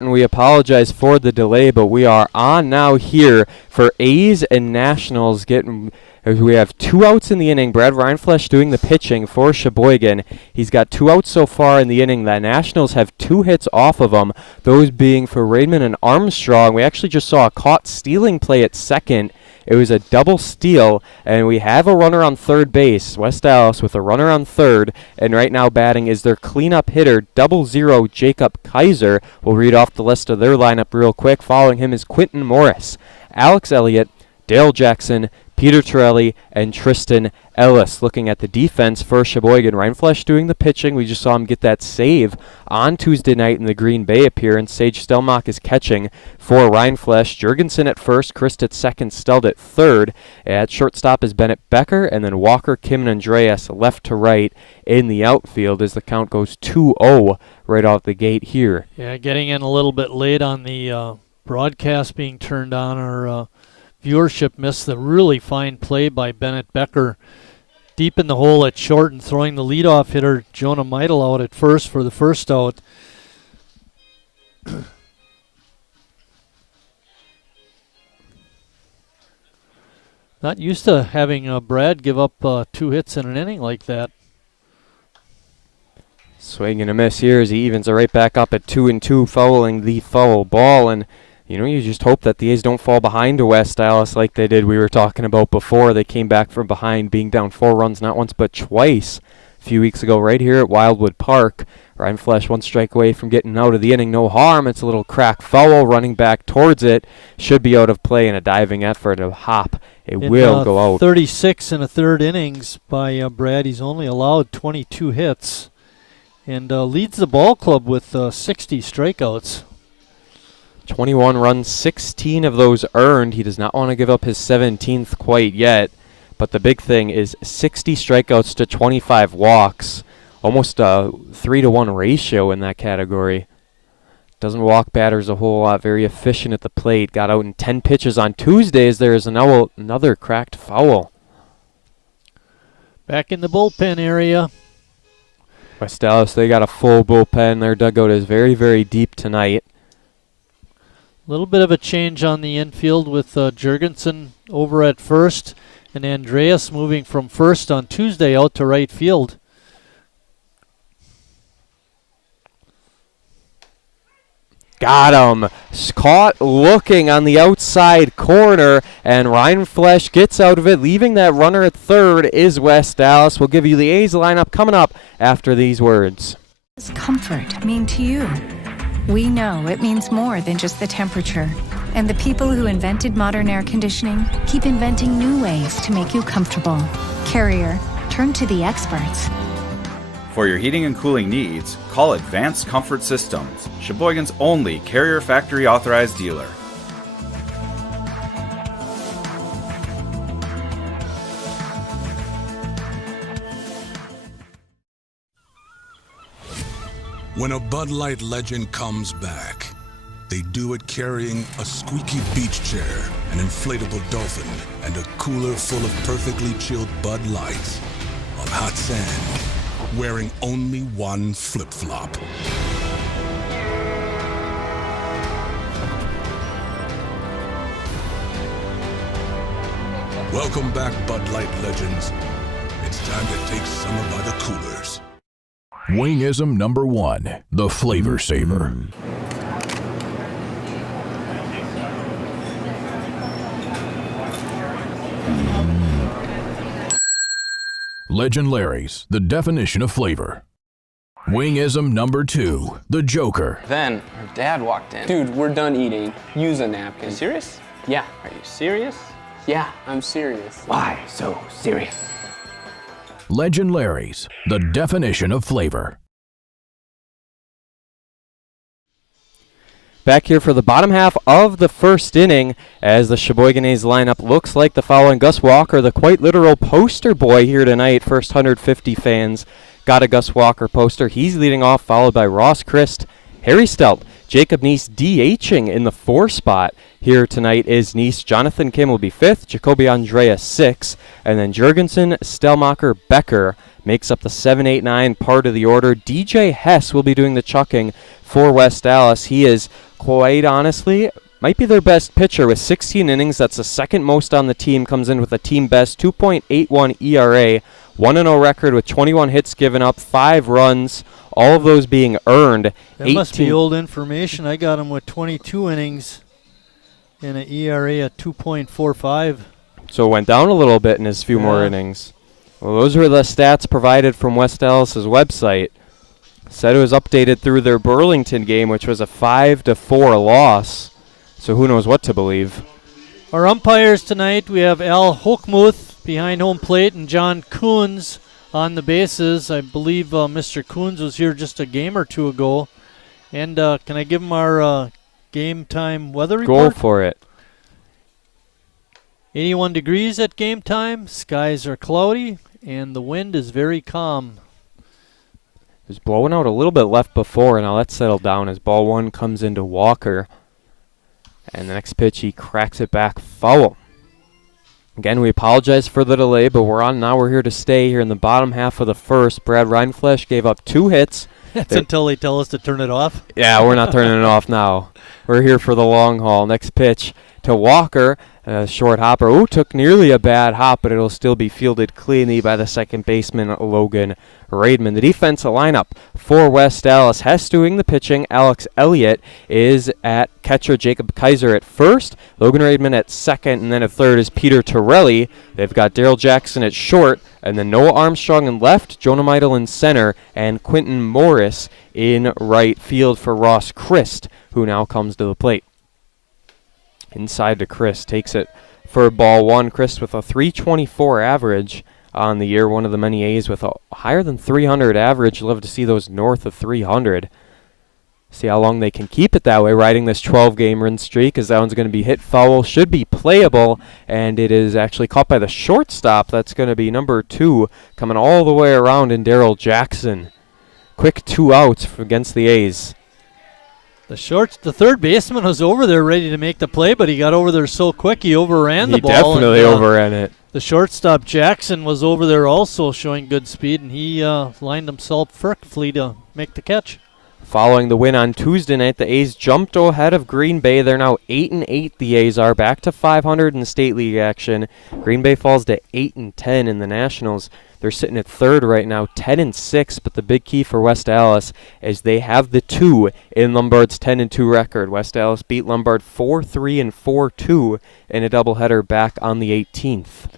And we apologize for the delay, but we are on now here for A's and Nationals. We have 2 outs in the inning. Brad Reinflesch doing the pitching for Sheboygan. He's got 2 outs so far in the inning. The Nationals have 2 hits off of him, those being for Raymond and Armstrong. We actually just saw a caught stealing play at second. It was a double steal, and we have a runner on third base. West Allis with a runner on third, and right now batting is their cleanup hitter, 00 Jacob Kaiser. We'll read off the list of their lineup real quick. Following him is Quentin Morris, Alex Elliott, Daryl Jackson, Peter Torelli, and Tristan Ellis. Looking at the defense for Sheboygan, Reinflesch doing the pitching. We just saw him get that save on Tuesday night in the Green Bay appearance. Sage Stelmach is catching for Reinflesch. Jurgensen at first, Christ at second, Steld at third. At shortstop is Bennett Becker, and then Walker, Kim, and Andreas left to right in the outfield as the count goes 2-0 right off the gate here. Yeah, getting in a little bit late on the broadcast being turned on. Our viewership missed the really fine play by Bennett Becker deep in the hole at short and throwing the leadoff hitter Jonah Meidel out at first for the first out. Not used to having Brad give up 2 hits in an inning like that. Swing and a miss here as he evens it right back up at 2-2, fouling the foul ball. And you just hope that the A's don't fall behind to West Allis like they did. We were talking about before. They came back from behind, being down 4 runs not once but twice a few weeks ago right here at Wildwood Park. Reinflesch 1 strike away from getting out of the inning. No harm. It's a little crack foul. Running back towards it. Should be out of play in a diving effort to hop. It will go out. 36 and a third innings by Brad. He's only allowed 22 hits and leads the ball club with 60 strikeouts. 21 runs, 16 of those earned. He does not want to give up his 17th quite yet. But the big thing is 60 strikeouts to 25 walks. Almost a 3-to-1 ratio in that category. Doesn't walk batters a whole lot. Very efficient at the plate. Got out in 10 pitches on Tuesdays. There is another cracked foul. Back in the bullpen area. West Allis, they got a full bullpen. Their dugout is very, very deep tonight. A little bit of a change on the infield with Jurgensen over at first and Andreas moving from first on Tuesday out to right field. Got him. Caught looking on the outside corner, and Reinflesch gets out of it. Leaving that runner at third is West Allis. We'll give you the A's lineup coming up after these words. What does comfort mean to you? We know it means more than just the temperature. And the people who invented modern air conditioning keep inventing new ways to make you comfortable. Carrier, turn to the experts. For your heating and cooling needs, call Advanced Comfort Systems, Sheboygan's only Carrier factory authorized dealer. When a Bud Light legend comes back, they do it carrying a squeaky beach chair, an inflatable dolphin, and a cooler full of perfectly chilled Bud Lights on hot sand, wearing only one flip-flop. Welcome back, Bud Light legends. It's time to take summer by the coolers. Wingism number 1, the Flavor Saver. Legend Larry's, the definition of flavor. Wingism number 2, the Joker. Then her dad walked in. Dude, we're done eating. Use a napkin. You serious? Yeah. Are you serious? Yeah, I'm serious. Why so serious? Legend Larry's, the definition of flavor. Back here for the bottom half of the first inning as the Sheboygan A's lineup looks like the following. Gus Walker, the quite literal poster boy here tonight. First 150 fans got a Gus Walker poster. He's leading off, followed by Ross Christ, Harry Stelt, Jacob Neese DHing in the 4 spot. Here tonight is Neese. Jonathan Kim will be 5th, Jacoby Andrea 6th, and then Jurgensen, Stelmacher, Becker, makes up the 7-8-9 part of the order. DJ Hess will be doing the chucking for West Allis. He is, quite honestly, might be their best pitcher with 16 innings. That's the second most on the team. Comes in with a team best 2.81 ERA, 1-0 record with 21 hits given up, 5 runs, all of those being earned. That must be old information. I got him with 22 innings and an ERA at 2.45. So it went down a little bit in his few more innings. Well, those were the stats provided from West Allis' website. Said it was updated through their Burlington game, which was a 5-4 loss. So who knows what to believe. Our umpires tonight, we have Al Hochmuth behind home plate and John Coons on the bases. I believe Mr. Coons was here just a game or two ago. And can I give him our game time weather report? Go for it. 81 degrees at game time. Skies are cloudy, and the wind is very calm. It was blowing out a little bit left before, and now that's settled down as ball 1 comes into Walker. And the next pitch, he cracks it back foul. Again, we apologize for the delay, but we're on now. We're here to stay here in the bottom half of the first. Brad Reinflesch gave up 2 hits. That's until they tell us to turn it off. Yeah, we're not turning it off now. We're here for the long haul. Next pitch to Walker. Short hopper. Ooh, took nearly a bad hop, but it'll still be fielded cleanly by the second baseman, Logan Raidman. The defensive lineup for West Allis. Hess doing the pitching. Alex Elliott is at catcher. Jacob Kaiser at first. Logan Raidman at second, and then at third is Peter Torelli. They've got Daryl Jackson at short, and then Noah Armstrong in left, Jonah Meidel in center, and Quentin Morris in right field for Ross Christ, who now comes to the plate. Inside to Chris, takes it for ball 1. Chris with a 324 average on the year, one of the many A's with a higher than 300 average. Love to see those north of 300. See how long they can keep it that way, riding this 12-game win streak, as that one's going to be hit foul, should be playable, and it is actually caught by the shortstop. That's going to be number 2, coming all the way around in Daryl Jackson. Quick 2 outs against the A's. The third baseman was over there ready to make the play, but he got over there so quick he overran the ball. He definitely overran it. The shortstop Jackson was over there also showing good speed, and he lined himself perfectly to make the catch. Following the win on Tuesday night, the A's jumped ahead of Green Bay. They're now 8-8. The A's are back to 500 in State League action. Green Bay falls to 8-10 in the Nationals. They're sitting at third right now, 10-6. But the big key for West Allis is they have the 2 in Lombard's 10-2 record. West Allis beat Lombard 4-3 and 4-2 in a doubleheader back on the 18th.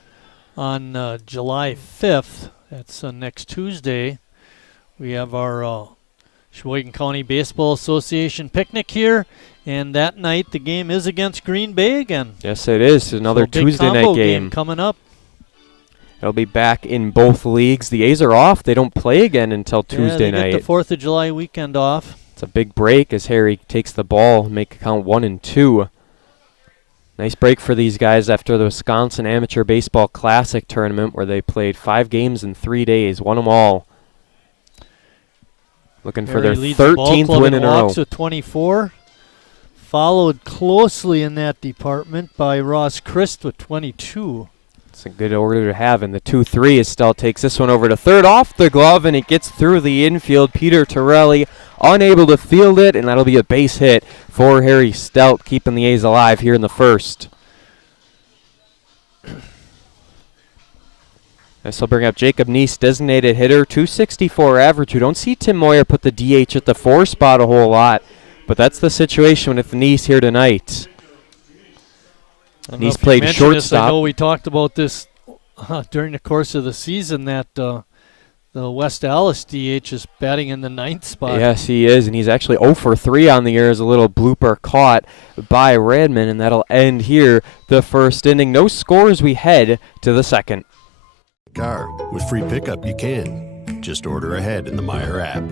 On July 5th, that's next Tuesday, we have our Sheboygan County Baseball Association picnic here, and that night the game is against Green Bay again. Yes, it is. Another Tuesday night game coming up. It'll be back in both leagues. The A's are off. They don't play again until Tuesday night. They get the 4th of July weekend off. It's a big break as Harry takes the ball, make it count 1 and 2. Nice break for these guys after the Wisconsin Amateur Baseball Classic tournament where they played 5 games in 3 days, won them all. Looking for their 13th win in a row. Walks with 24. Followed closely in that department by Ross Christ with 22. It's a good order to have, and the 2-3 is Stout takes this one over to third off the glove, and it gets through the infield. Peter Torelli unable to field it, and that'll be a base hit for Harry Stout, keeping the A's alive here in the first. This will bring up Jacob Neese, designated hitter, 264 average. We don't see Tim Moyer put the DH at the 4 spot a whole lot, but that's the situation with Neese here tonight. Neese played shortstop. I know we talked about this during the course of the season that the West Allis DH is batting in the 9th spot. Yes, he is, and he's actually 0 for 3 on the year as a little blooper caught by Redmond, and that'll end here the first inning. No scores, we head to the second. Car. With free pickup, you can. Just order ahead in the Meyer app.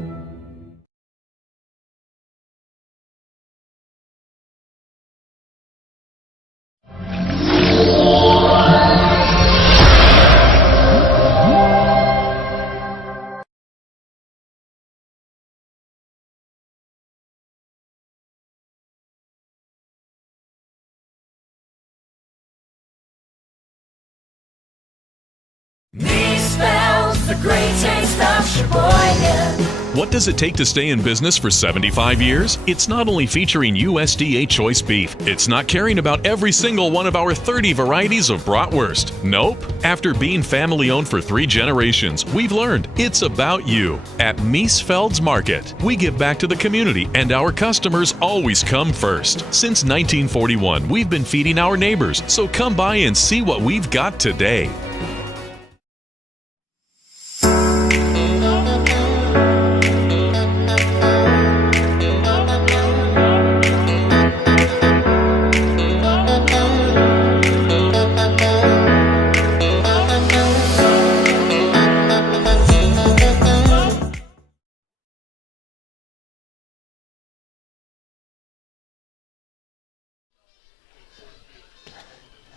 These spells the great taste of Sheboygan. What does it take to stay in business for 75 years? It's not only featuring USDA choice beef. It's not caring about every single one of our 30 varieties of bratwurst. Nope. After being family-owned for 3 generations, we've learned it's about you. At Miesfeld's Market, we give back to the community, and our customers always come first. Since 1941, we've been feeding our neighbors, so come by and see what we've got today.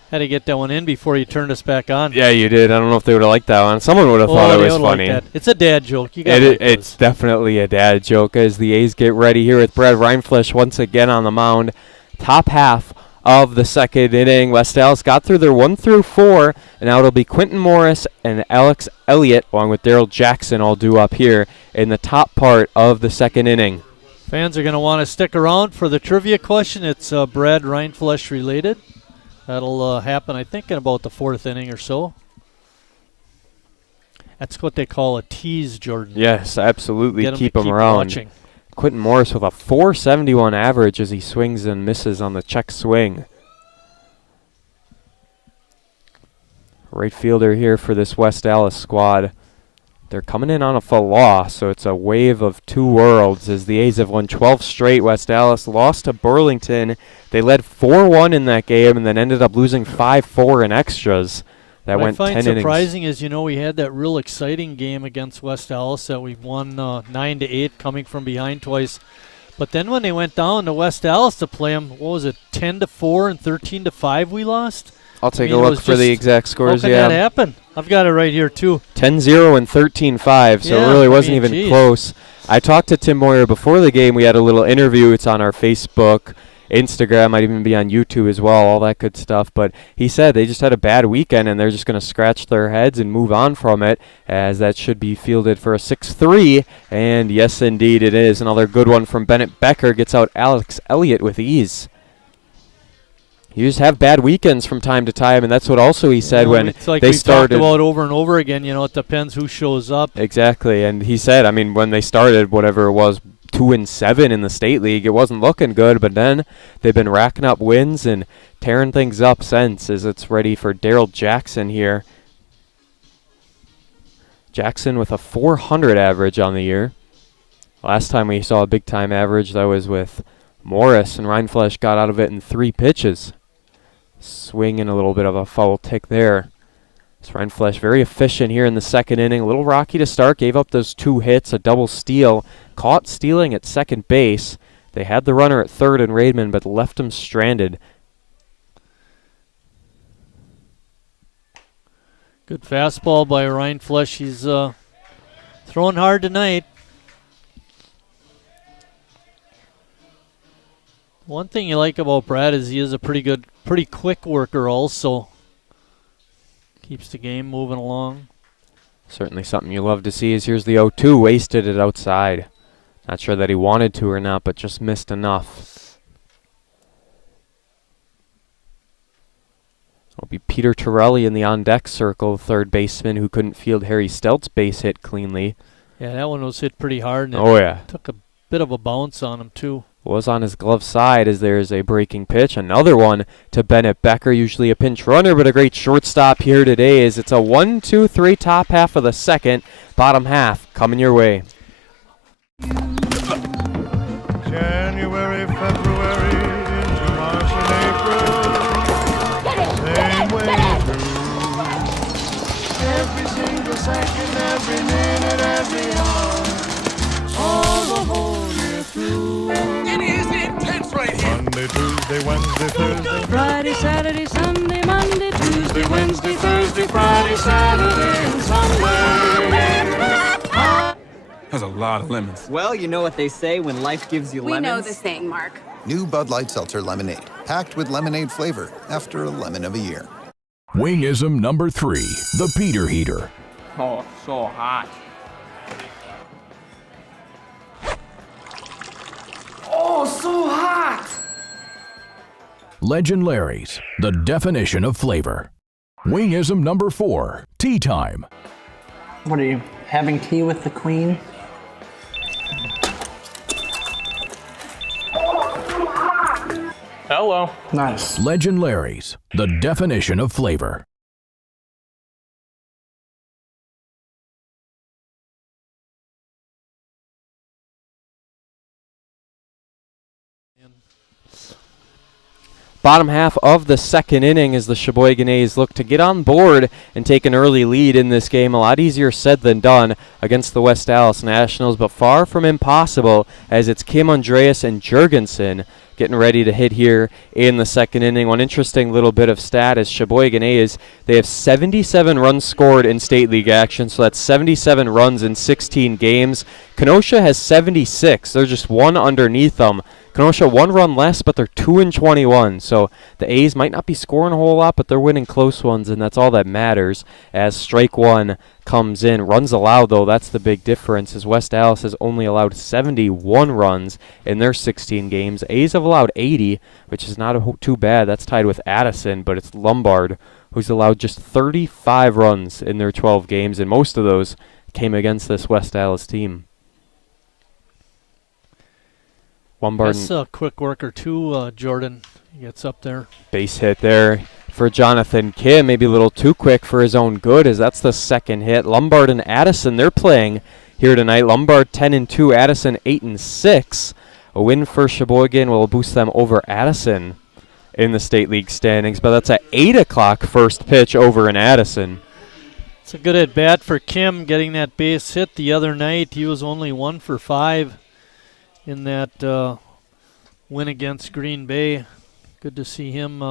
Had to get that one in before you turned us back on. Yeah, you did. I don't know if they would have liked that one. Someone would have thought it was funny. Like that. It's a dad joke. You got It's definitely a dad joke as the A's get ready here with Brad Reinflesch once again on the mound. Top half of the second inning. West Allis got through their 1 through 4, and now it'll be Quentin Morris and Alex Elliott along with Daryl Jackson all due up here in the top part of the second inning. Fans are going to want to stick around for the trivia question. It's Brad Reinflesch related. That'll happen, I think, in about the 4th inning or so. That's what they call a tease, Jordan. Yes, absolutely. Keep him around. Watching. Quentin Morris with a .471 average as he swings and misses on the check swing. Right fielder here for this West Allis squad. They're coming in on a full loss, so it's a wave of 2 worlds as the A's have won 12 straight. West Allis lost to Burlington. They led 4-1 in that game and then ended up losing 5-4 in extras. That went 10 innings. What I find surprising is, we had that real exciting game against West Allis that we won 9-8, coming from behind twice. But then when they went down to West Allis to play them, 10-4 and 13-5 we lost? I'll take a look for the exact scores. How can that happen? I've got it right here, too. 10-0 and 13-5, so it really wasn't even close. I talked to Tim Moyer before the game. We had a little interview. It's on our Facebook, Instagram, might even be on YouTube as well, all that good stuff. But he said they just had a bad weekend, and they're just going to scratch their heads and move on from it, as that should be fielded for a 6-3. And yes, indeed, it is. Another good one from Bennett Becker gets out Alex Elliott with ease. You just have bad weekends from time to time, and that's what also he said when it's like they started. Talked about over and over again, it depends who shows up. Exactly, and he said, when they started, whatever it was, 2-7 in the state league, it wasn't looking good, but then they've been racking up wins and tearing things up since, as it's ready for Daryl Jackson here. Jackson with a .400 average on the year. Last time we saw a big-time average, that was with Morris, and Reinflesch got out of it in 3 pitches. Swinging a little bit of a foul tick there. Reinflesch very efficient here in the second inning. A little rocky to start. Gave up those 2 hits, a double steal. Caught stealing at second base. They had the runner at third and Raidman, but left him stranded. Good fastball by Reinflesch. He's throwing hard tonight. One thing you like about Brad is he is a pretty quick worker also. Keeps the game moving along. Certainly something you love to see is here's the 0-2. Wasted it outside. Not sure that he wanted to or not, but just missed enough. It'll be Peter Torelli in the on-deck circle, third baseman who couldn't field Harry Steltz's base hit cleanly. Yeah, that one was hit pretty hard. And took a bit of a bounce on him, too. Was on his glove side as there's a breaking pitch. Another one to Bennett Becker, usually a pinch runner, but a great shortstop here today as it's a 1-2-3 top half of the second, bottom half coming your way. January, February, into March and April, same way through. Every single second, every minute, every hour, all the whole year through. It is intense right here. Monday, Tuesday, Wednesday, Thursday, Friday, Saturday, Sunday, Monday, Tuesday, Wednesday, Thursday, Friday, Saturday, and Sunday. That's a lot of lemons. Well, you know what they say when life gives you lemons. We know the saying, Mark. New Bud Light Seltzer Lemonade, packed with lemonade flavor after a lemon of a year. Wingism number 3, the Peter Heater. Oh, so hot. Oh, so hot! Legend Larry's, the definition of flavor. Wingism number 4, tea time. What are you, having tea with the queen? Hello. Nice. Legend Larry's, the definition of flavor. Bottom half of the second inning as the Sheboygan A's look to get on board and take an early lead in this game. A lot easier said than done against the West Allis Nationals, but far from impossible as it's Kim Andreas and Jurgensen getting ready to hit here in the second inning. One interesting little bit of stat is Sheboygan A's, they have 77 runs scored in state league action, so that's 77 runs in 16 games. Kenosha has 76. They're just one underneath them. Kenosha 1 run less, but they're 2-21. So the A's might not be scoring a whole lot, but they're winning close ones, and that's all that matters as strike one comes in. Runs allowed, though, that's the big difference, as West Allis has only allowed 71 runs in their 16 games. A's have allowed 80, which is not too bad. That's tied with Addison, but it's Lombard who's allowed just 35 runs in their 12 games, and most of those came against this West Allis team. Lombard. That's a quick worker too, Jordan. He gets up there. Base hit there for Jonathan Kim. Maybe a little too quick for his own good, as that's the second hit. Lombard and Addison, they're playing here tonight. Lombard 10-2, Addison 8-6. A win for Sheboygan will boost them over Addison in the state league standings, but that's at 8 o'clock first pitch over in Addison. It's a good at bat for Kim, getting that base hit the other night. He was only 1 for 5 in that win against Green Bay. Good to see him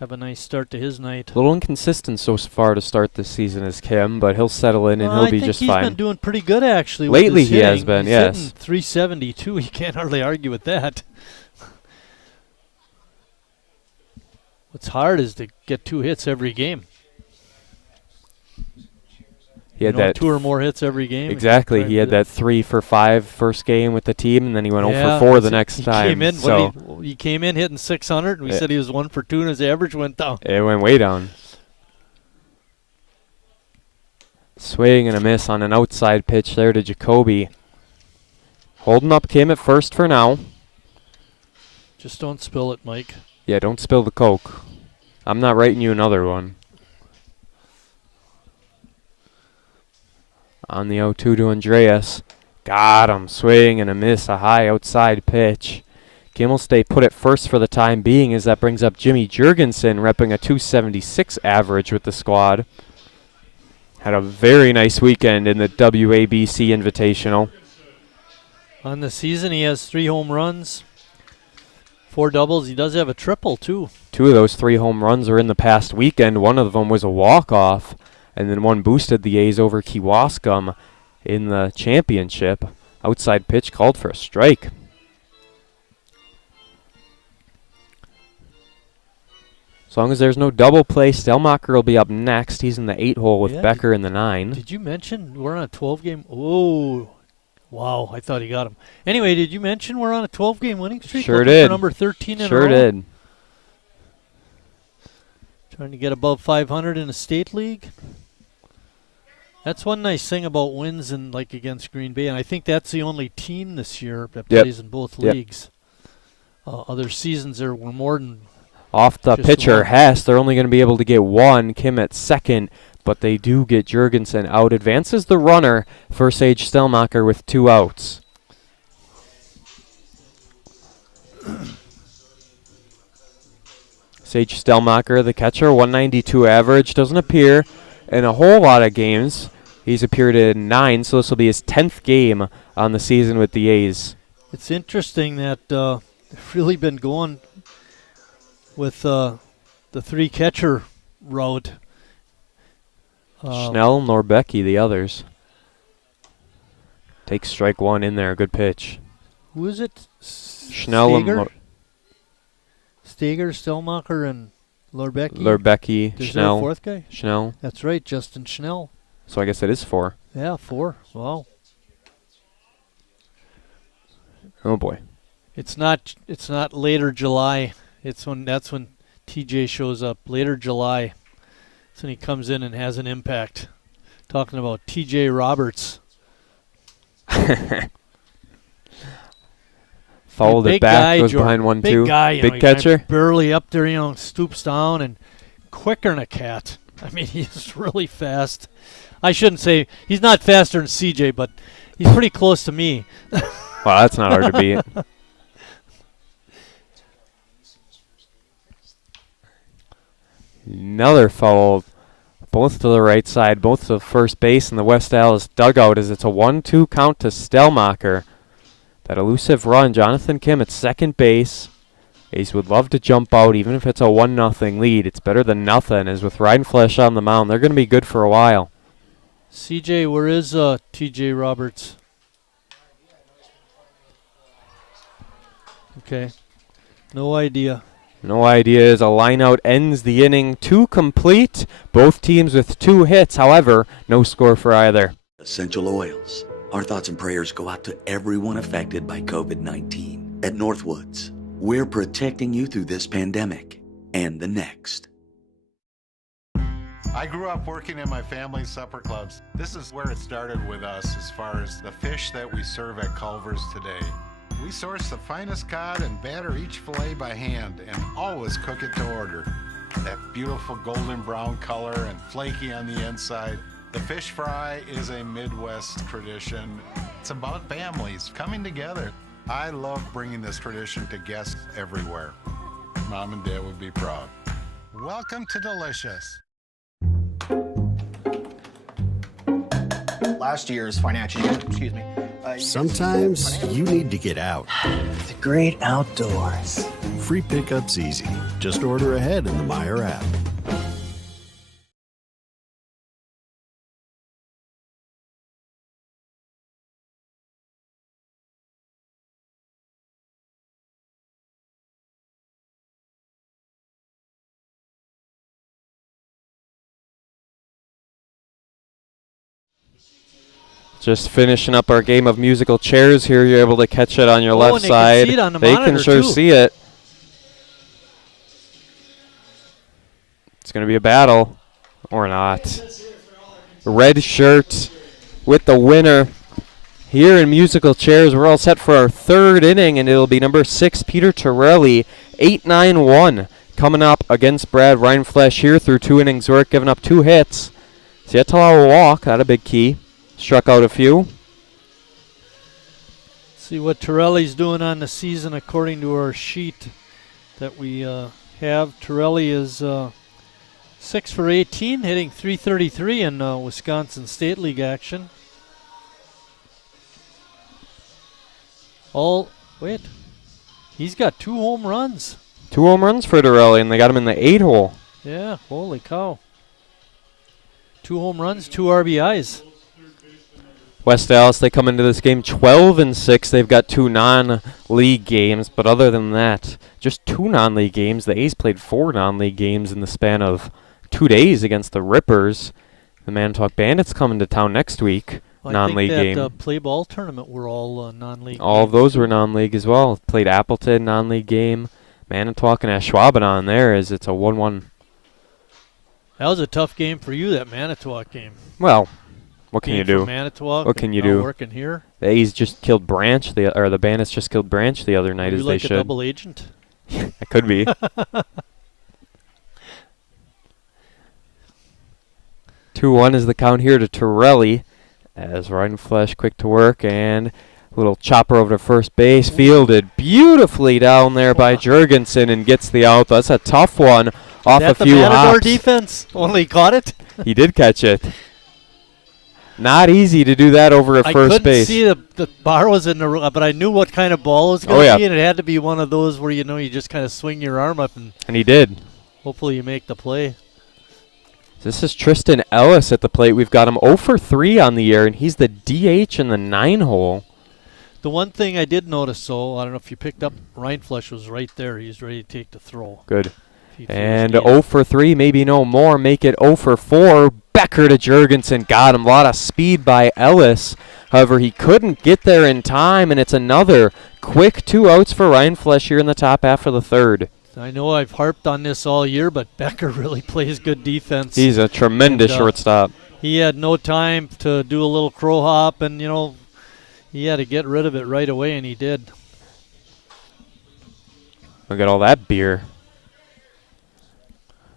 have a nice start to his night. A little inconsistent so far to start this season as Kim, but he'll settle in and he'll be just fine. I think he's been doing pretty good, actually. Lately with he has been, he's yes. Hitting 372. You can't hardly argue with that. What's hard is to get 2 hits every game. He had that 2 or more hits every game. Exactly. He had that 3 for 5 first game with the team, and then he went 0 for 4 the next time. He came in hitting 600, and we said he was 1 for 2, and his average went down. It went way down. Swing and a miss on an outside pitch there to Jacoby. Holding up Kim at first for now. Just don't spill it, Mike. Yeah, don't spill the Coke. I'm not writing you another one. On the 0-2 to Andreas. Got him. Swing and a miss. A high outside pitch. Kim will stay put at first for the time being, as that brings up Jimmy Jurgensen, repping a .276 average with the squad. Had a very nice weekend in the WABC Invitational. On the season, he has 3 home runs, 4 doubles. He does have a triple, too. 2 of those 3 home runs are in the past weekend. One of them was a walk-off. And then one boosted the A's over Kewaskum in the championship. Outside pitch called for a strike. As long as there's no double play, Stelmacher will be up next. He's in the 8 hole with Becker in the 9. Did you mention we're on a 12-game? Oh, wow, I thought he got him. Anyway, did you mention we're on a 12-game winning streak? Sure did. For number 13 in a row? Sure did. Trying to get above 500 in a state league. That's one nice thing about wins and like against Green Bay, and I think that's the only team this year that plays in both leagues. Other seasons there were more than off the pitcher Hess. They're only going to be able to get 1. Kim at second, but they do get Jurgensen out. Advances the runner for Sage Stelmacher with 2 outs. Sage Stelmacher, the catcher, 192 average, doesn't appear in a whole lot of games. He's appeared in 9, so this will be his 10th game on the season with the A's. It's interesting that they've really been going with the 3 catcher route. Schnell, Norbecki, the others. Takes strike 1 in there, good pitch. Who is it? Schnell and Steger, Stelmacher, and Lorbecki. Lorbecki, There's Schnell. a 4th guy? Schnell. That's right, Justin Schnell. So I guess it is 4. Yeah, 4. Wow. Oh boy. It's not later July. That's when TJ shows up. Later July. That's when he comes in and has an impact. Talking about TJ Roberts. Fouled it back, guy, goes behind 1-2. Big guy, big catcher. Burly up there, stoops down and quicker than a cat. I mean, he's really fast. I shouldn't say he's not faster than CJ, but he's pretty close to me. Well, that's not hard to beat. Another foul, both to the right side, both to the first base and the West Allis dugout as it's a 1-2 count to Stellmacher. That elusive run, Jonathan Kim at second base. Ace would love to jump out even if it's a 1-0 lead. It's better than nothing, as with Reinflesch on the mound, they're going to be good for a while. CJ, where is TJ Roberts? Okay. No idea. No idea as a lineout ends the inning. 2 complete. Both teams with 2 hits. However, no score for either. Essential oils. Our thoughts and prayers go out to everyone affected by COVID-19. At Northwoods, we're protecting you through this pandemic and the next. I grew up working in my family's supper clubs. This is where it started with us as far as the fish that we serve at Culver's today. We source the finest cod and batter each fillet by hand and always cook it to order. That beautiful golden brown color and flaky on the inside. The fish fry is a Midwest tradition. It's about families coming together. I love bringing this tradition to guests everywhere. Mom and Dad would be proud. Welcome to Delicious. Last year's financial year, Sometimes you need to get out. The great outdoors. Free pickup's easy. Just order ahead in the Meijer app. Just finishing up our game of musical chairs here. You're able to catch it on your left side. Can see it on the they monitor can sure too. see it. It's going to be a battle. Or not. Red shirt with the winner. Here in musical chairs, we're all set for our 3rd inning, and it'll be number 6, Peter Torelli, 8-9-1. Coming up against Brad Reinflesch here through 2 innings work, giving up 2 hits. So yet to allow a walk, not a big key. Struck out a few. See what Torelli's doing on the season according to our sheet that we have. Torelli is 6 for 18, hitting .333 in Wisconsin State League action. He's got 2 home runs. 2 home runs for Torelli, and they got him in the 8 hole. Yeah, holy cow. 2 home runs, 2 RBIs. West Allis, they come into this game 12-6. They've got 2 non-league games, but other than that, just 2 non-league games. The A's played 4 non-league games in the span of 2 days against the Rippers. The Manitowoc Bandits coming to town next week. Non-league game. I think that play ball tournament were all non-league. All of those were non-league as well. Played Appleton, non-league game. Manitowoc and Ashwaubenon there as it's a 1-1. That was a tough game for you, that Manitowoc game. Well, what can you do? Manitowoc, what can you do? Working here. The A's just killed Branch, the Bandits just killed Branch the other night, as they should. You like a double agent? It could be. 2-1 is the count here to Torelli, as Reinflesch quick to work, and a little chopper over to first base, fielded beautifully down there by Jurgensen, and gets the out. That's a tough one off a few hops. Is that the Matador defense? Only caught it? He did catch it. Not easy to do that over at first base. I couldn't see the bar was in the, but I knew what kind of ball it was going to be, and it had to be one of those where you just kind of swing your arm up and he did. Hopefully you make the play. This is Tristan Ellis at the plate. We've got him 0 for 3 on the year, and he's the DH in the 9 hole. The one thing I did notice, though, I don't know if you picked up, Reinflesch was right there. He's ready to take the throw. Good. And 0 for 3, maybe no more. Make it 0 for 4. Becker to Jurgensen. Got him. A lot of speed by Ellis. However, he couldn't get there in time, and it's another quick 2 outs for Ryan Flesch here in the top half of the third. I know I've harped on this all year, but Becker really plays good defense. He's a tremendous shortstop. He had no time to do a little crow hop, and, he had to get rid of it right away, and he did. Look at all that beer.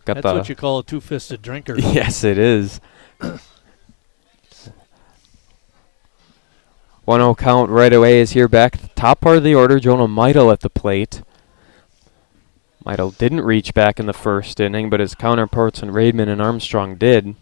That's what you call a two-fisted drinker. Yes, it is. 1-0 count right away is here back at the top part of the order. Jonah Meidel at the plate. Meidel didn't reach back in the first inning, but his counterparts in Raidman and Armstrong did.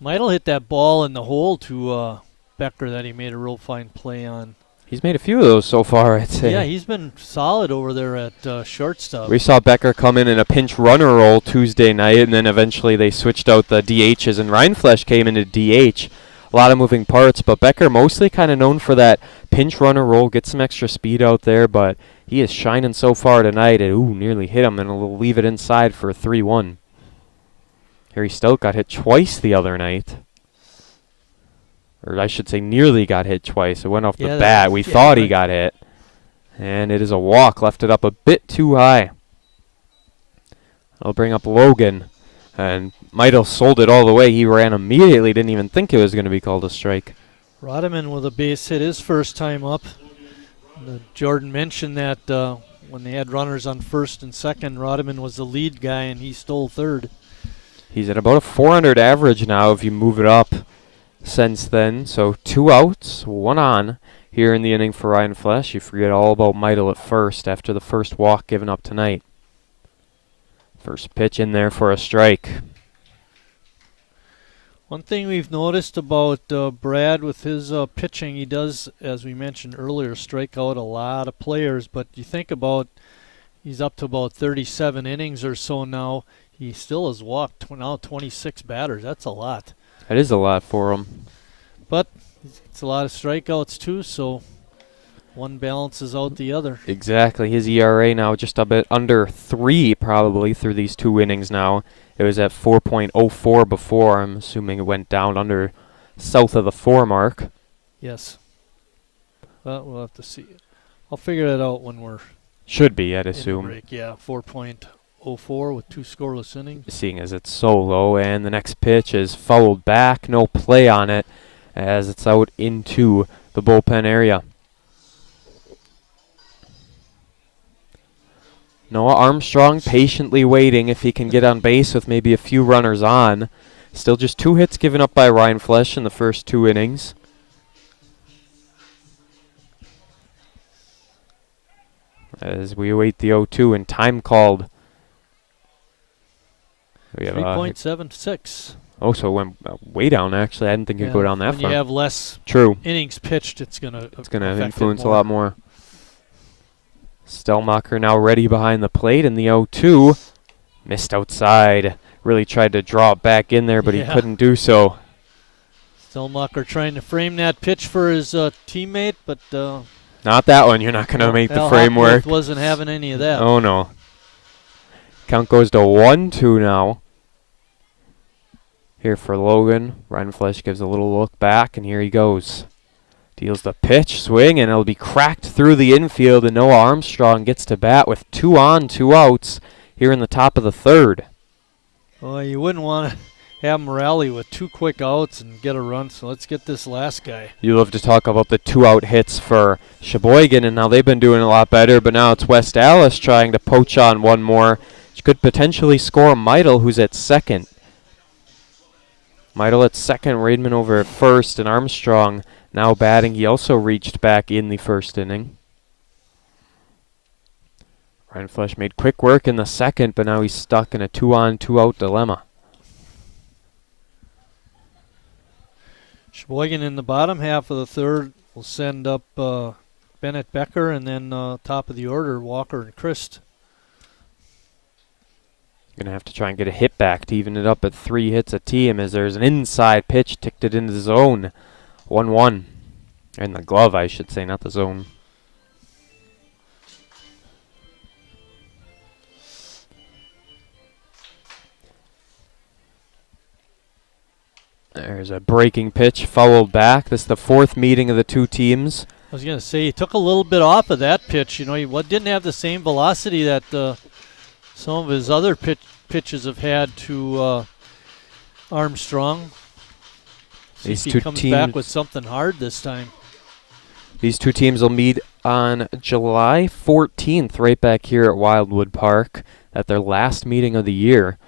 Meidel hit that ball in the hole to Becker that he made a real fine play on. He's made a few of those so far, I'd say. Yeah, he's been solid over there at shortstop. We saw Becker come in a pinch runner role Tuesday night, and then eventually they switched out the DHs, and Ryan Flesch came into DH. A lot of moving parts, but Becker mostly kind of known for that pinch runner role, get some extra speed out there, but he is shining so far tonight. And nearly hit him, and we'll leave it inside for a 3-1. Harry Stout got hit twice the other night. Or I should say nearly got hit twice. It went off the bat. We thought he got hit. And it is a walk. Left it up a bit too high. I'll bring up Logan. And Meidel sold it all the way. He ran immediately. Didn't even think it was going to be called a strike. Rodman with a base hit his first time up. Jordan mentioned that when they had runners on first and second, Rodman was the lead guy, and he stole third. He's at about a 400 average now if you move it up since then. So 2 outs, 1 on here in the inning for Ryan Flesch. You forget all about Meidel at first after the first walk given up tonight. First pitch in there for a strike. One thing we've noticed about Brad with his pitching, he does, as we mentioned earlier, strike out a lot of players. But you think about, he's up to about 37 innings or so now. He still has walked now 26 batters. That's a lot. That is a lot for him. But it's a lot of strikeouts too, so one balances out the other. Exactly. His ERA now just a bit under 3 probably through these 2 innings now. It was at 4.04 before. I'm assuming it went down under south of the 4 mark. Yes. Well, we'll have to see. I'll figure that out when we're... Should be, I'd assume. Break. Yeah, 4.04 with 2 scoreless innings. Seeing as it's so low, and the next pitch is fouled back. No play on it as it's out into the bullpen area. Noah Armstrong patiently waiting if he can get on base with maybe a few runners on. Still just 2 hits given up by Ryan Flesch in the first 2 innings. As we await the 0-2 and time called. We have 3.76. Oh, so it went way down, actually. I didn't think it'd go down that when far. You have less True. innings pitched, it's going to influence a lot more. Stellmacher now ready behind the plate, and the 0-2 missed outside. Really tried to draw it back in there, but he couldn't do so. Stellmacher trying to frame that pitch for his teammate, but... not that one. You're not going to make the framework. Wasn't having any of that. Oh, no. Count goes to 1-2 now. Here for Logan. Ryan Flesch gives a little look back, and here he goes. Deals the pitch, swing, and it'll be cracked through the infield, and Noah Armstrong gets to bat with 2 on, 2 outs here in the top of the 3rd. Well, you wouldn't want to have him rally with 2 quick outs and get a run, so let's get this last guy. You love to talk about the 2-out hits for Sheboygan, and now they've been doing a lot better, but now it's West Allis trying to poach on one more, which could potentially score Meidel, who's at second. Meidel at second, Raidman over at first, and Armstrong now batting. He also reached back in the first inning. Ryan Flesch made quick work in the second, but now he's stuck in a 2-on, 2-out dilemma. Sheboygan in the bottom half of the 3rd will send up Bennett Becker, and then top of the order, Walker and Christ. Going to have to try and get a hit back to even it up at 3 hits a team, as there's an inside pitch ticked it into the zone. 1-1. In the glove, I should say, not the zone. There's a breaking pitch fouled back. This is the fourth meeting of the two teams. I was going to say, he took a little bit off of that pitch. You know, he didn't have the same velocity that some of his other pitches have had to Armstrong. See if he comes back with something hard this time. These two teams will meet on July 14th right back here at Wildwood Park at their last meeting of the year.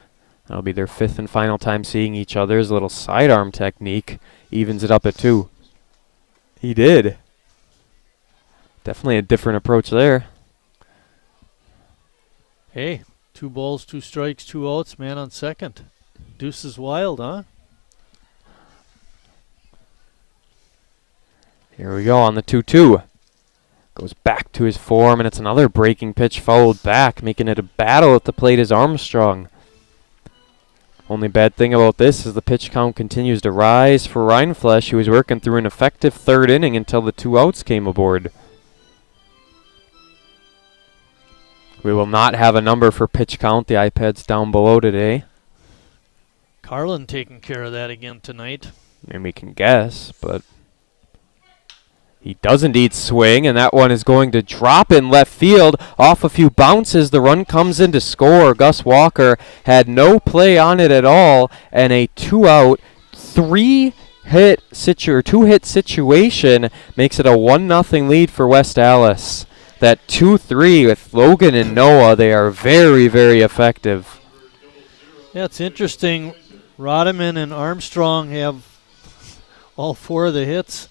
That'll be their fifth and final time seeing each other. His little sidearm technique evens it up at 2. He did. Definitely a different approach there. Hey, 2 balls, 2 strikes, 2 outs, man on second. Deuce is wild, huh? Here we go on the 2-2. Goes back to his form, and it's another breaking pitch fouled back, making it a battle at the plate is Armstrong. Only bad thing about this is the pitch count continues to rise for Rindfleisch, who was working through an effective third inning until the 2 outs came aboard. We will not have a number for pitch count. The iPad's down below today. Carlin taking care of that again tonight. And we can guess, but he does indeed swing, and that one is going to drop in left field. Off a few bounces, the run comes in to score. Gus Walker had no play on it at all, and a 2-out, 2-hit situation makes it a 1-0 lead for West Allis. That 2-3 with Logan and Noah, they are very, very effective. Yeah, it's interesting. Rodman and Armstrong have all 4 of the hits.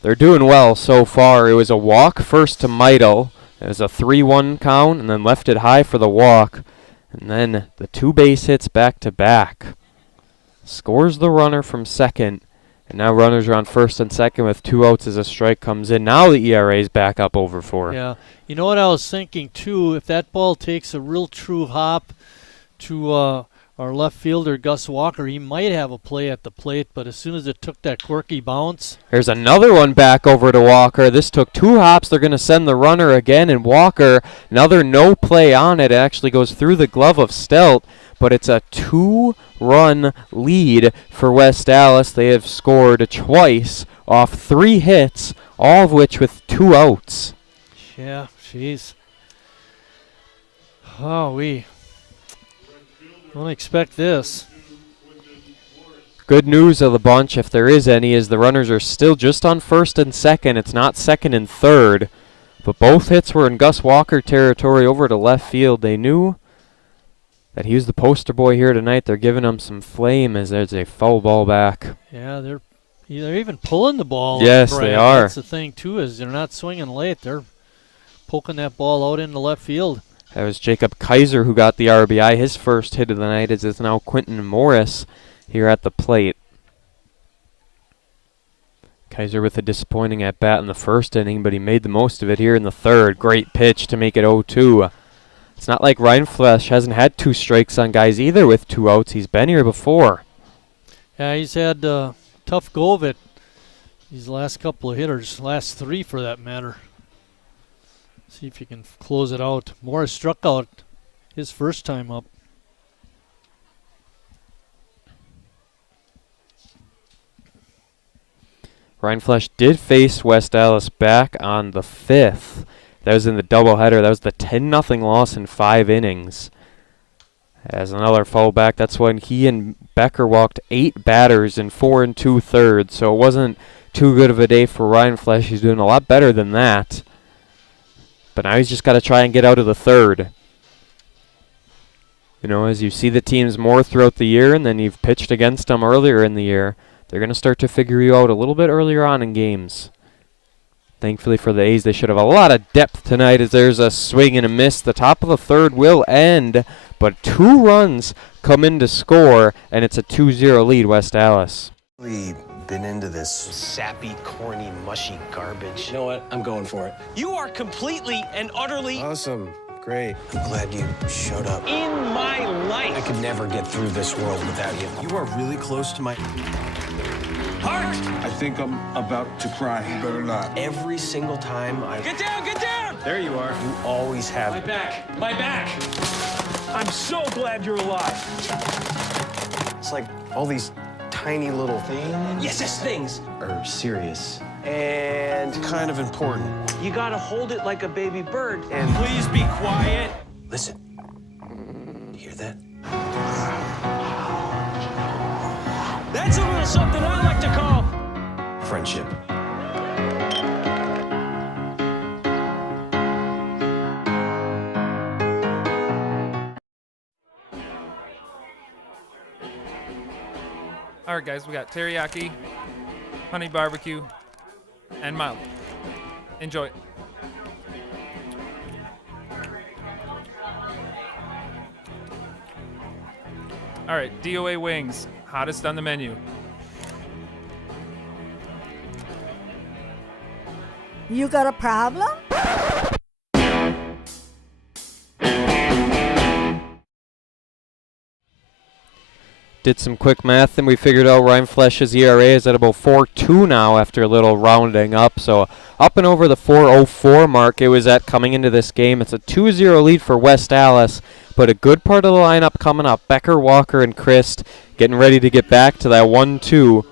They're doing well so far. It was a walk first to Meidel. It was a 3-1 count, and then left it high for the walk. And then the 2 base hits back-to-back. Scores the runner from second. And now runners are on first and second with 2 outs as a strike comes in. Now the ERA is back up over 4. Yeah. You know what I was thinking, too? If that ball takes a real true hop to our left fielder, Gus Walker, he might have a play at the plate, but as soon as it took that quirky bounce. There's another one back over to Walker. This took 2 hops. They're going to send the runner again, and Walker, another no play on it. It actually goes through the glove of Stelt, but it's a 2-run lead for West Allis. They have scored twice off 3 hits, all of which with 2 outs. Yeah, jeez. Oh, we don't expect this. Good news of the bunch, if there is any, is the runners are still just on first and second. It's not second and third. But both hits were in Gus Walker territory over to left field. They knew that he was the poster boy here tonight. They're giving him some flame as there's a foul ball back. Yeah, they're even pulling the ball. Yes, they are. That's the thing, too, is they're not swinging late. They're poking that ball out into left field. That was Jacob Kaiser who got the RBI. His first hit of the night is now Quentin Morris here at the plate. Kaiser with a disappointing at-bat in the first inning, but he made the most of it here in the third. Great pitch to make it 0-2. It's not like Rindfleisch hasn't had 2 strikes on guys either with 2 outs. He's been here before. Yeah, he's had a tough go of it these last couple of hitters, last 3 for that matter. See if you can close it out. Morris struck out his first time up. Rindfleisch did face West Allis back on the 5th. That was in the doubleheader. That was the 10-0 loss in 5 innings. As another foul back, that's when he and Becker walked 8 batters in 4 2/3. So it wasn't too good of a day for Rindfleisch. He's doing a lot better than that. But now he's just got to try and get out of the third. You know, as you see the teams more throughout the year and then you've pitched against them earlier in the year, they're going to start to figure you out a little bit earlier on in games. Thankfully for the A's, they should have a lot of depth tonight as there's a swing and a miss. The top of the third will end, but 2 runs come in to score, and it's a 2-0 lead, West Allis. We've been into this sappy, corny, mushy garbage. You know what? I'm going for it. You are completely and utterly Awesome. Great. I'm glad you showed up. in my life. I could never get through this world without you. You are really close to my Heart! I think I'm about to cry. You better not. Every single time I... Get down, get down! There you are. You always have... My back, my back. I'm so glad you're alive. It's like all these tiny little thing. Yes, things. Are serious and kind of important. You gotta hold it like a baby bird. And please be quiet. Listen. You hear that? That's a little something I like to call friendship. All right, guys, we got teriyaki, honey barbecue, and mild. Enjoy. All right, DOA wings, hottest on the menu. You got a problem? Did some quick math and we figured out Ryan Flesh's ERA is at about 4.2 now after a little rounding up. So up and over the 4.04 mark it was at coming into this game. It's a 2-0 lead for West Allis, but a good part of the lineup coming up. Becker, Walker, and Christ getting ready to get back to that 1-2.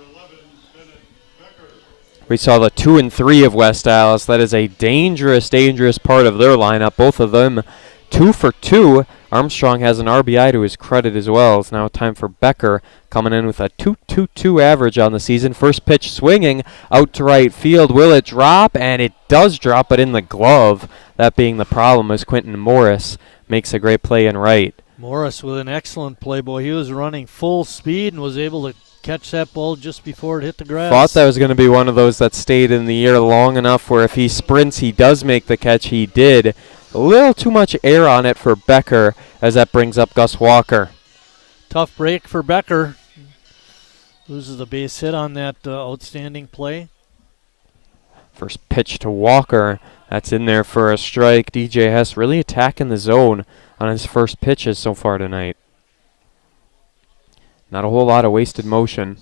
We saw the 2 and 3 of West Allis. That is a dangerous, dangerous part of their lineup. Both of them 2 for 2. Armstrong has an RBI to his credit as well. It's now time for Becker, coming in with a 2.22 average on the season. First pitch swinging out to right field. Will it drop? And it does drop, but in the glove. That being the problem as Quentin Morris makes a great play in right. Morris with an excellent play, boy. He was running full speed and was able to catch that ball just before it hit the grass. Thought that was going to be one of those that stayed in the air long enough where if he sprints, he does make the catch. He did. A little too much air on it for Becker as that brings up Gus Walker. Tough break for Becker. Loses a base hit on that outstanding play. First pitch to Walker. That's in there for a strike. DJ Hess really attacking the zone on his first pitches so far tonight. Not a whole lot of wasted motion.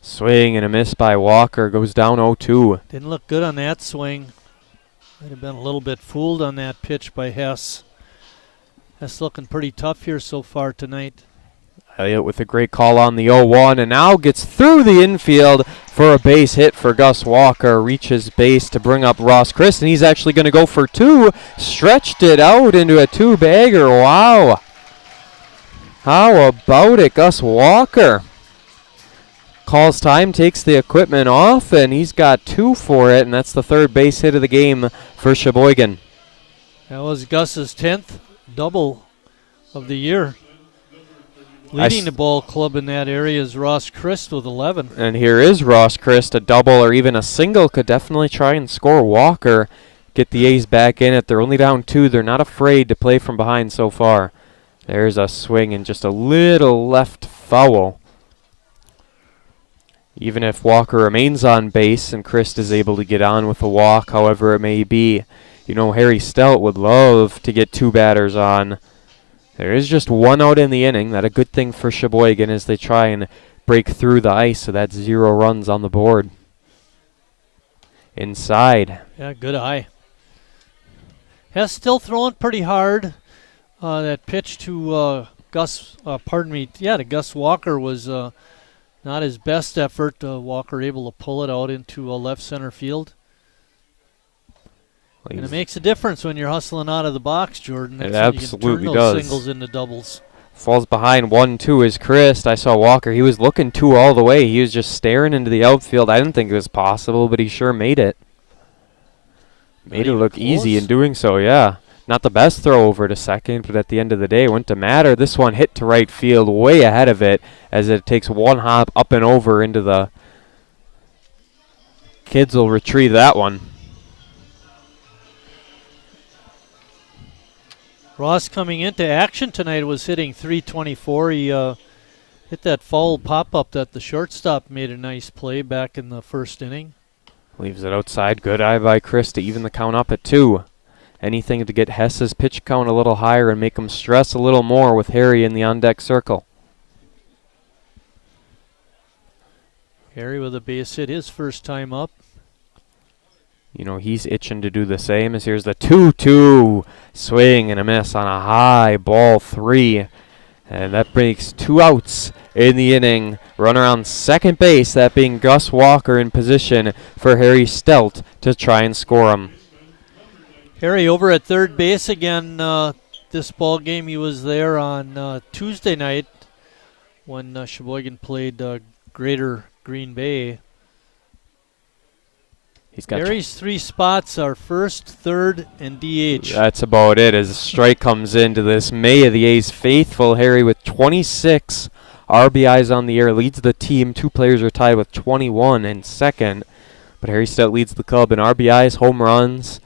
Swing and a miss by Walker. Goes down 0-2. Didn't look good on that swing. Might have been a little bit fooled on that pitch by Hess. Hess looking pretty tough here so far tonight. Elliott with a great call on the 0-1 and now gets through the infield for a base hit for Gus Walker. Reaches base to bring up Ross Christ, and he's actually going to go for 2. Stretched it out into a 2-bagger. Wow. How about it, Gus Walker? Calls time, takes the equipment off, and he's got 2 for it, and that's the third base hit of the game for Sheboygan. That was Gus's 10th double of the year. Leading the ball club in that area is Ross Christ with 11. And here is Ross Christ. A double or even a single could definitely try and score Walker. Get the A's back in it. They're only down 2. They're not afraid to play from behind so far. There's a swing and just a little left foul. Even if Walker remains on base and Christ is able to get on with a walk, however it may be. You know, Harry Stout would love to get 2 batters on. There is just 1 out in the inning. That's a good thing for Sheboygan as they try and break through the ice, so that's 0 runs on the board. Inside. Yeah, good eye. Hess still throwing pretty hard. That pitch to Gus Walker was not his best effort. Walker able to pull it out into left center field. And it makes a difference when you're hustling out of the box, Jordan. It absolutely you can turn does. those singles into doubles. Falls behind 1-2 is Christ. I saw Walker. He was looking 2 all the way. He was just staring into the outfield. I didn't think it was possible, but he sure made it. Made it look easy in doing so, yeah. Not the best throw over to second, but at the end of the day, it wouldn't have mattered. This one hit to right field way ahead of it as it takes 1 hop up and over into the... Kids will retrieve that one. Ross coming into action tonight was hitting .324. He hit that foul pop-up that the shortstop made a nice play back in the first inning. Leaves it outside. Good eye by Chris to even the count up at 2. Anything to get Hess's pitch count a little higher and make him stress a little more with Harry in the on-deck circle. Harry with a base hit his first time up. You know, he's itching to do the same as here's the 2-2 swing and a miss on a high ball 3. And that breaks 2 outs in the inning. Runner on second base, that being Gus Walker, in position for Harry Stelt to try and score him. Harry over at third base again. This ball game, he was there on Tuesday night when Sheboygan played Greater Green Bay. He's got Harry's 3 spots are first, third, and DH. That's about it as a strike comes into this May of the A's faithful. Harry with 26 RBIs on the year leads the team. 2 players are tied with 21 in second. But Harry Stelt leads the club in RBIs, home runs,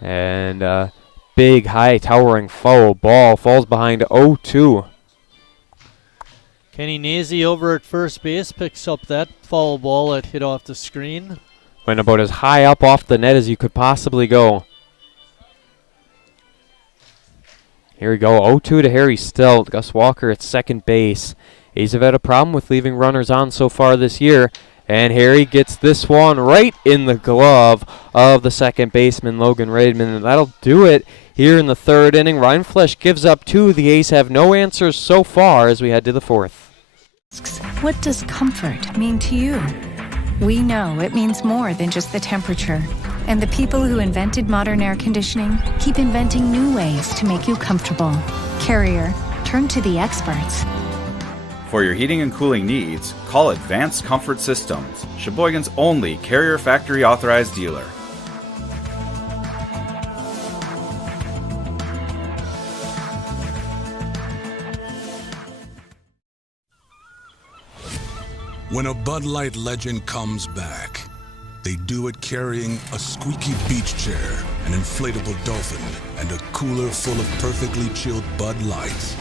and big, high, towering foul ball falls behind 0-2. Kenny Nazy over at first base picks up that foul ball that hit off the screen. Went about as high up off the net as you could possibly go. Here we go, 0-2 to Harry Stelt. Gus Walker at second base. A's have had a problem with leaving runners on so far this year, and Harry gets this one right in the glove of the second baseman, Logan Raidman, and that'll do it here in the third inning. Ryan Flesch gives up 2. The A's have no answers so far as we head to the fourth. What does comfort mean to you? We know it means more than just the temperature. And the people who invented modern air conditioning keep inventing new ways to make you comfortable. Carrier, turn to the experts. For your heating and cooling needs, call Advanced Comfort Systems, Sheboygan's only Carrier factory authorized dealer. When a Bud Light legend comes back, they do it carrying a squeaky beach chair, an inflatable dolphin, and a cooler full of perfectly chilled Bud Lights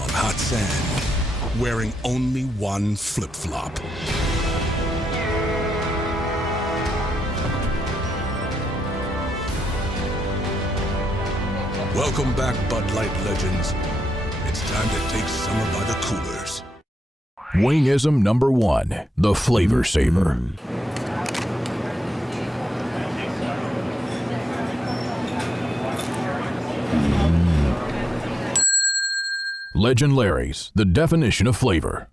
on hot sand, wearing only one flip-flop. Welcome back, Bud Light legends. It's time to take summer by the coolers. Wingism number 1, the Flavor Saver. Legend Larry's, the definition of flavor.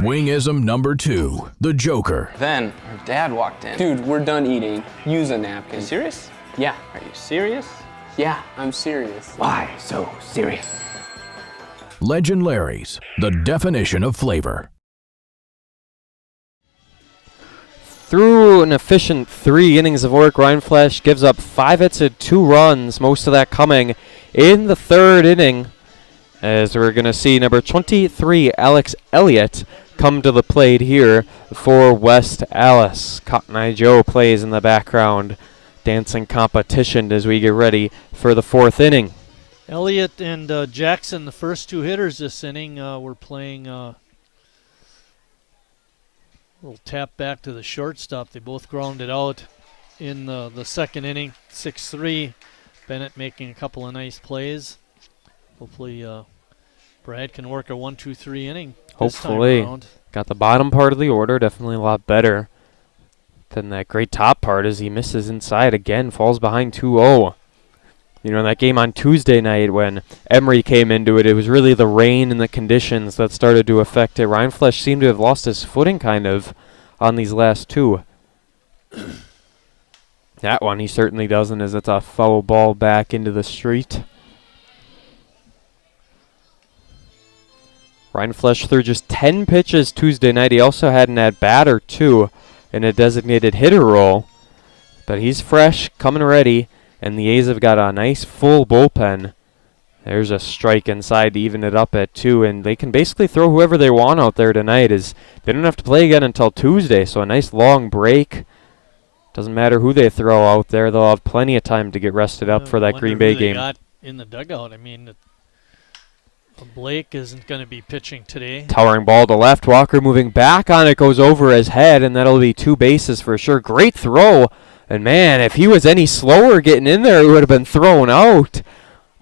Wingism number 2, the Joker. Then her dad walked in. Dude, we're done eating. Use a napkin. You serious? Yeah. Are you serious? Yeah, I'm serious. Why so serious? Legend Larry's, the definition of flavor. Through an efficient 3 innings of work, Ryan Flesch gives up 5 hits and 2 runs, most of that coming in the third inning, as we're going to see number 23, Alex Elliott, come to the plate here for West Allis. Cotton Eye Joe plays in the background, dancing competition as we get ready for the fourth inning. Elliott and Jackson, the first 2 hitters this inning, were playing a little tap back to the shortstop. They both grounded out in the second inning, 6-3. Bennett making a couple of nice plays. Hopefully Brad can work a 1-2-3 inning. Hopefully. Got the bottom part of the order, definitely a lot better than that great top part as he misses inside again, falls behind 2-0. You know, in that game on Tuesday night when Emery came into it, it was really the rain and the conditions that started to affect it. Ryan Flesch seemed to have lost his footing kind of on these last 2. That one he certainly doesn't, as it's a foul ball back into the street. Ryan Flesch threw just 10 pitches Tuesday night. He also had an at-bat or 2 in a designated hitter role. But he's fresh, coming ready. And the A's have got a nice full bullpen. There's a strike inside to even it up at 2, and they can basically throw whoever they want out there tonight, as they don't have to play again until Tuesday, so a nice long break. Doesn't matter who they throw out there, they'll have plenty of time to get rested up for that Green Bay game. Got in the dugout. I mean, Blake isn't going to be pitching today. Towering ball to left. Walker moving back on it, goes over his head, and that'll be 2 bases for sure. Great throw. And, man, if he was any slower getting in there, he would have been thrown out.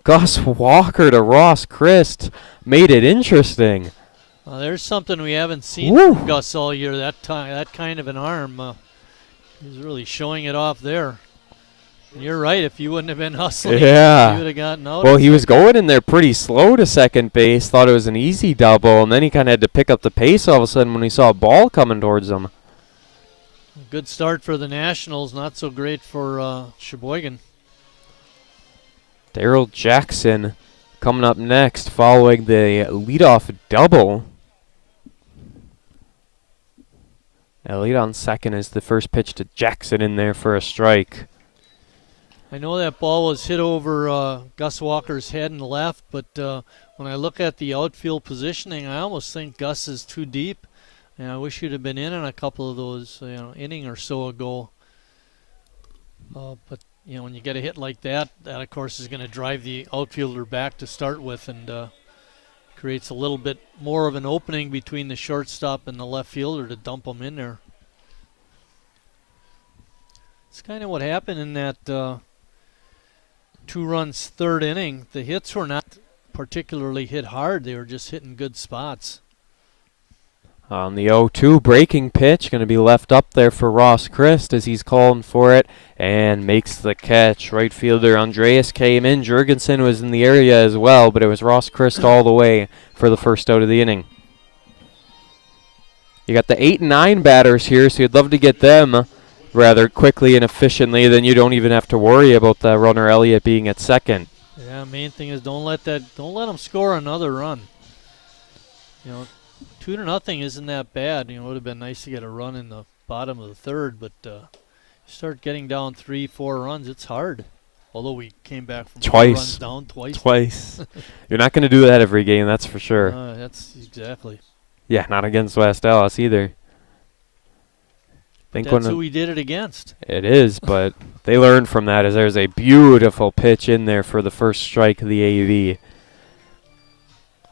Gus Walker to Ross Christ made it interesting. There's something we haven't seen from Gus all year, that kind of an arm. He's really showing it off there. You're right. If you wouldn't have been hustling, Yeah. you would have gotten out. Well, he was going in there pretty slow to second base, thought it was an easy double, and then he kind of had to pick up the pace all of a sudden when he saw a ball coming towards him. Good start for the Nationals, not so great for Sheboygan. Daryl Jackson coming up next following the leadoff double. Lead on second is the first pitch to Jackson in there for a strike. I know that ball was hit over Gus Walker's head and left, but when I look at the outfield positioning, I almost think Gus is too deep, and I wish he'd have been in a couple of those, inning or so ago. But when you get a hit like that, that of course is going to drive the outfielder back to start with, and creates a little bit more of an opening between the shortstop and the left fielder to dump him in there. It's kind of what happened in that 2 runs third inning. The hits were not particularly hit hard. They were just hitting good spots. On the 0-2 breaking pitch, going to be left up there for Ross Christ as he's calling for it and makes the catch. Right fielder Andreas came in. Jurgensen was in the area as well, but it was Ross Christ all the way for the first out of the inning. You got the 8 and 9 batters here, so you'd love to get them rather quickly and efficiently. Then you don't even have to worry about the runner Elliott being at second. Yeah, main thing is don't let them score another run. 2-0 isn't that bad. It would have been nice to get a run in the bottom of the third, but you start getting down 3-4 runs, it's hard. Although we came back from 4 runs down twice. You're not going to do that every game, that's for sure. That's exactly. Yeah, not against West Allis either. That's who we did it against. It is, but they learned from that as there's a beautiful pitch in there for the first strike of the AV.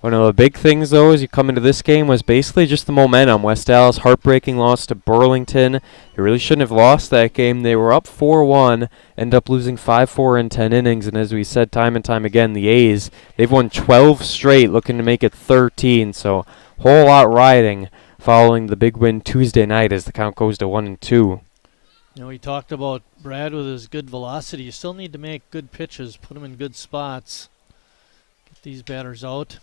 One of the big things, though, as you come into this game was basically just the momentum. West Allis, heartbreaking loss to Burlington. They really shouldn't have lost that game. They were up 4-1, end up losing 5-4 in 10 innings. And as we said time and time again, the A's, they've won 12 straight, looking to make it 13. So whole lot riding following the big win Tuesday night as the count goes to 1-2. We talked about Brad with his good velocity. You still need to make good pitches, put them in good spots, get these batters out.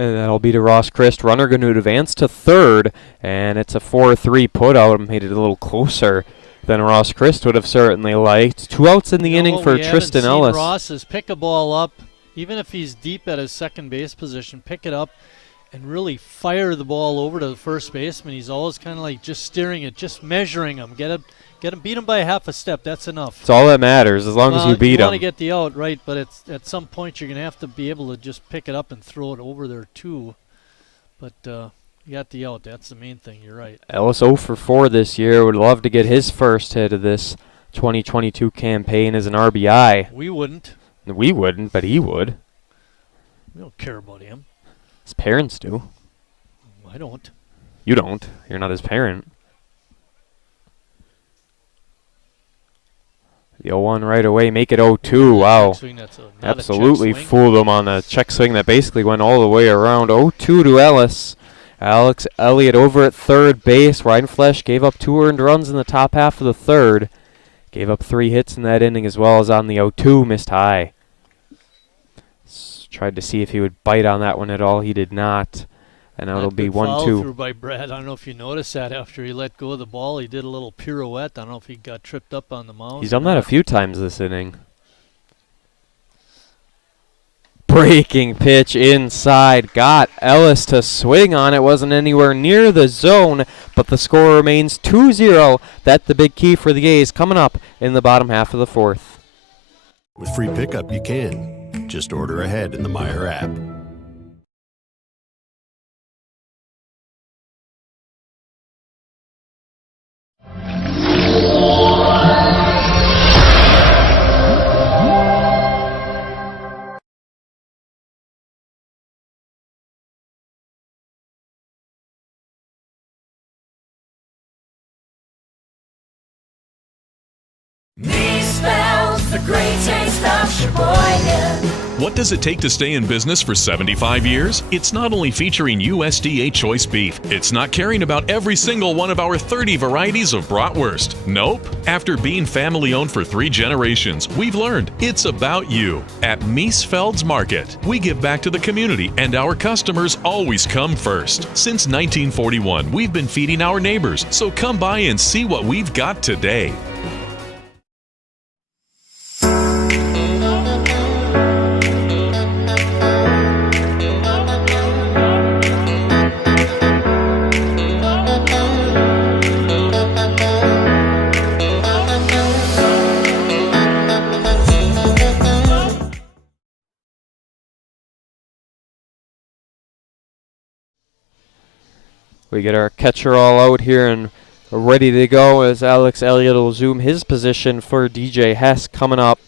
And that'll be to Ross Christ. Runner going to advance to third, and it's a 4-3 put out. Made it a little closer than Ross Christ would have certainly liked. 2 outs in the inning for Tristan Ellis. Ross is pick a ball up, even if he's deep at his second base position, pick it up and really fire the ball over to the first baseman. He's always kind of like just steering it, just measuring him. Get him, beat him by half a step. That's enough. It's all that matters, as long as you beat him. You want to get the out, right, but at some point you're going to have to be able to just pick it up and throw it over there too. But you got the out. That's the main thing. You're right. Ellis 0 for 4 this year. Would love to get his first hit of this 2022 campaign as an RBI. We wouldn't. We wouldn't, but he would. We don't care about him. His parents do. I don't. You don't. You're not his parent. The 0-1 right away, make it 0-2. Wow. Absolutely fooled him on a check swing that basically went all the way around. 0-2 to Ellis. Alex Elliott over at third base. Rindfleisch gave up 2 earned runs in the top half of the third. Gave up 3 hits in that inning as well as on the 0-2. Missed high. Tried to see if he would bite on that one at all. He did not. And now it'll be 1-2. Foul through by Brad. I don't know if you noticed that after he let go of the ball. He did a little pirouette. I don't know if he got tripped up on the mound. He's done that a few times this inning. Breaking pitch inside. Got Ellis to swing on it. Wasn't anywhere near the zone, but the score remains 2-0. That's the big key for the A's coming up in the bottom half of the fourth. With free pickup, you can. Just order ahead in the Meyer app. Me spells the great taste of Sheboygan. What does it take to stay in business for 75 years? It's not only featuring USDA choice beef. It's not caring about every single one of our 30 varieties of bratwurst. Nope. After being family-owned for 3 generations, we've learned it's about you. At Miesfeld's Market, we give back to the community, and our customers always come first. Since 1941, we've been feeding our neighbors, so come by and see what we've got today. We get our catcher all out here and ready to go as Alex Elliott will zoom his position for DJ Hess coming up.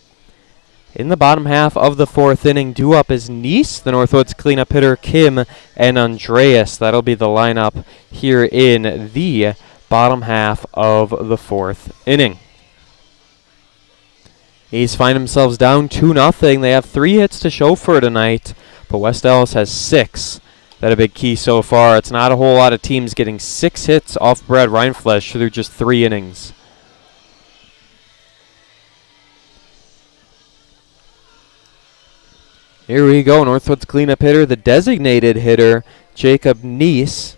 In the bottom half of the 4th inning, due up is Nice, the Northwoods cleanup hitter, Kim, and Andreas. That'll be the lineup here in the bottom half of the 4th inning. A's find themselves down 2-0. They have 3 hits to show for tonight, but West Allis has 6. That a big key so far. It's not a whole lot of teams getting 6 hits off Brad Reinflesch through just 3 innings. Here we go. Northwoods cleanup hitter, the designated hitter, Jacob Neese.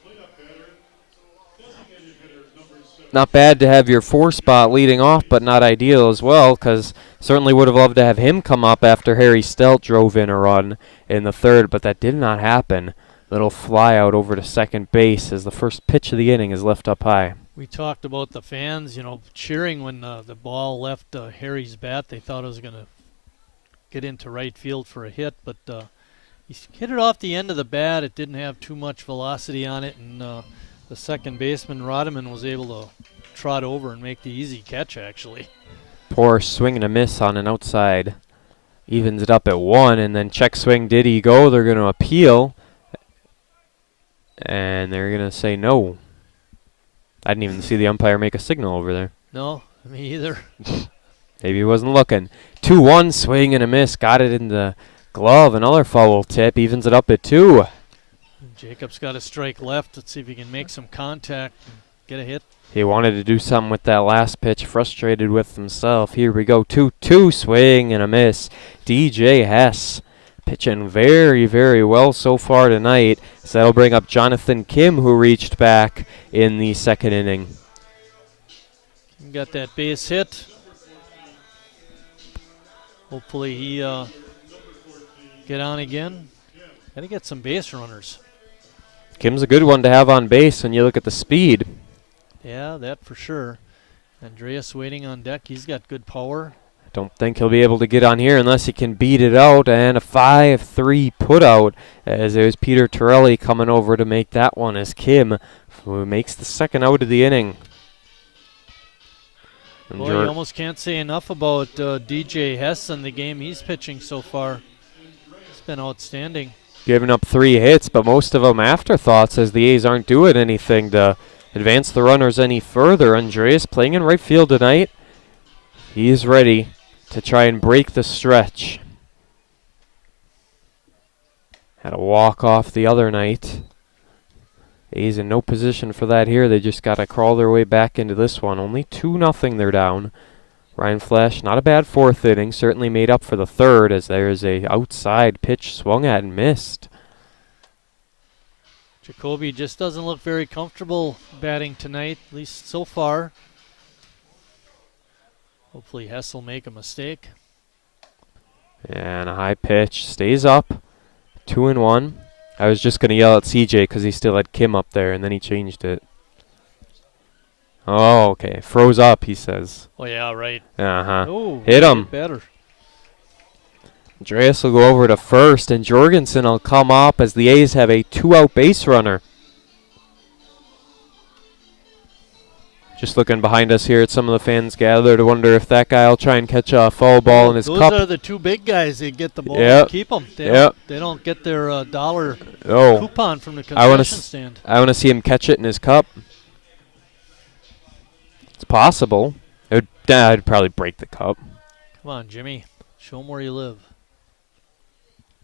Not bad to have your 4 spot leading off, but not ideal as well, because certainly would have loved to have him come up after Harry Stelt drove in a run in the 3rd, but that did not happen. Little fly out over to second base as the first pitch of the inning is left up high. We talked about the fans, cheering when the ball left Harry's bat. They thought it was going to get into right field for a hit, but he hit it off the end of the bat. It didn't have too much velocity on it, and the second baseman, Rodman, was able to trot over and make the easy catch, actually. Poor swing and a miss on an outside. Evens it up at 1, and then check swing, did he go? They're going to appeal. And they're going to say no. I didn't even see the umpire make a signal over there. No, me either. Maybe he wasn't looking. 2-1, swing and a miss. Got it in the glove. Another foul tip. Evens it up at 2. Jacob's got to strike left. Let's see if he can make some contact and get a hit. He wanted to do something with that last pitch. Frustrated with himself. Here we go. 2-2, swing and a miss. DJ Hess pitching very, very well so far tonight. So that'll bring up Jonathan Kim, who reached back in the 2nd inning. Got that base hit. Hopefully he get on again. Got to get some base runners. Kim's a good one to have on base when you look at the speed. Yeah, that for sure. Andreas waiting on deck. He's got good power. Don't think he'll be able to get on here unless he can beat it out. And a 5-3 put out as there's Peter Torelli coming over to make that one as Kim who makes the 2nd out of the inning. Boy, you almost can't say enough about DJ Hess and the game he's pitching so far. It's been outstanding. Giving up 3 hits, but most of them afterthoughts as the A's aren't doing anything to advance the runners any further. Andreas playing in right field tonight. He is ready to try and break the stretch. Had a walk-off the other night. A's in no position for that here. They just got to crawl their way back into this one. Only 2-0 they're down. Reinflesch, not a bad 4th inning. Certainly made up for the 3rd as there's a outside pitch swung at and missed. Jacoby just doesn't look very comfortable batting tonight, at least so far. Hopefully Hess will make a mistake. And a high pitch stays up. 2-1. I was just going to yell at CJ because he still had Kim up there, and then he changed it. Oh, okay. Froze up, he says. Oh, yeah, right. Uh-huh. Oh, hit him. Better. Andreas will go over to first, and Jurgensen will come up as the A's have a 2-out base runner. Just looking behind us here at some of the fans gather to wonder if that guy will try and catch a foul ball in his cup. Those are the 2 big guys. They get the ball and keep them. They don't get their dollar coupon from the concession stand. I want to see him catch it in his cup. It's possible. I'd probably break the cup. Come on, Jimmy. Show them where you live.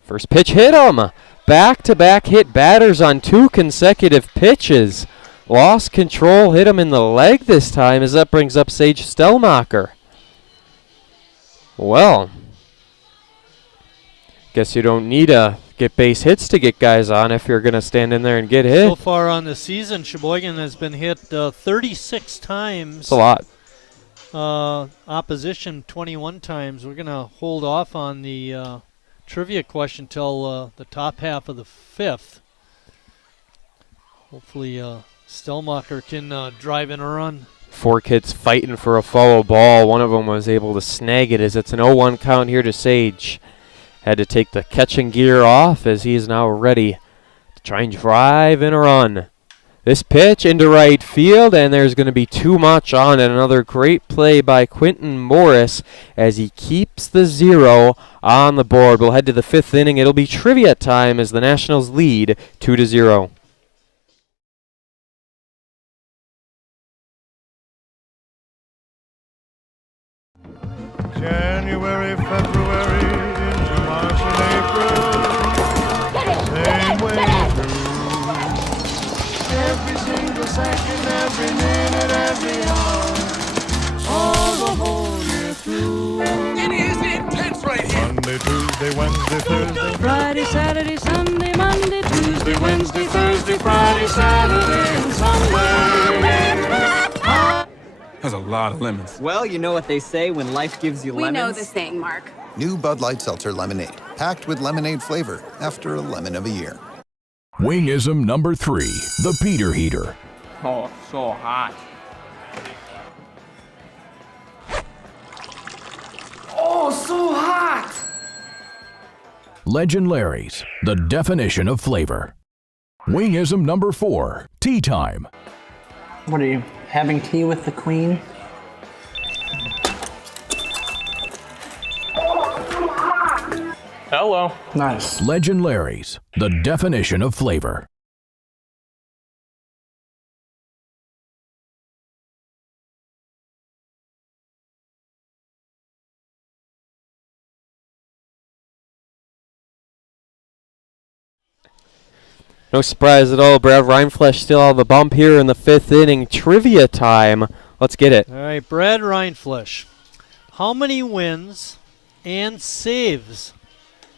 First pitch hit him. Back-to-back hit batters on 2 consecutive pitches. Lost control, hit him in the leg this time as that brings up Sage Stellmacher. Well, guess you don't need to get base hits to get guys on if you're going to stand in there and get hit. So far on the season, Sheboygan has been hit 36 times. That's a lot. Opposition 21 times. We're going to hold off on the trivia question till the top half of the 5th. Hopefully Stellmacher can drive in a run. 4 kids fighting for a foul ball. One of them was able to snag it as it's an 0-1 count here to Sage. Had to take the catching gear off as he is now ready to try and drive in a run. This pitch into right field, and there's going to be too much on it. Another great play by Quentin Morris as he keeps the 0 on the board. We'll head to the 5th inning. It'll be trivia time as the Nationals lead 2-0. January, February, into March and April, same way through. Every single second, every minute, every hour, all the whole year through. It is intense right here. Monday, Tuesday, Wednesday, Thursday, Friday, Saturday, Sunday, Monday, Tuesday, Wednesday, Thursday, Friday, Saturday, and Sunday. That's a lot of lemons. Well, you know what they say when life gives you lemons. We know the saying, Mark. New Bud Light Seltzer Lemonade, packed with lemonade flavor after a lemon of a year. Wingism number 3, the Peter Heater. Oh, so hot. Oh, so hot! Legend Larry's, the definition of flavor. Wingism number 4, Tea Time. What are you, having tea with the Queen? Hello. Nice. Legend Larry's, the definition of flavor. No surprise at all. Brad Reinflesch still on the bump here in the 5th inning. Trivia time. Let's get it. All right, Brad Reinflesch. How many wins and saves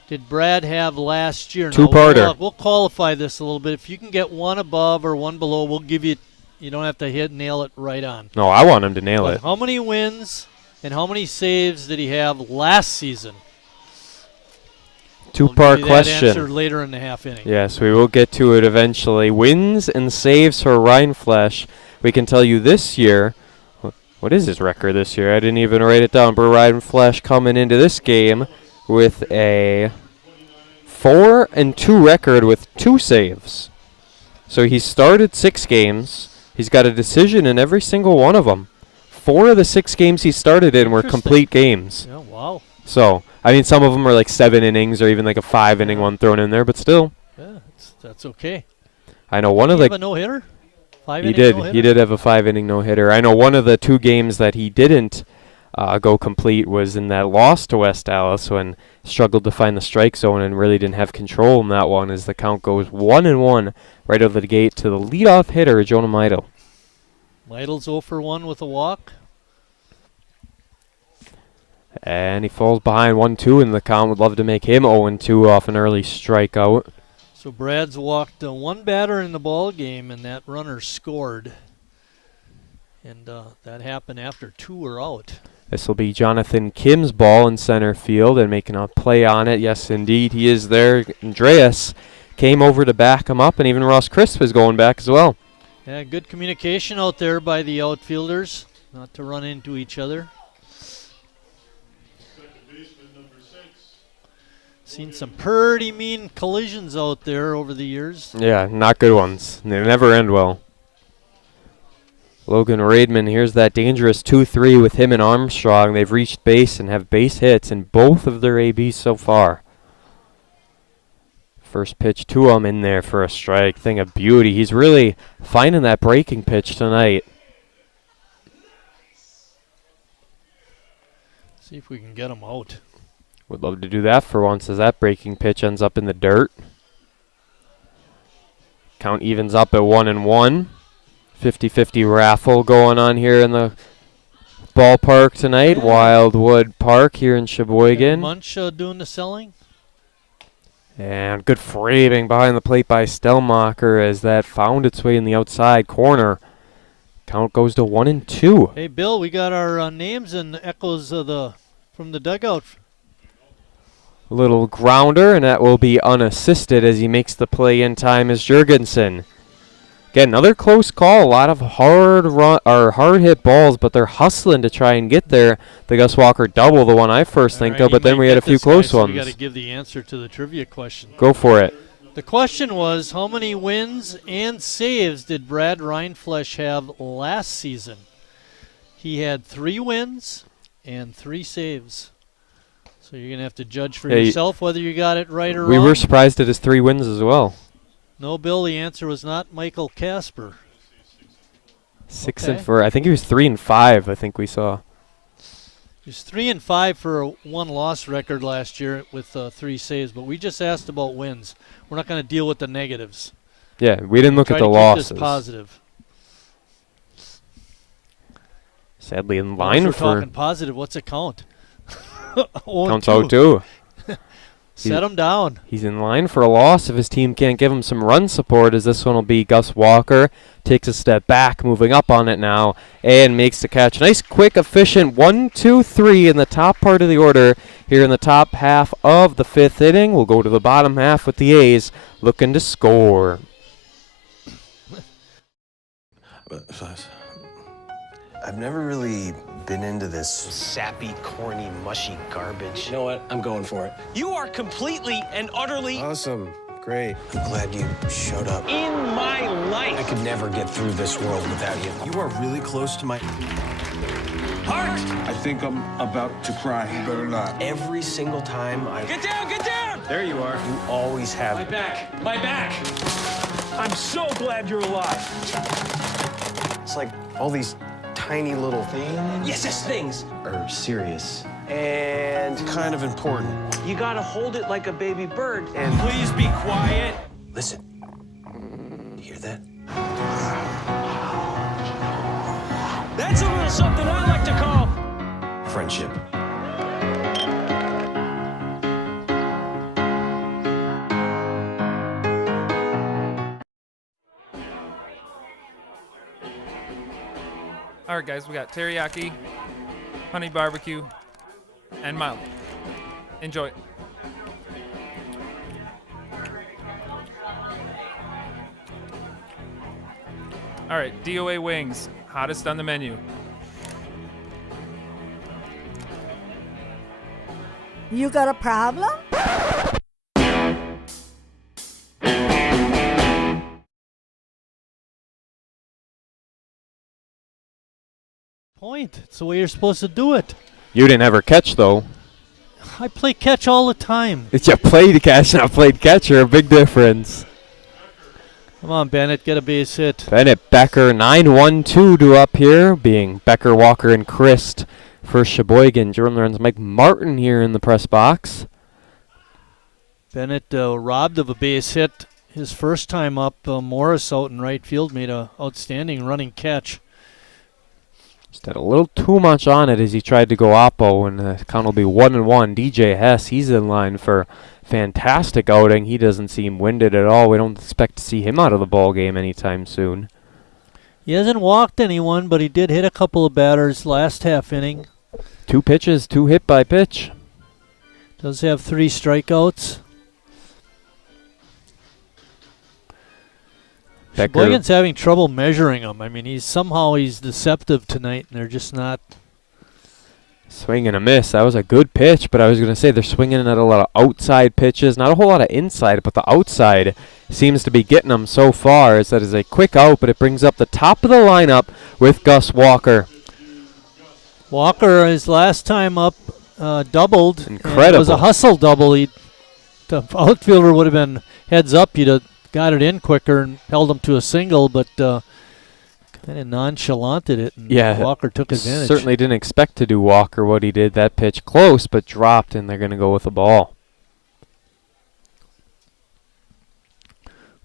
did Brad have last year? Two-parter. We'll qualify this a little bit. If you can get one above or one below, we'll give you. You don't have to nail it right on. No, I want him to nail it. How many wins and how many saves did he have last season? Two-part question. Answer later in the half inning. Yes, we will get to it eventually. Wins and saves for Reinflesch. We can tell you this year. What is his record this year? I didn't even write it down. But Reinflesch coming into this game with a 4-2 record with 2 saves. So he started 6 games. He's got a decision in every single one of them. 4 of the 6 games he started in were complete games. Yeah, wow. So, I mean, some of them are like 7 innings or even like a 5-inning one thrown in there, but still. Yeah, that's okay. I know one of the. Have a no-hitter? He did. He did have a 5-inning no-hitter. I know one of the 2 games that he didn't go complete was in that loss to West Allis when struggled to find the strike zone and really didn't have control in that one as the count goes 1-1 right over the gate to the leadoff hitter, Jonah Meidel. Meidel's 0 for 1 with a walk. And he falls behind 1-2 in the count. Would love to make him 0-2 off an early strikeout. So Brad's walked 1 batter in the ball game, and that runner scored. And that happened after 2 were out. This will be Jonathan Kim's ball in center field and making a play on it. Yes, indeed, he is there. Andreas came over to back him up, and even Ross Crisp is going back as well. Yeah, good communication out there by the outfielders, not to run into each other. Seen some pretty mean collisions out there over the years. Yeah, not good ones. They never end well. Logan Raidman, here's that dangerous 2-3 with him and Armstrong. They've reached base and have base hits in both of their ABs so far. First pitch to him in there for a strike. Thing of beauty. He's really finding that breaking pitch tonight. See if we can get him out. Would love to do that for once as that breaking pitch ends up in the dirt. Count evens up at 1-1. 50-50 raffle going on here in the ballpark tonight. Yeah. Wildwood Park here in Sheboygan. Munch doing the selling. And good framing behind the plate by Stellmacher as that found its way in the outside corner. Count goes to 1-2. Hey, Bill, we got our names and echoes of from the dugout. Little grounder, and that will be unassisted as he makes the play in time as Jurgensen. Again, another close call. A lot of hard hit balls, but they're hustling to try and get there. The Gus Walker double, the one I first think of, but then we had a few close ones. We got to give the answer to the trivia question. Go for it. The question was, how many wins and saves did Brad Reinflesch have last season? He had 3 wins and 3 saves. So you're going to have to judge for yourself whether you got it right or wrong. We were surprised at his 3 wins as well. No, Bill, the answer was not Michael Casper. 6-4. I think he was 3-5, I think we saw. He was 3-5 for a 1-loss record last year with 3 saves, but we just asked about wins. We're not going to deal with the negatives. Yeah, we didn't look at the losses. Try to keep this positive. Sadly in line we're for... talking positive, what's it count? Counts 0-2. Set him down. He's in line for a loss if his team can't give him some run support, as this one will be Gus Walker. Takes a step back, moving up on it now, and makes the catch. Nice, quick, efficient 1-2-3 in the top part of the order here in the top half of the 5th inning. We'll go to the bottom half with the A's looking to score. I've never really been into this sappy, corny, mushy garbage. You know what? I'm going for it. You are completely and utterly Awesome. Great. I'm glad you showed up. in my life. I could never get through this world without you. You are really close to my... Heart! I think I'm about to cry. You better not. Every single time I... Get down, get down! There you are. You always have... My back, my back. I'm so glad you're alive. It's like all these tiny little things... Yes, things. ...are serious and kind of important. You gotta hold it like a baby bird. And please be quiet. Listen. You hear that? That's a little something I like to call friendship. All right, guys, we got teriyaki, honey barbecue, and mild. Enjoy it. All right, DOA wings, hottest on the menu. You got a problem? Point. It's the way you're supposed to do it. You didn't ever catch, though. I play catch all the time. It's you played catch, not played catcher. A big difference. Come on, Bennett, get a base hit. Bennett, Becker, 9-1-2 to up here, being Becker, Walker, and Christ for Sheboygan. Jordan runs Mike Martin here in the press box. Bennett robbed of a base hit his first time up. Morris out in right field made an outstanding running catch. Just had a little too much on it as he tried to go oppo, and the count will be 1-1. DJ Hess, he's in line for fantastic outing. He doesn't seem winded at all. We don't expect to see him out of the ball game anytime soon. He hasn't walked anyone, but he did hit a couple of batters last half inning. 2 pitches, 2 hit by pitch. Does have 3 strikeouts. Sheboygan's having trouble measuring him. I mean, he's deceptive tonight, and they're just not. Swing and a miss. That was a good pitch, but I was going to say they're swinging at a lot of outside pitches. Not a whole lot of inside, but the outside seems to be getting them so far. As that is a quick out, but it brings up the top of the lineup with Gus Walker. Walker, his last time up, doubled. Incredible. It was a hustle double. The outfielder would have been heads up. He'd have got it in quicker and held him to a single, but Kind of nonchalanted it, and Yeah, Walker took advantage. Certainly didn't expect to do Walker what he did. That pitch close, but dropped, and they're going to go with the ball.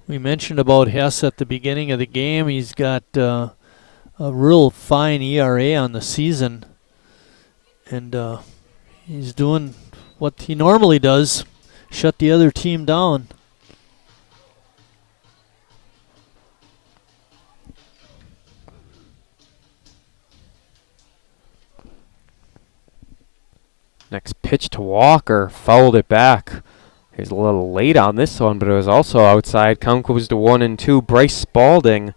We mentioned about Hess at the beginning of the game. He's got a real fine ERA on the season, and he's doing what he normally does, shut the other team down. Next pitch to Walker, fouled it back. He's a little late on this one, but it was also outside. Count goes to 1-2. Bryce Spalding,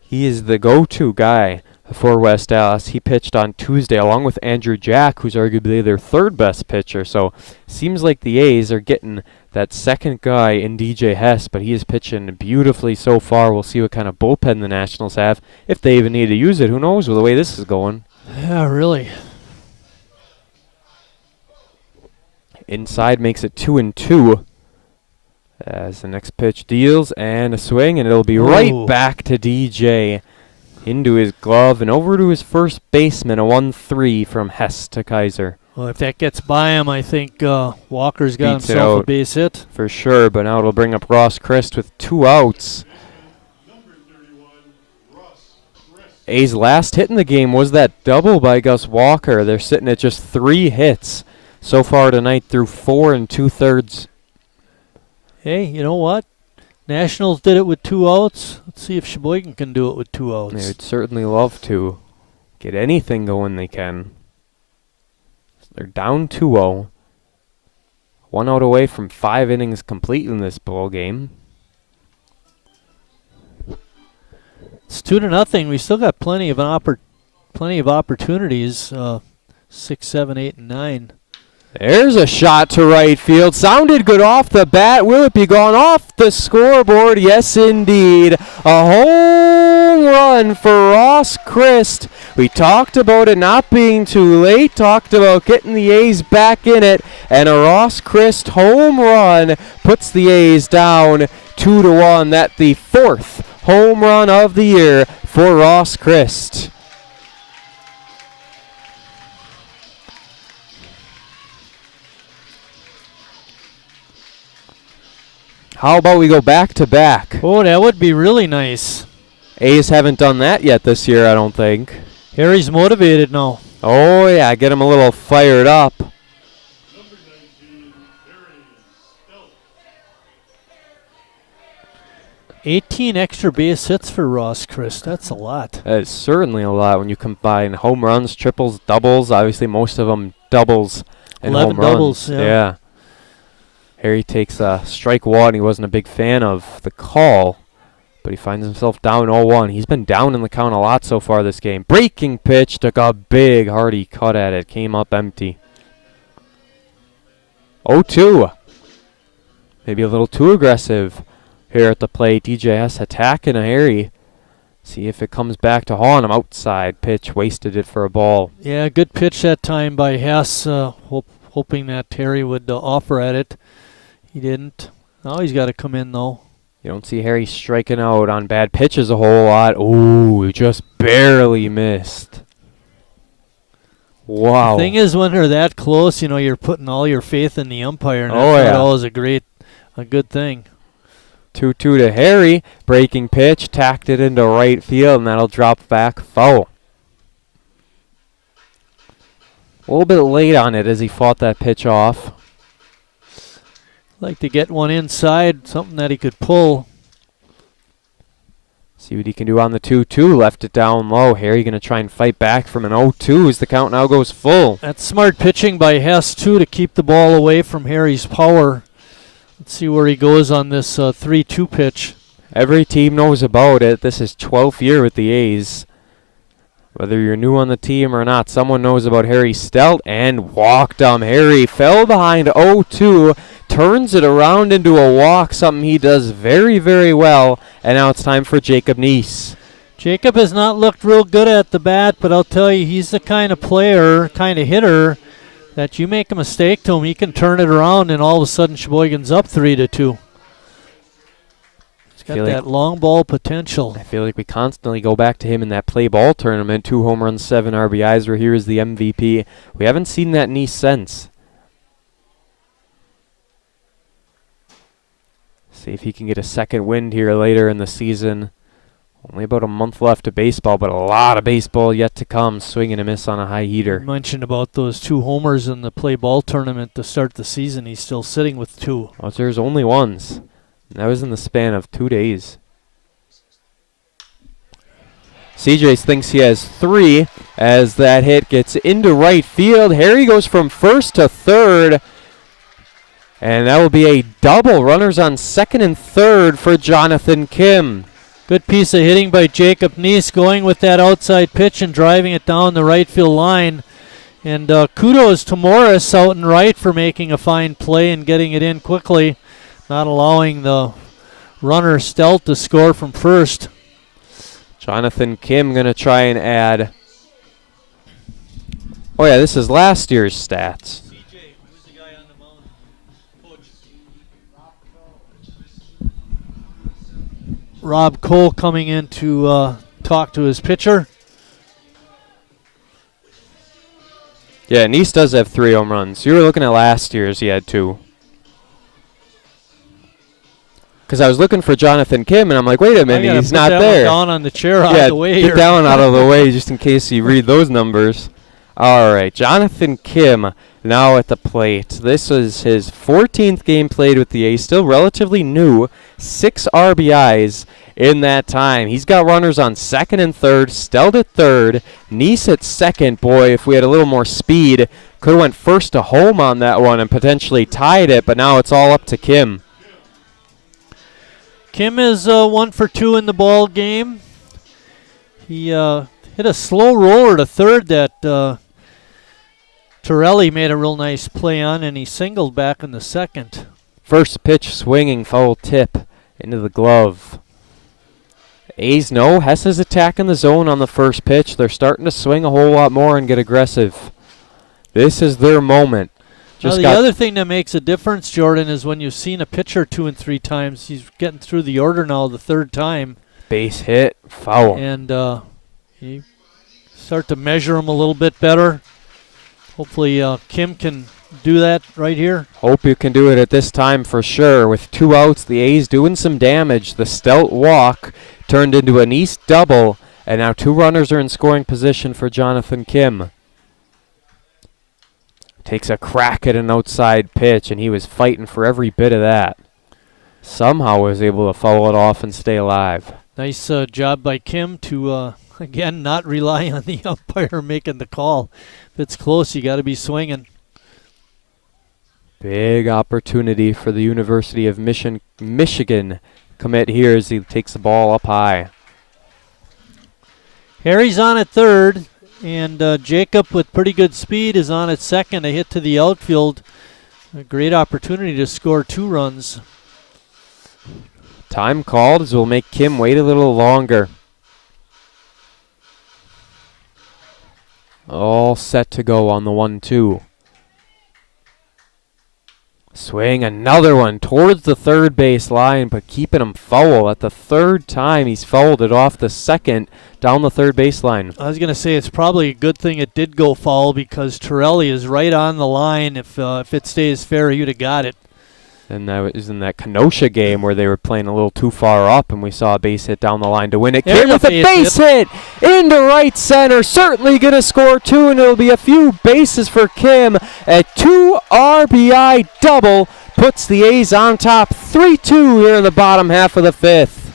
he is the go-to guy for West Allis. He pitched on Tuesday along with Andrew Jack, who's arguably their third best pitcher. So seems like the A's are getting that second guy in DJ Hess, but he is pitching beautifully so far. We'll see what kind of bullpen the Nationals have. If they even need to use it, who knows with the way this is going. Yeah, really. Inside makes it 2-2. As the next pitch deals and a swing, and it'll be right back to DJ. Into his glove and over to his first baseman. A 1-3 from Hess to Kaiser. Well, if that gets by him, I think Walker's got himself a base hit. For sure, but now it'll bring up Ross Christ with 2 outs. A's last hit in the game was that double by Gus Walker. They're sitting at just 3 hits so far tonight through 4 2/3. Hey, you know what? Nationals did it with 2 outs. Let's see if Sheboygan can do it with 2 outs. They would certainly love to get anything going they can. They're down 2-0. 1 out away from 5 innings complete in this ball game. It's 2-0. We still got plenty of opportunities. 6, 7, 8, and 9. There's a shot to right field. Sounded good off the bat. Will it be gone off the scoreboard? Yes, indeed. A home run for Ross Christ. We talked about it not being too late. Talked about getting the A's back in it. And a Ross Christ home run puts the A's down 2-1. That's the 4th home run of the year for Ross Christ. How about we go back to back? Oh, that would be really nice. A's haven't done that yet this year, I don't think. Harry's motivated now. Oh, yeah, get him a little fired up. 18 extra base hits for Ross Christ. That's a lot. That is certainly a lot when you combine home runs, triples, doubles. Obviously, most of them doubles and 11 home runs. doubles, yeah. Harry takes strike 1. He wasn't a big fan of the call, but he finds himself down 0-1. He's been down in the count a lot so far this game. Breaking pitch, took a big, hearty cut at it. Came up empty. 0-2. Maybe a little too aggressive here at the plate. DJ Hess attacking Harry. See if it comes back to haunt him. Outside pitch, wasted it for a ball. Yeah, good pitch that time by Hess, hoping that Harry would offer at it. He didn't. Now he's got to come in, though. You don't see Harry striking out on bad pitches a whole lot. Ooh, just barely missed. Wow. The thing is, when they're that close, you know, you're putting all your faith in the umpire, and oh, that's yeah. always a good thing. 2-2 to Harry. Breaking pitch, tacked it into right field, and that'll drop back foul. A little bit late on it as he fought that pitch off. Like to get one inside, something that he could pull. See what he can do on the 2-2. Left it down low. Harry going to try and fight back from an 0-2 as the count now goes full. That's smart pitching by Hess, too, to keep the ball away from Harry's power. Let's see where he goes on this 3-2 pitch. Every team knows about it. This is 12th year with the A's. Whether you're new on the team or not, someone knows about Harry Stout and walked him. Harry fell behind 0-2, turns it around into a walk, something he does very, very well. And now it's time for Jacob Neese. Jacob has not looked real good at the bat, but I'll tell you, he's the kind of player, kind of hitter, that you make a mistake to him, he can turn it around, and all of a sudden Sheboygan's up 3-2. He's Got that long ball potential. I feel like we constantly go back to him in that play ball tournament. 2 home runs, 7 RBIs, where here is the MVP. We haven't seen that Nice since. See if he can get a second wind here later in the season. Only about a month left of baseball, but a lot of baseball yet to come. Swing and a miss on a high heater. You mentioned about those 2 homers in the play ball tournament to start the season. He's still sitting with 2. Oh, there's only ones. And that was in the span of 2 days. CJ thinks he has 3 as that hit gets into right field. Harry goes from first to third. And that will be a double. Runners on second and third for Jonathan Kim. Good piece of hitting by Jacob Neese, going with that outside pitch and driving it down the right field line. And kudos to Morris out in right for making a fine play and getting it in quickly, not allowing the runner Stelt to score from first. Jonathan Kim going to try and add. Oh, yeah, this is last year's stats. Rob Cole coming in to talk to his pitcher. Yeah, Neese does have 3 home runs. You were looking at last year's, he had 2. Because I was looking for Jonathan Kim, and I'm like, wait a minute, he's not there. Down on the chair out of the way get here. down out of the way just in case you read those numbers. All right, Jonathan Kim now at the plate. This is his 14th game played with the A's, still relatively new. 6 RBIs in that time. He's got runners on second and third, Stelt at third, Neese at second. Boy, if we had a little more speed, could have went first to home on that one and potentially tied it, but now it's all up to Kim. Kim is 1 for 2 in the ball game. He hit a slow roller to third that Torelli made a real nice play on, and he singled back in the second. First pitch swinging, foul tip into the glove. A's know Hess is attacking the zone on the first pitch. They're starting to swing a whole lot more and get aggressive. This is their moment. The other thing that makes a difference, Jordan, is when you've seen a pitcher 2 and 3 times. He's getting through the order now the third time. Base hit, foul. And you start to measure him a little bit better. Hopefully Kim can do that right here. Hope you can do it at this time for sure. With 2 outs, the A's doing some damage. The Stelt walk turned into an East double, and now 2 runners are in scoring position for Jonathan Kim. Takes a crack at an outside pitch, and he was fighting for every bit of that. Somehow was able to foul it off and stay alive. Nice job by Kim to, again, not rely on the umpire making the call. If it's close, you got to be swinging. Big opportunity for the University of Michigan commit here as he takes the ball up high. Harry's on at third, and Jacob with pretty good speed is on at second. A hit to the outfield. A great opportunity to score 2 runs. Time called as we'll make Kim wait a little longer. All set to go on the 1-2. Swing, another one towards the third base line, but keeping him foul. At the third time, he's fouled it off the second down the third baseline. I was going to say it's probably a good thing it did go foul because Torelli is right on the line. If it stays fair, you'd have got it. And that was in that Kenosha game where they were playing a little too far up, and we saw a base hit down the line to win it. Kim with a base hit into right center. Certainly going to score 2, and it'll be a few bases for Kim. A 2 RBI double puts the A's on top 3-2 here in the bottom half of the 5th.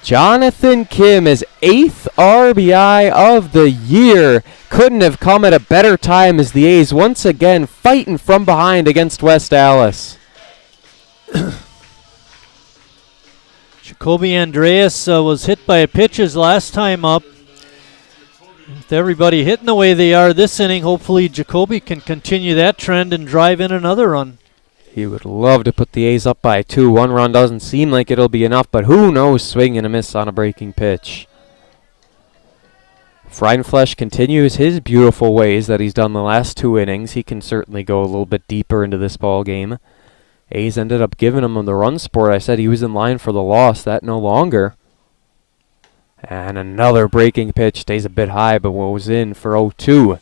Jonathan Kim is 8th RBI of the year. Couldn't have come at a better time as the A's once again fighting from behind against West Allis. Jacoby Andreas was hit by a pitch his last time up. With everybody hitting the way they are this inning, hopefully Jacoby can continue that trend and drive in another run. He would love to put the A's up by 2. 1 run doesn't seem like it'll be enough, but who knows, swing and a miss on a breaking pitch. Friedenflesch continues his beautiful ways that he's done the last 2 innings. He can certainly go a little bit deeper into this ball game. A's ended up giving him the run support. I said he was in line for the loss. That no longer. And another breaking pitch stays a bit high, but was in for 0-2.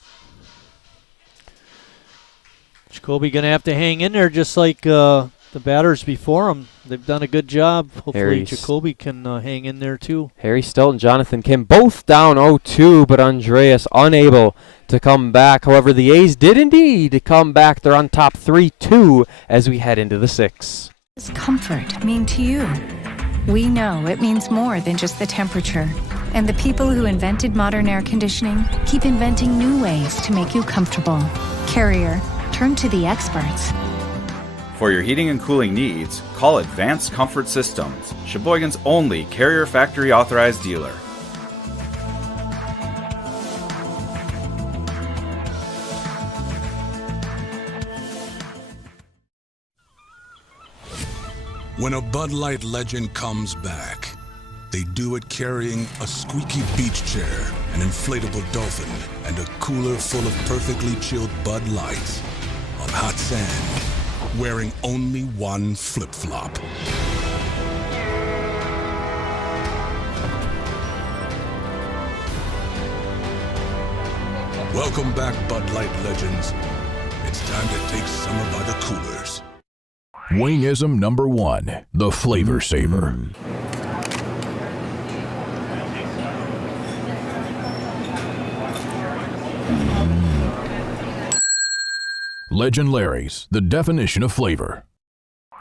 Jacoby going to have to hang in there just like the batters before him. They've done a good job. Hopefully Jacoby can hang in there too. Harry Stelton, Jonathan Kim both down 0-2, but Andreas unable to come back. However, the A's did indeed come back. They're on top 3-2 as we head into the 6th. What does comfort mean to you? We know it means more than just the temperature. And the people who invented modern air conditioning keep inventing new ways to make you comfortable. Carrier, turn to the experts. For your heating and cooling needs, call Advanced Comfort Systems, Sheboygan's only Carrier Factory authorized dealer. When a Bud Light legend comes back, they do it carrying a squeaky beach chair, an inflatable dolphin, and a cooler full of perfectly chilled Bud Light on hot sand, wearing only one flip-flop. Welcome back, Bud Light legends. It's time to take summer by the coolers. Wingism number 1, the Flavor Saver. Legend Larry's, the definition of flavor.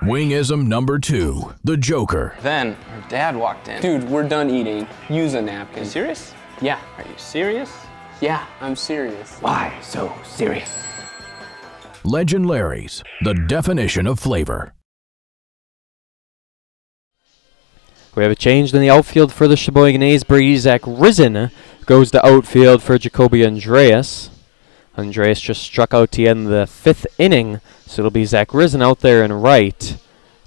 Wingism number 2, the Joker. Then her dad walked in. Dude, we're done eating. Use a napkin. Are you serious? Yeah. Are you serious? Yeah, I'm serious. Why so serious? Legend Larry's, the definition of flavor. We have a change in the outfield for the Sheboygan A's. Brady Zach Risen goes to outfield for Jacoby Andreas. Andreas just struck out to end the 5th inning, so it'll be Zach Risen out there in right.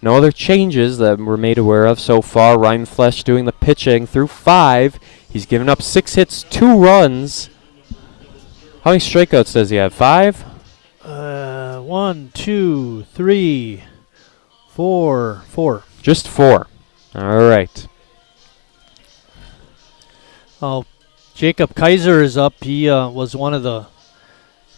No other changes that we're made aware of so far. Ryan Flesch doing the pitching through 5. He's given up 6 hits, 2 runs. How many strikeouts does he have? 5? 1, 2, 3, 4. 4. Just 4. All right. Oh, Jacob Kaiser is up. He was one of the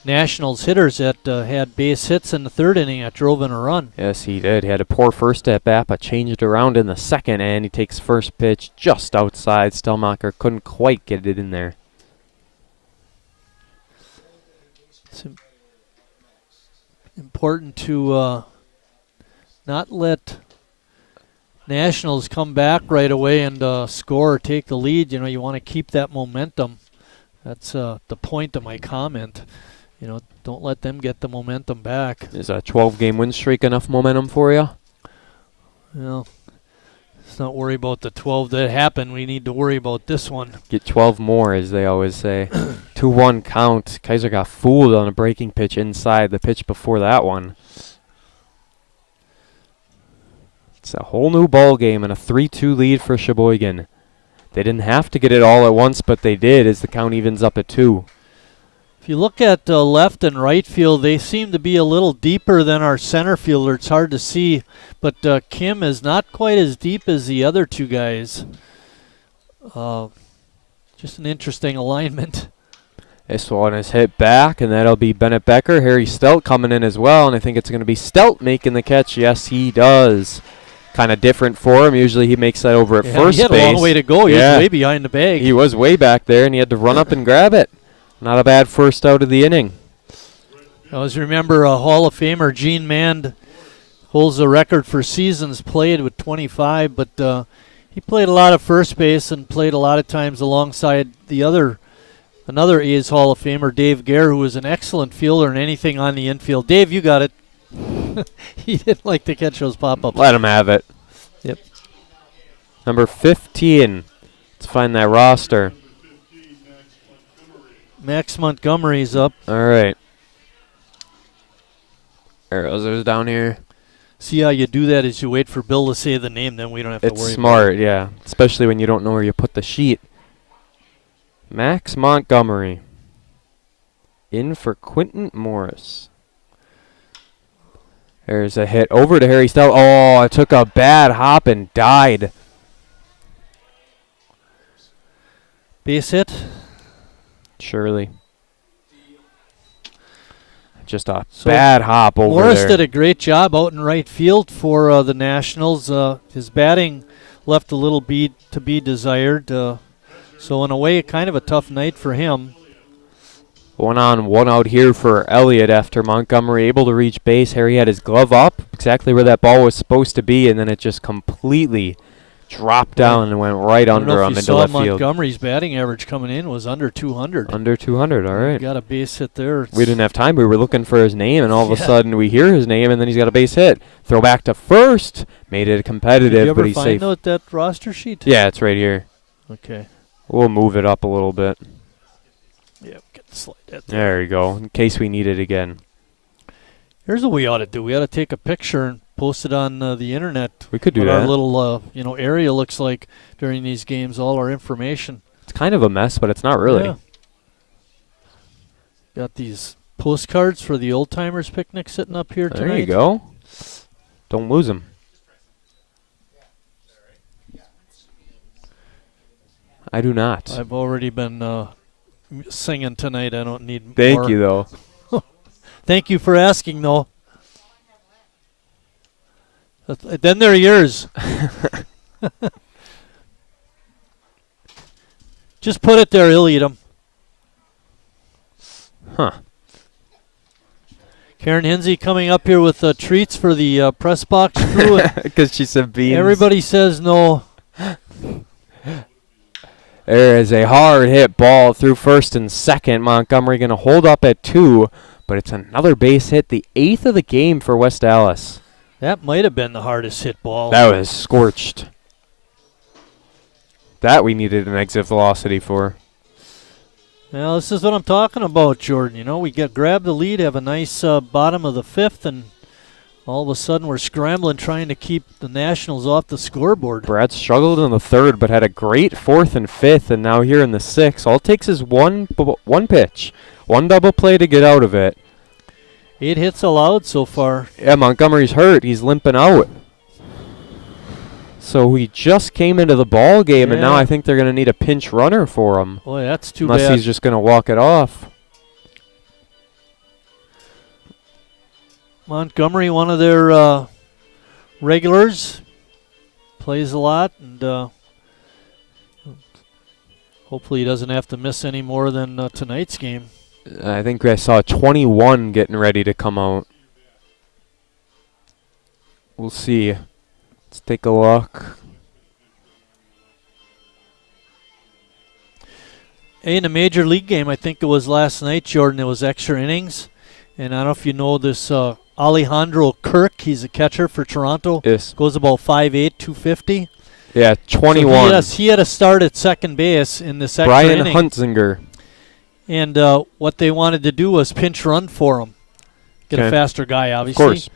Nationals hitters that had base hits in the 3rd inning that drove in a run. Yes, he did. He had a poor first at bat, but changed around in the 2nd, and he takes first pitch just outside. Stelmacher couldn't quite get it in there. It's important to not let Nationals come back right away and score or take the lead. You know, you want to keep that momentum. That's the point of my comment. You know, don't let them get the momentum back. Is a 12-game win streak enough momentum for you? Well, let's not worry about the 12 that happened. We need to worry about this one. Get 12 more, as they always say. 2-1 count. Kaiser got fooled on a breaking pitch inside the pitch before that one. It's a whole new ball game and a 3-2 lead for Sheboygan. They didn't have to get it all at once, but they did as the count evens up at 2. If you look at left and right field, they seem to be a little deeper than our center fielder. It's hard to see, but Kim is not quite as deep as the other 2 guys. Just an interesting alignment. This one is hit back, and that'll be Bennett Becker. Harry Stelt coming in as well, and I think it's going to be Stelt making the catch. Yes, he does. Kind of different for him. Usually he makes that over at first base. He had a long way to go. He was way behind the bag. He was way back there, and he had to run up and grab it. Not a bad first out of the inning. I always remember Hall of Famer Gene Mand holds the record for seasons played with 25, but he played a lot of first base and played a lot of times alongside another A's Hall of Famer, Dave Gare, who was an excellent fielder and anything on the infield. Dave, you got it. He didn't like to catch those pop-ups. Let him have it. Yep. Number 15. Let's find that roster. Max Montgomery's up. All right. Arrows are down here. See how you do that is you wait for Bill to say the name, then we don't have to worry about it. It's smart, yeah. Especially when you don't know where you put the sheet. Max Montgomery. In for Quentin Morris. There's a hit over to Harry Stell. Oh, it took a bad hop and died. Base hit. Surely. Just a bad hop over Morris there. did a great job out in right field for the Nationals. His batting left a little to be desired. So in a way, kind of a tough night for him. 1 on, 1 out here for Elliott after Montgomery able to reach base. Harry had his glove up, exactly where that ball was supposed to be, and then it just completely dropped down and went right under him into left field. Montgomery's batting average coming in was under 200. Under 200, all right. Got a base hit there. We didn't have time. We were looking for his name, and all of a sudden we hear his name, and then he's got a base hit. Throw back to first. Made it competitive, but he's safe. Did you ever find out that roster sheet? Yeah, it's right here. Okay. We'll move it up a little bit. Yeah, we can slide that there you go, in case we need it again. Here's what we ought to do. We ought to take a picture and post it on the internet. We could do what that. Our little area looks like during these games, all our information. It's kind of a mess, but it's not really. Yeah. Got these postcards for the old timers picnic sitting up here tonight. There you go. Don't lose them. I do not. I've already been singing tonight. I don't need more. Thank you, though. Thank you for asking, though. Then they're yours. Just put it there. He'll eat them. Huh. Karen Hinsey coming up here with treats for the press box crew. Because she said beans. Everybody says no. There is a hard hit ball through first and second. Montgomery going to hold up at 2, but it's another base hit, the 8th of the game for West Allis. That might have been the hardest hit ball. That was scorched. That we needed an exit velocity for. Well, this is what I'm talking about, Jordan. You know, we grab the lead, have a nice bottom of the 5th, and all of a sudden we're scrambling trying to keep the Nationals off the scoreboard. Brad struggled in the 3rd, but had a great 4th and 5th, and now here in the 6th. All it takes is one pitch, one double play to get out of it. 8 hits allowed so far. Yeah, Montgomery's hurt. He's limping out. So he just came into the ball game, and now I think they're going to need a pinch runner for him. Boy, that's too bad. Unless he's just going to walk it off. Montgomery, one of their regulars, plays a lot, and hopefully he doesn't have to miss any more than tonight's game. I think I saw 21 getting ready to come out. We'll see. Let's take a look. In a major league game, I think it was last night, Jordan, it was extra innings. And I don't know if you know this Alejandro Kirk. He's a catcher for Toronto. Yes. Goes about 5'8", 250. Yeah, 21. So he had a start at second base in this extra Brian inning. Huntzinger. And what they wanted to do was pinch run for him. Get a faster guy, obviously. Of course.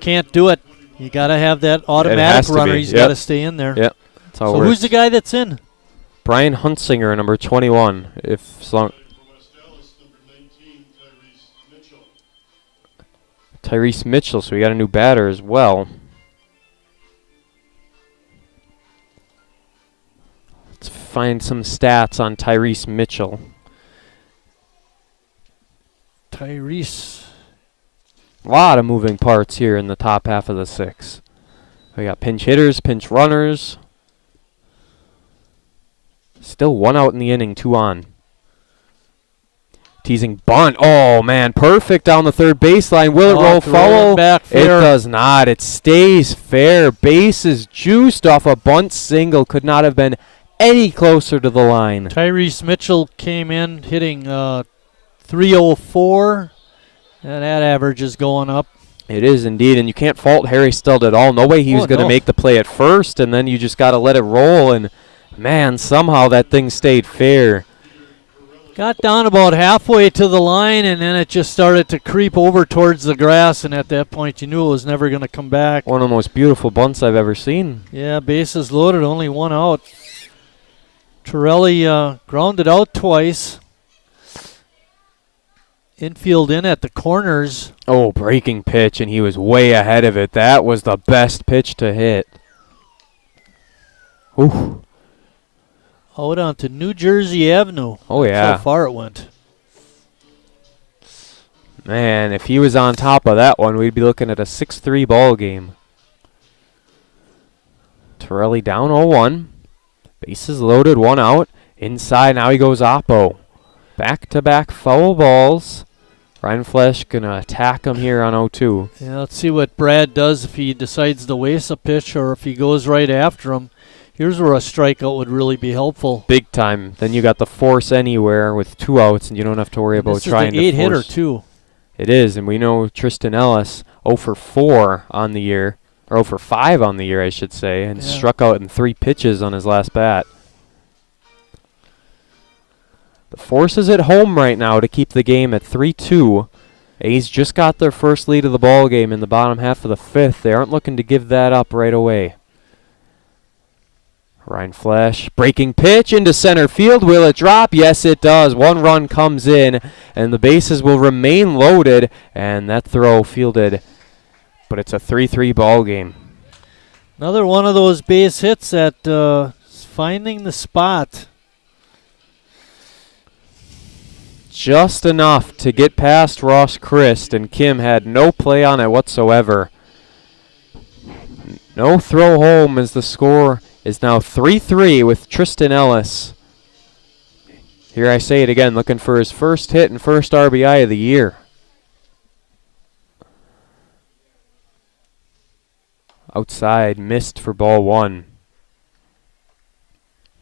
Can't do it. You got to have that automatic runner. He's got to stay in there. Yep. That's how it so works. who's the guy that's in? Brian Huntzinger, number 21. Tyrese Mitchell, so we got a new batter as well. Let's find some stats on Tyrese Mitchell. Tyrese. A lot of moving parts here in the top half of the 6. We got pinch hitters, pinch runners. Still 1 out in the inning, 2 on. Teasing bunt. Oh, man. Perfect down the third baseline. Will it roll foul? Back It fair. does not. It stays fair. Base is juiced off a bunt single. Could not have been any closer to the line. Tyrese Mitchell came in hitting 304. And that average is going up. It is indeed, and you can't fault Harry Steld at all. No way he was going to make the play at first, and then you just got to let it roll. And, man, somehow that thing stayed fair. Got down about halfway to the line, and then it just started to creep over towards the grass, and at that point you knew it was never going to come back. One of the most beautiful bunts I've ever seen. Yeah, bases loaded, only 1 out. Torelli grounded out twice. Infield in at the corners. Oh, breaking pitch, and he was way ahead of it. That was the best pitch to hit. Ooh. Out onto New Jersey Avenue. Oh, yeah. That's how far it went. Man, if he was on top of that one, we'd be looking at a 6-3 ball game. Torelli down 0-1. Bases loaded, 1 out. Inside, now he goes oppo. Back-to-back foul balls. Rindfleisch gonna attack him here on 0-2. Yeah, let's see what Brad does if he decides to waste a pitch or if he goes right after him. Here's where a strikeout would really be helpful. Big time. Then you got the force anywhere with 2 outs, and you don't have to worry about trying to force. This is the 8-hitter, too. It is, and we know Tristan Ellis 0 for 4 on the year, or 0 for 5 on the year, I should say, and struck out in 3 pitches on his last bat. The force is at home right now to keep the game at 3-2. A's just got their first lead of the ball game in the bottom half of the 5th. They aren't looking to give that up right away. Rindfleisch, breaking pitch into center field. Will it drop? Yes, it does. 1 run comes in, and the bases will remain loaded, and that throw fielded. But it's a 3-3 ball game. Another one of those base hits that finding the spot. Just enough to get past Ross Christ, and Kim had no play on it whatsoever. No throw home as the score is now 3-3 with Tristan Ellis. Here I say it again, looking for his first hit and first RBI of the year. Outside, missed for ball 1.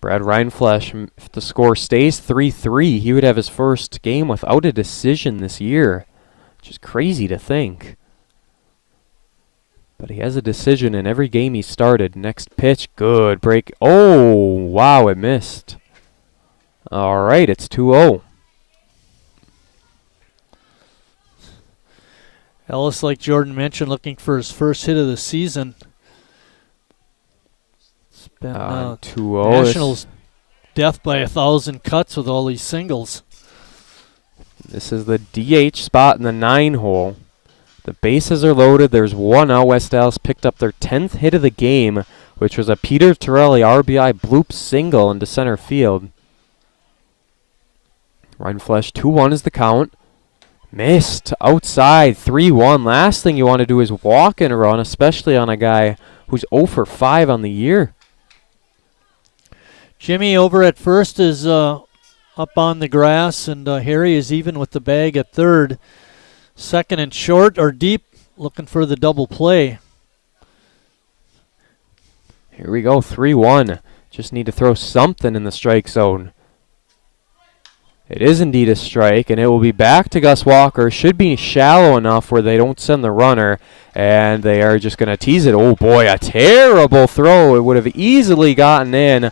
Brad Rindfleisch, if the score stays 3-3, he would have his first game without a decision this year, which is crazy to think. But he has a decision in every game he started. Next pitch, good break. Oh, wow, it missed. All right, it's 2-0. Ellis, like Jordan mentioned, looking for his first hit of the season. It's been 2-0. Nationals death by 1,000 cuts with all these singles. This is the DH spot in the 9 hole. The bases are loaded. There's 1 out. West Allis picked up their 10th hit of the game, which was a Peter Torelli RBI bloop single into center field. Rindfleisch 2-1 is the count. Missed outside 3-1. Last thing you want to do is walk in a run, especially on a guy who's 0 for 5 on the year. Jimmy over at first is up on the grass, and Harry is even with the bag at third. Second and short or deep, looking for the double play. Here we go, 3-1. Just need to throw something in the strike zone. It is indeed a strike, and it will be back to Gus Walker. Should be shallow enough where they don't send the runner, and they are just going to tease it. Oh, boy, a terrible throw. It would have easily gotten in.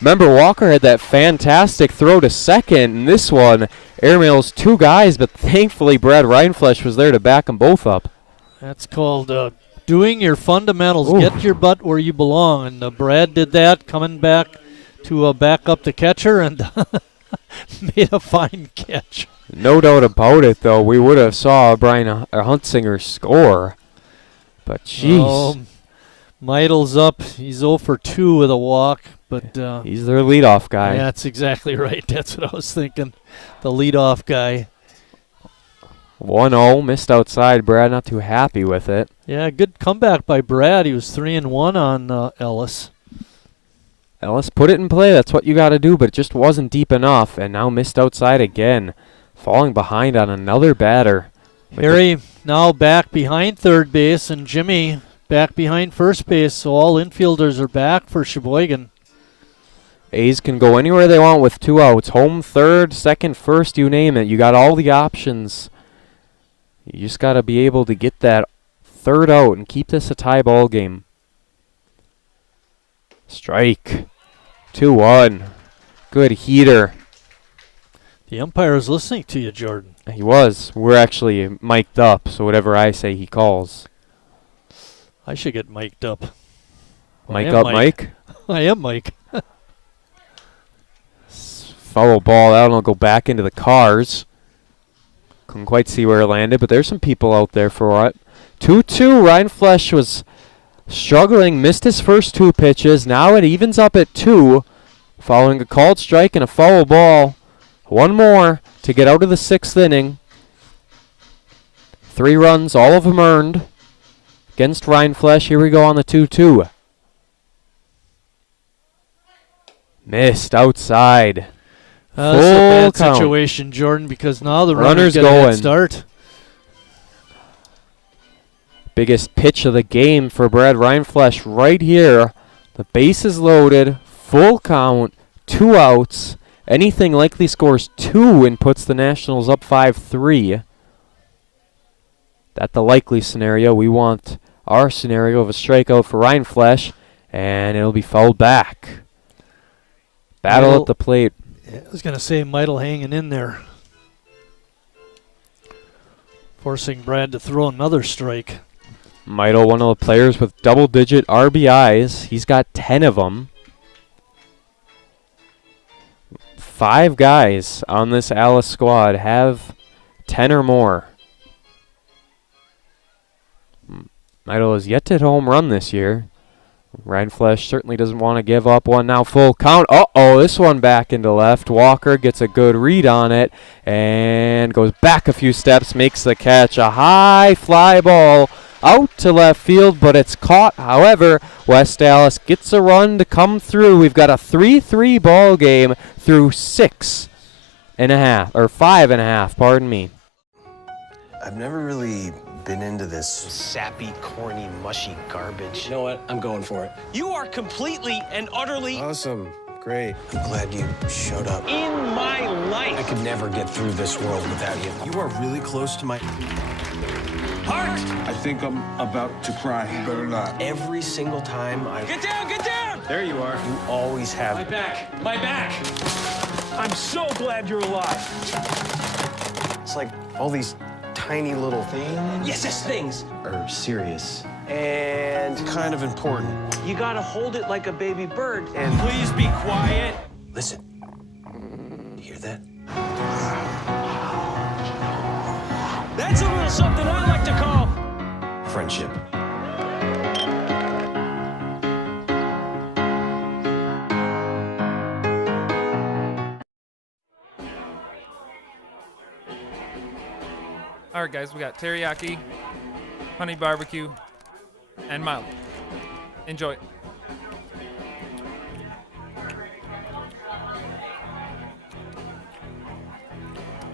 Remember, Walker had that fantastic throw to second, and this one airmails 2 guys, but thankfully Brad Rindfleisch was there to back them both up. That's called doing your fundamentals. Ooh. Get your butt where you belong, and Brad did that, coming back to back up the catcher, and made a fine catch. No doubt about it, though. We would have saw Brian Huntsinger score, but jeez. Meidel's up. He's 0 for 2 with a walk. But he's their leadoff guy. Yeah, that's exactly right. That's what I was thinking. The leadoff guy. 1-0, missed outside. Brad not too happy with it. Yeah, good comeback by Brad. He was 3-1 on Ellis. Ellis put it in play. That's what you got to do, but it just wasn't deep enough, and now missed outside again, falling behind on another batter. Harry now back behind third base, and Jimmy back behind first base, so all infielders are back for Sheboygan. A's can go anywhere they want with 2 outs. Home, third, second, first, you name it. You got all the options. You just got to be able to get that third out and keep this a tie ball game. Strike. 2-1. Good heater. The umpire is listening to you, Jordan. He was. We're actually mic'd up, so whatever I say, he calls. I should get mic'd up. Mic up, Mike? I am Mike. Foul ball. That'll go back into the cars. Couldn't quite see where it landed, but there's some people out there for it. 2-2. Ryan Flesch was struggling, missed his first 2 pitches. Now it evens up at 2, following a called strike and a foul ball. 1 more to get out of the 6th inning. 3 runs, all of them earned against Ryan Flesch. Here we go on the 2-2. Missed outside. That's a bad situation, Jordan, because now the runners get a head start. Biggest pitch of the game for Brad Reinflesch right here. The base is loaded, full count, 2 outs. Anything likely scores 2 and puts the Nationals up 5-3. That's the likely scenario. We want our scenario of a strikeout for Reinflesch, and it'll be fouled back. Battle at the plate. Yeah, I was going to say Meidel hanging in there. Forcing Brad to throw another strike. Meidel, one of the players with double-digit RBIs. He's got 10 of them. 5 guys on this Allis squad have 10 or more. Meidel has yet to hit a home run this year. Reinflesch certainly doesn't want to give up one. Now full count. Uh-oh, this one back into left. Walker gets a good read on it and goes back a few steps, makes the catch. A high fly ball out to left field, but it's caught. However, West Allis gets a run to come through. We've got a 3-3 ball game through 5.5, pardon me. I've never really been into this sappy, corny, mushy garbage. You know what? I'm going for it. You are completely and utterly Awesome. Great. I'm glad you showed up. in my life. I could never get through this world without you. You are really close to my... Heart! I think I'm about to cry. You better not. Every single time I... Get down, get down! There you are. You always have... My back, my back. I'm so glad you're alive. It's like all these tiny little things... Yes, things. ...are serious and kind of important. You gotta hold it like a baby bird. And please be quiet. Listen. You hear that? That's a little something I like to call Friendship. All right, guys, we got teriyaki, honey barbecue, and mild. Enjoy.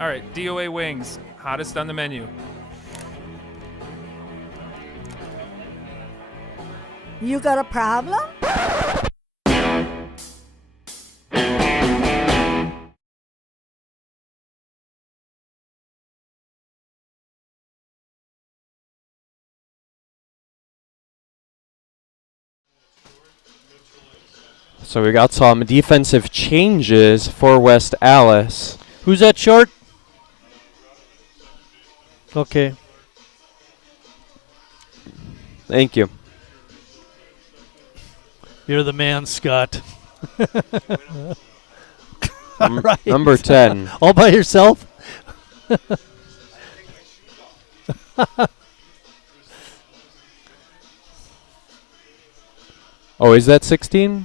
All right, DOA wings, hottest on the menu. You got a problem? So we got some defensive changes for West Allis. Who's that short? Okay. Thank you. You're the man, Scott. All right. Number 10. All by yourself? Oh, is that 16?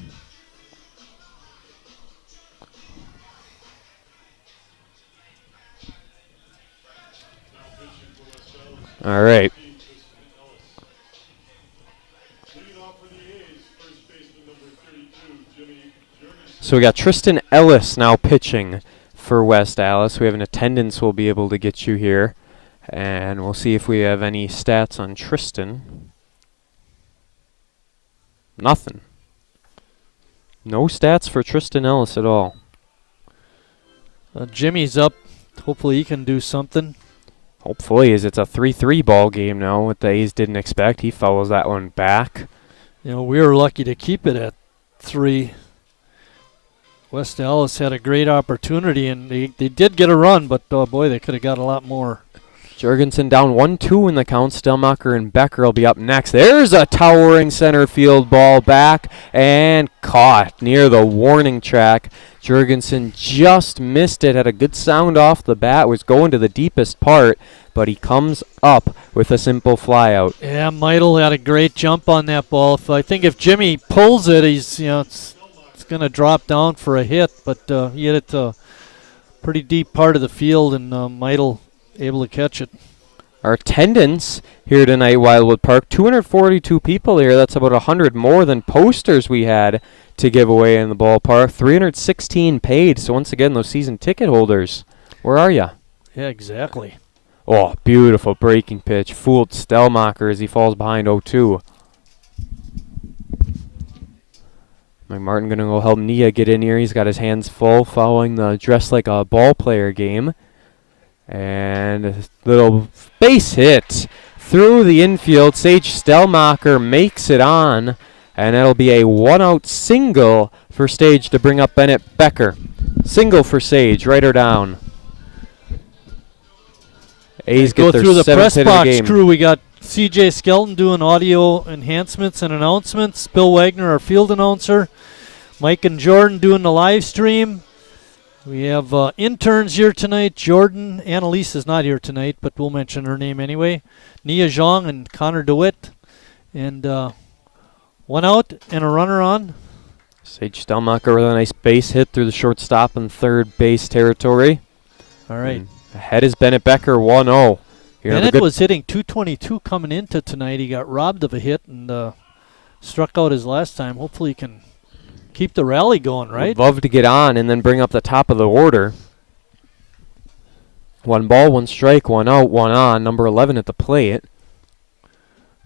All right. So we got Tristan Ellis now pitching for West Allis. We have an attendance we'll be able to get you here. And we'll see if we have any stats on Tristan. Nothing. No stats for Tristan Ellis at all. Jimmy's up. Hopefully he can do something. Hopefully, as it's a 3-3 ball game now, what the A's didn't expect. He follows that one back. You know, we were lucky to keep it at 3. West Allis had a great opportunity, and they did get a run, but boy, they could have got a lot more. Jurgensen down 1-2 in the count. Stelmacher and Becker will be up next. There's a towering center field ball back and caught near the warning track. Jurgensen just missed it, had a good sound off the bat, was going to the deepest part, but he comes up with a simple flyout. Yeah, Meidel had a great jump on that ball. I think if Jimmy pulls it, he's it's going to drop down for a hit, but he hit it to a pretty deep part of the field, and Meidel able to catch it. Our attendance here tonight, Wildwood Park, 242 people here. That's about 100 more than posters we had to give away in the ballpark. 316 paid. So once again, those season ticket holders, where are you? Yeah, exactly. Oh, beautiful breaking pitch. Fooled Stelmacher as he falls behind 0-2. McMartin going to go help Nia get in here. He's got his hands full following the dress like a ball player game. And a little base hit through the infield. Sage Stelmacher makes it on, and that'll be a one-out single for Sage to bring up Bennett Becker. Single for Sage, right or down. A's go get their through the seventh press hit of the box game. crew. We got C.J. Skelton doing audio enhancements and announcements. Bill Wagner, our field announcer. Mike and Jordan doing the live stream. We have interns here tonight. Jordan, Annalise is not here tonight, but we'll mention her name anyway. Nia Zhang and Connor DeWitt. And one out and a runner on. Sage Stelmacher with a nice base hit through the shortstop and third base territory. All right. And ahead is Bennett Becker, 1-0. Bennett was hitting 222 coming into tonight. He got robbed of a hit and struck out his last time. Hopefully he can keep the rally going, right? Would love to get on and then bring up the top of the order. 1 ball, 1 strike, 1 out, 1 on. Number 11 at the plate.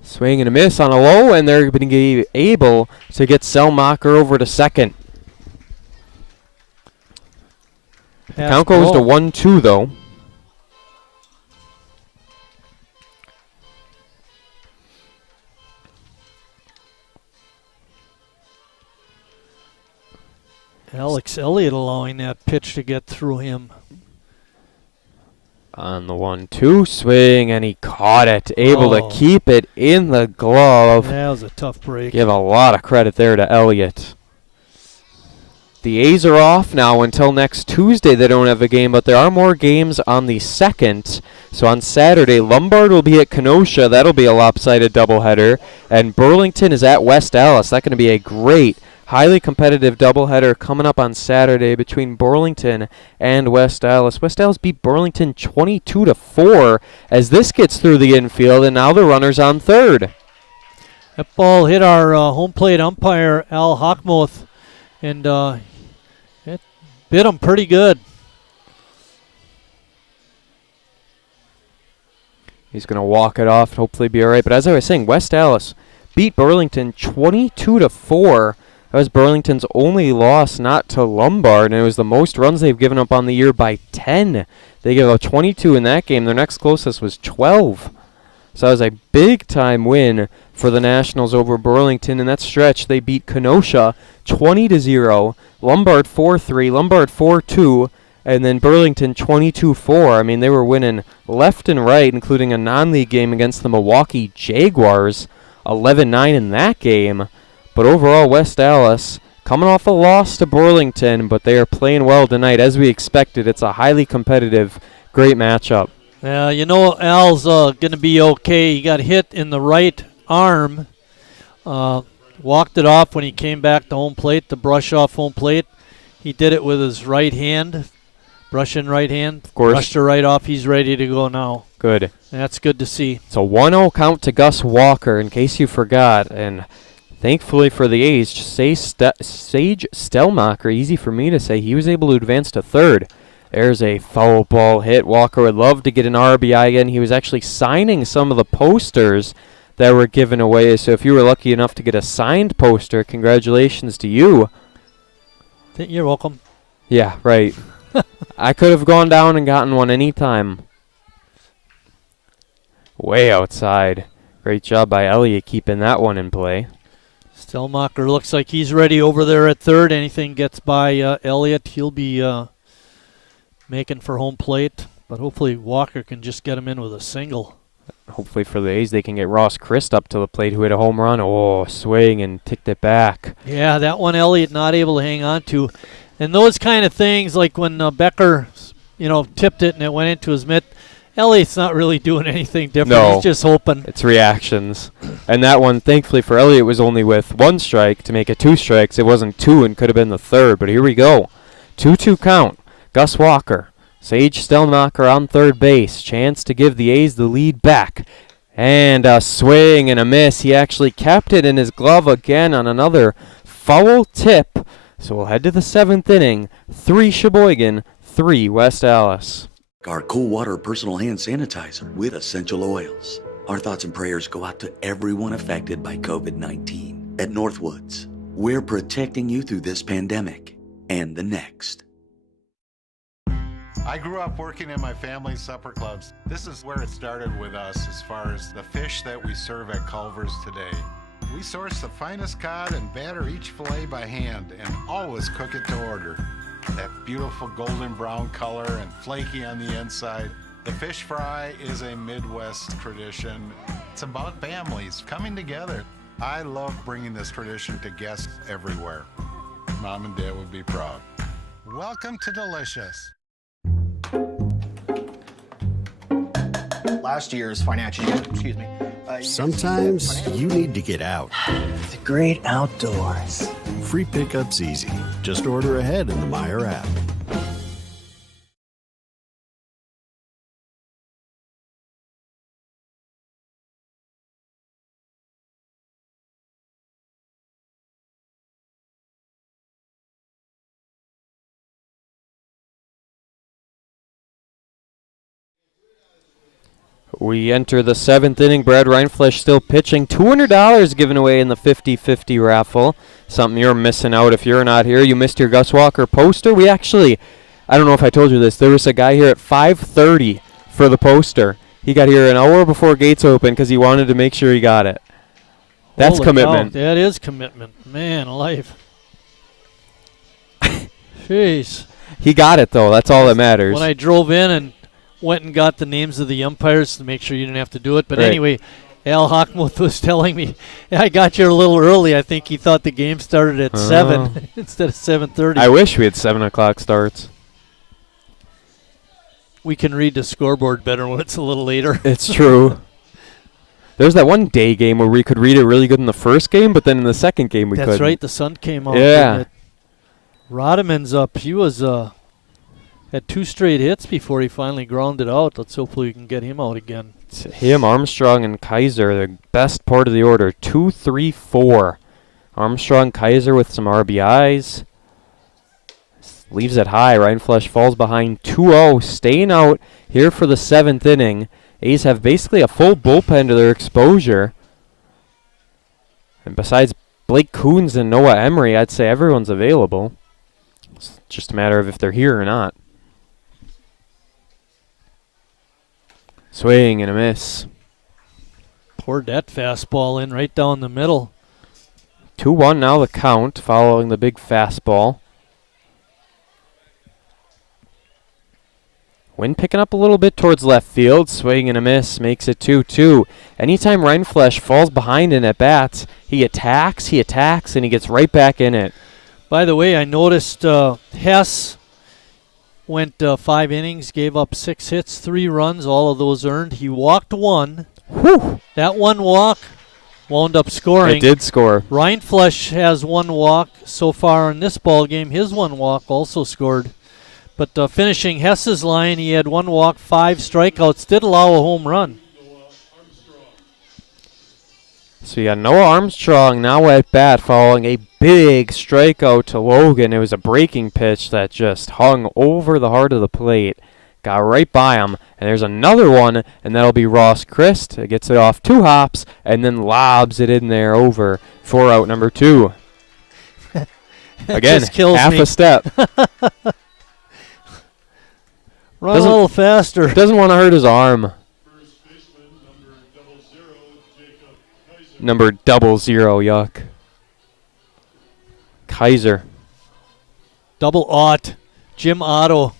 Swing and a miss on a low, and they're going to be able to get Stelmacher over to second. Count goes to 1-2, though. Alex Elliott allowing that pitch to get through him. On the 1-2 swing, and he caught it. Able to keep it in the glove. That was a tough break. Give a lot of credit there to Elliott. The A's are off now until next Tuesday. They don't have a game, but there are more games on the 2nd. So on Saturday, Lombard will be at Kenosha. That'll be a lopsided doubleheader. And Burlington is at West Allis. That's going to be a great, highly competitive doubleheader coming up on Saturday between Burlington and West Allis. West Allis beat Burlington 22-4 as this gets through the infield, and now the runner's on third. That ball hit our home plate umpire, Al Hockmuth, and it bit him pretty good. He's going to walk it off and hopefully be all right. But as I was saying, West Allis beat Burlington 22-4. That was Burlington's only loss, not to Lombard, and it was the most runs they've given up on the year by 10. They gave up 22 in that game. Their next closest was 12. So that was a big-time win for the Nationals over Burlington. In that stretch, they beat Kenosha 20-0, Lombard 4-3, Lombard 4-2, and then Burlington 22-4. I mean, they were winning left and right, including a non-league game against the Milwaukee Jaguars, 11-9 in that game. But overall, West Allis coming off a loss to Burlington, but they are playing well tonight. As we expected, it's a highly competitive, great matchup. You know, Al's going to be okay. He got hit in the right arm. Walked it off when he came back to home plate to brush off home plate. He did it with his right hand, brushing right hand. Of course. Brushed it right off. He's ready to go now. Good. That's good to see. It's a 1-0 count to Gus Walker, in case you forgot. And thankfully for the A's, Sage Stelmacher, easy for me to say, he was able to advance to third. There's a foul ball hit. Walker would love to get an RBI again. He was actually signing some of the posters that were given away. So if you were lucky enough to get a signed poster, congratulations to you. You're welcome. Yeah, right. I could have gone down and gotten one anytime. Way outside. Great job by Elliott keeping that one in play. Stelmacher looks like he's ready over there at third. Anything gets by Elliott, he'll be making for home plate. But hopefully Walker can just get him in with a single. Hopefully for the A's, they can get Ross Christ up to the plate, who hit a home run. Oh, swing and ticked it back. Yeah, that one Elliott not able to hang on to. And those kind of things, like when Becker, tipped it and it went into his mitt, Elliott's not really doing anything different. No, he's just hoping. It's reactions. And that one, thankfully for Elliott, was only with 1 strike to make it 2 strikes. It wasn't 2 and could have been the 3rd, but here we go. 2-2 count. Gus Walker. Sage Stelmacher on third base. Chance to give the A's the lead back. And a swing and a miss. He actually kept it in his glove again on another foul tip. So we'll head to the 7th inning. 3 Sheboygan, 3 West Allis. Our cool water personal hand sanitizer with essential oils. Our thoughts and prayers go out to everyone affected by COVID-19. At Northwoods, we're protecting you through this pandemic and the next. I grew up working in my family's supper clubs. This is where it started with us as far as the fish that we serve at Culver's today. We source the finest cod and batter each fillet by hand and always cook it to order. That beautiful golden brown color and flaky on the inside. The fish fry is a Midwest tradition. It's about families coming together. I love bringing this tradition to guests everywhere. Mom and Dad would be proud. Welcome to Delicious. Last year's financial year, Sometimes you need to get out. The great outdoors. Free pickup's easy. Just order ahead in the Meyer app. We enter the 7th inning. Brad Reinflesch still pitching. $200 given away in the 50-50 raffle. Something you're missing out if you're not here. You missed your Gus Walker poster. We actually, I don't know if I told you this, there was a guy here at 5:30 for the poster. He got here an hour before gates open because he wanted to make sure he got it. That's Holy commitment. cow, that is commitment. Man alive. Jeez. He got it, though. That's all that matters. When I drove in and went and got the names of the umpires to make sure you didn't have to do it. But right. Anyway, Al Hockmuth was telling me, I got here a little early. I think he thought the game started at 7 instead of 7:30. I wish we had 7 o'clock starts. We can read the scoreboard better when it's a little later. It's true. There's that one day game where we could read it really good in the first game, but then in the second game we couldn't. That's right. The sun came out. Yeah. Rodman's up. He was had 2 straight hits before he finally grounded out. Let's hopefully we can get him out again. It's him, Armstrong, and Kaiser, the best part of the order. 2, 3, 4. Armstrong, Kaiser with some RBIs. Leaves it high. Reinflesch falls behind 2-0. Staying out here for the 7th inning. A's have basically a full bullpen to their exposure. And besides Blake Coons and Noah Emery, I'd say everyone's available. It's just a matter of if they're here or not. Swing and a miss. Poured that fastball in right down the middle. 2-1 now the count following the big fastball. Wind picking up a little bit towards left field. Swing and a miss makes it 2-2. Anytime Reinflesch falls behind in at bats, he attacks, and he gets right back in it. By the way, I noticed Hess went 5 innings, gave up 6 hits, 3 runs, all of those earned. He walked 1. Whew. That 1 walk wound up scoring. It did score. Reinflesch has 1 walk so far in this ball game. His 1 walk also scored. But finishing Hess's line, he had 1 walk, 5 strikeouts, did allow a home run. So you got Noah Armstrong now at bat following a big strikeout to Logan. It was a breaking pitch that just hung over the heart of the plate. Got right by him. And there's another one, and that'll be Ross Christ. It gets it off 2 hops and then lobs it in there over for out number 2. Again, half a step. Run a little faster. Doesn't want to hurt his arm. Number 00, yuck. Kaiser. Double aught. Jim Otto.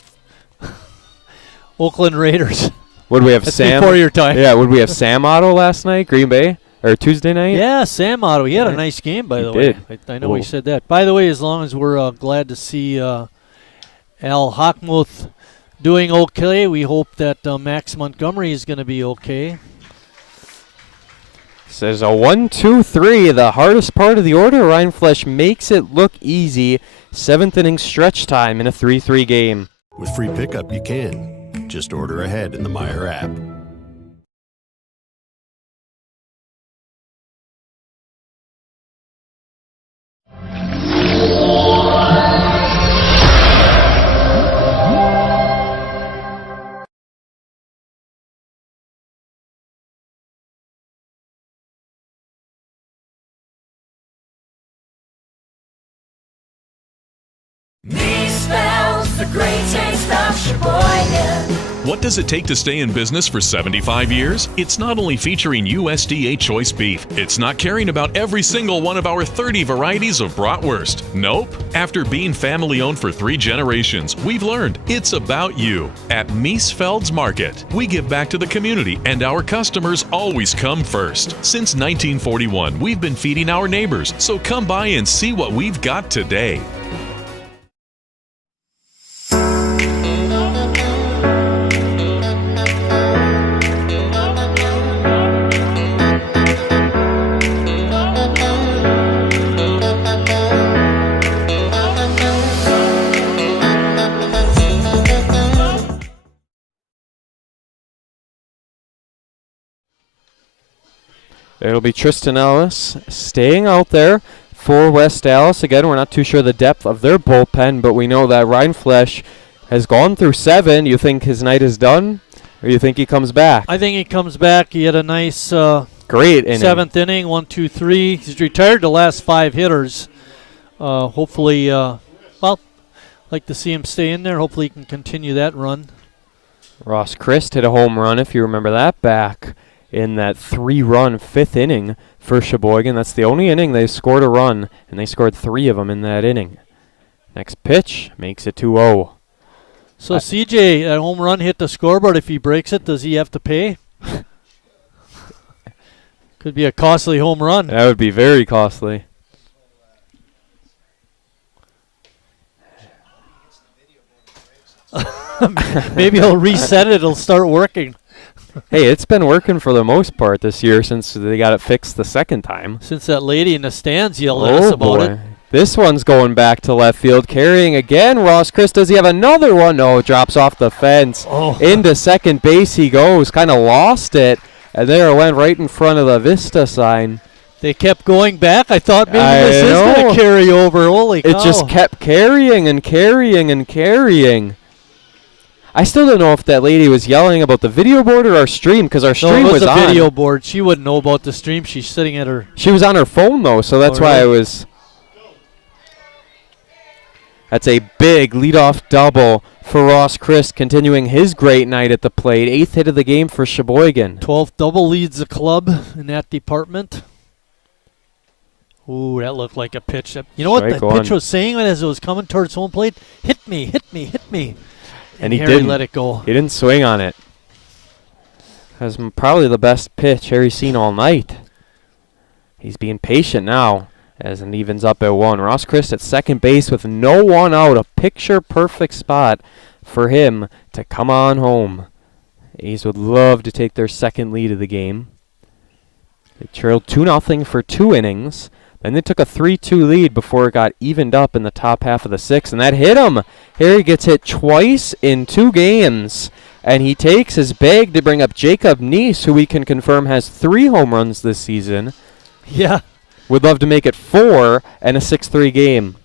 Oakland Raiders. Would we have That's Sam? before your time. Yeah, would we have Sam Otto last night, Green Bay? Or Tuesday night? Yeah, Sam Otto. He had a nice game, by the way. I know he said that. By the way, as long as we're glad to see Al Hockmuth doing okay, we hope that Max Montgomery is going to be okay. Says a 1-2-3, the hardest part of the order. Rindfleisch makes it look easy. 7th inning stretch time in a 3-3 game. With free pickup, you can. Just order ahead in the Meijer app. Me smells the great taste of Sheboygan. What does it take to stay in business for 75 years? It's not only featuring USDA choice beef. It's not caring about every single one of our 30 varieties of bratwurst. Nope. After being family owned for 3 generations, we've learned it's about you. At Miesfeld's Market, we give back to the community and our customers always come first. Since 1941, we've been feeding our neighbors, so come by and see what we've got today. It'll be Tristan Ellis staying out there for West Allis. Again, we're not too sure the depth of their bullpen, but we know that Rindfleisch has gone through 7. You think his night is done, or you think he comes back? I think he comes back. He had a nice great inning. 7th inning, 1, 2, 3. He's retired the last 5 hitters. Hopefully, like to see him stay in there. Hopefully he can continue that run. Ross Christ hit a home run, if you remember that, back in that 3-run 5th inning for Sheboygan. That's the only inning they scored a run, and they scored 3 of them in that inning. Next pitch makes it 2-0. So CJ, that home run hit the scoreboard. If he breaks it, does he have to pay? Could be a costly home run. That would be very costly. Maybe he'll reset it. It'll start working. Hey, it's been working for the most part this year since they got it fixed the second time. Since that lady in the stands yelled at us about it. This one's going back to left field, carrying again. Ross Christ, does he have another one? No, drops off the fence. Into second base he goes. Kind of lost it, and there it went right in front of the Vista sign. They kept going back. I thought maybe this is going to carry over. Holy cow. It just kept carrying and carrying and carrying. I still don't know if that lady was yelling about the video board or our stream, because our stream was on. the video board. She wouldn't know about the stream. She's sitting at her. She was on her phone, though, so that's why I was. That's a big leadoff double for Ross Christ, continuing his great night at the plate. 8th hit of the game for Sheboygan. 12th double leads the club in that department. Ooh, that looked like a pitch. You know what the pitch was saying as it was coming towards home plate? Hit me, hit me, hit me. And he Harry didn't let it go. He didn't swing on it. That's probably the best pitch Harry's seen all night. He's being patient now as it evens up at 1. Ross Christ at second base with no one out. A picture-perfect spot for him to come on home. A's would love to take their second lead of the game. They trailed 2-0 for 2 innings. Then they took a 3-2 lead before it got evened up in the top half of the 6th, and that hit him. Harry gets hit twice in 2 games, and he takes his bag to bring up Jacob Neese, who we can confirm has 3 home runs this season. Yeah. Would love to make it 4 and a 6-3 game.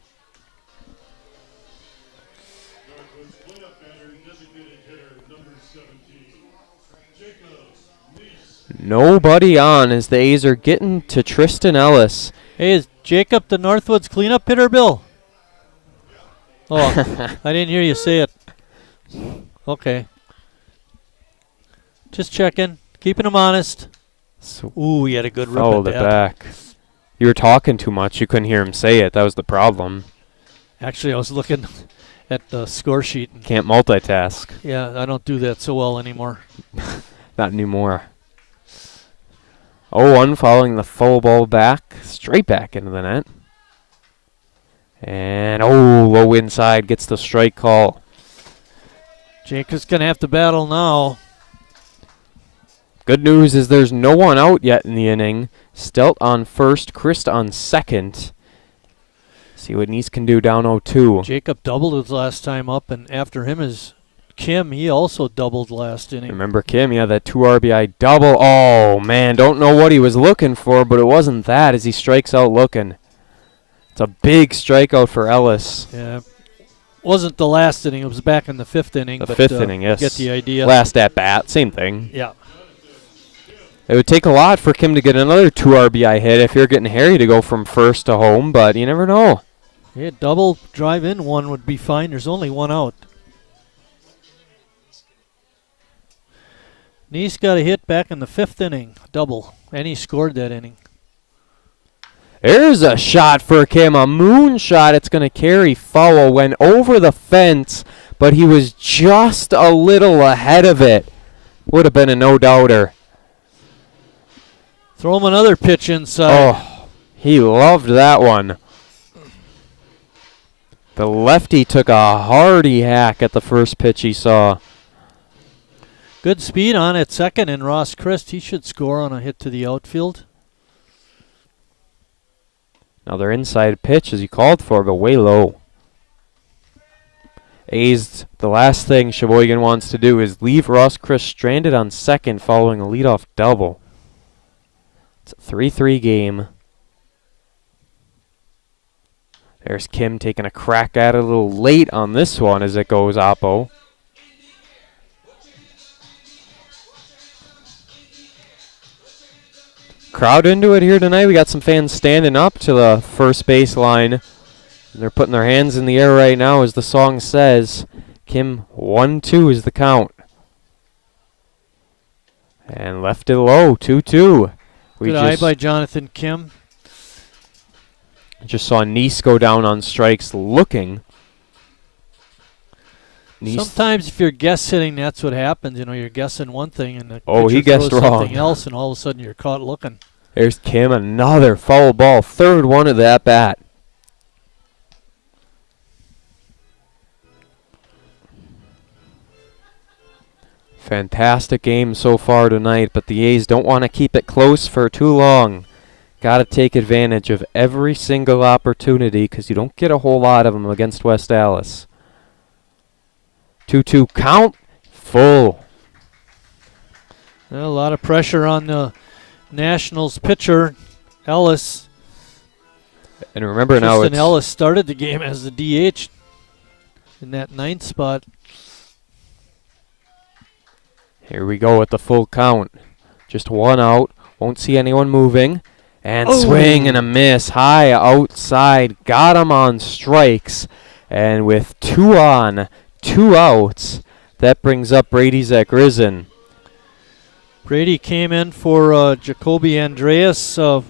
Nobody on as the A's are getting to Tristan Ellis. Hey, is Jacob the Northwoods cleanup hitter, Bill? Oh, I didn't hear you say it. Okay. Just checking. Keeping him honest. Ooh, he had a good rip at the back. You were talking too much. You couldn't hear him say it. That was the problem. Actually, I was looking at the score sheet. Can't multitask. Yeah, I don't do that so well anymore. Not anymore. 0-1 following the foul ball back, straight back into the net. And, low inside, gets the strike call. Jacob's going to have to battle now. Good news is there's no one out yet in the inning. Stelt on first, Christ on second. See what Nice can do down 0-2. Jacob doubled his last time up, and after him is Kim. He also doubled last inning. Remember Kim, yeah, that 2 RBI double. Oh, man, don't know what he was looking for, but it wasn't that as he strikes out looking. It's a big strikeout for Ellis. Yeah. Wasn't the last inning. It was back in the 5th inning. The 5th inning, yes. Get the idea. Last at bat, same thing. Yeah. It would take a lot for Kim to get another 2 RBI hit if you're getting Harry to go from first to home, but you never know. Yeah, double drive in one would be fine. There's only one out. Nice got a hit back in the 5th inning, double, and he scored that inning. There's a shot for Kim, a moonshot. It's going to carry foul. Went over the fence, but he was just a little ahead of it. Would have been a no-doubter. Throw him another pitch inside. Oh, he loved that one. The lefty took a hearty hack at the first pitch he saw. Good speed on at second, and Ross Christ, he should score on a hit to the outfield. Another inside pitch as he called for, but way low. A's, the last thing Sheboygan wants to do is leave Ross Christ stranded on second following a leadoff double. It's a 3-3 game. There's Kim taking a crack at it a little late on this one as it goes oppo. Crowd into it here tonight. We got some fans standing up to the first base line. They're putting their hands in the air right now as the song says. Kim 1-2 is the count. And left it low, 2-2. Good eye by Jonathan Kim. Just saw Nice go down on strikes looking. Sometimes if you're guess hitting, that's what happens. You know, you're guessing one thing and the he pitcher guessed throws wrong. something else, and all of a sudden you're caught looking. There's Kim, another foul ball, third one of that bat. Fantastic game so far tonight, but the A's don't want to keep it close for too long. Got to take advantage of every single opportunity because you don't get a whole lot of them against West Allis. 2-2 count, full. Well, a lot of pressure on the Nationals pitcher, Ellis. And remember now, Tristan Ellis started the game as the DH in that 9th spot. Here we go at the full count. Just one out. Won't see anyone moving. And swing and a miss. High outside. Got him on strikes. And with 2 on, 2 outs, that brings up Brady Zakrizin. Brady came in for Jacoby Andreas in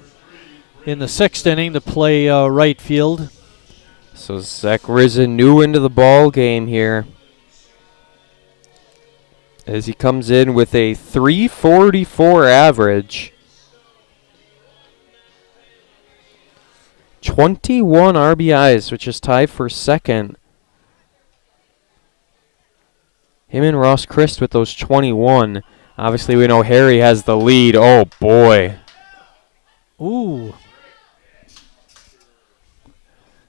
the 6th inning to play right field. So Zakrizin new into the ball game here, as he comes in with a .344 average. 21 RBIs, which is tied for second. Him and Ross Christ with those 21. Obviously, we know Harry has the lead. Oh, boy. Ooh.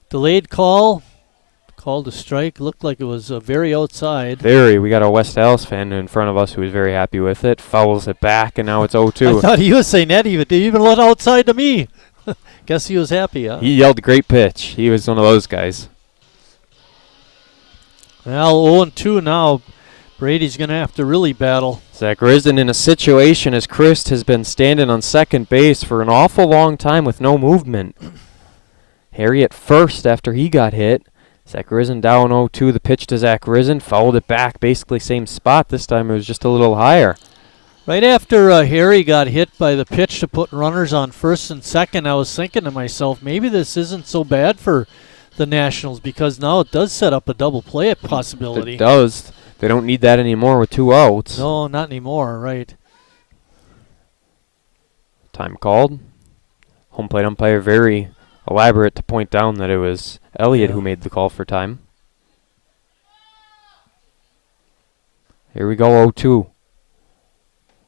Delayed call. Called a strike. Looked like it was very outside. Very. We got a West Allis fan in front of us who was very happy with it. Fouls it back, and now it's 0-2. I thought he was saying that even. Did he even let outside to me? Guess he was happy, huh? He yelled great pitch. He was one of those guys. Well, 0-2 now. Brady's going to have to really battle. Zakrizin in a situation as Christ has been standing on second base for an awful long time with no movement. Harry at first after he got hit. Zakrizin down 0-2. The pitch to Zakrizin. Fouled it back. Basically same spot. This time it was just a little higher. Right after Harry got hit by the pitch to put runners on first and second, I was thinking to myself, maybe this isn't so bad for the Nationals, because now it does set up a double play possibility. It does. They don't need that anymore with 2 outs. No, not anymore, right. Time called. Home plate umpire very elaborate to point down that it was Elliott who made the call for time. Here we go, 0-2.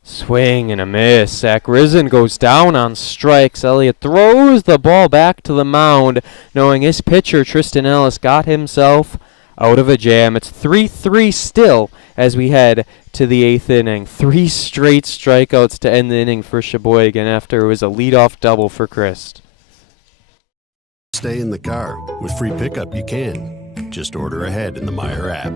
Swing and a miss. Zach Risen goes down on strikes. Elliott throws the ball back to the mound, knowing his pitcher, Tristan Ellis, got himself out of a jam. It's 3-3 still as we head to the 8th inning. 3 straight strikeouts to end the inning for Sheboygan after it was a leadoff double for Christ. Stay in the car. With free pickup, you can. Just order ahead in the Meyer app.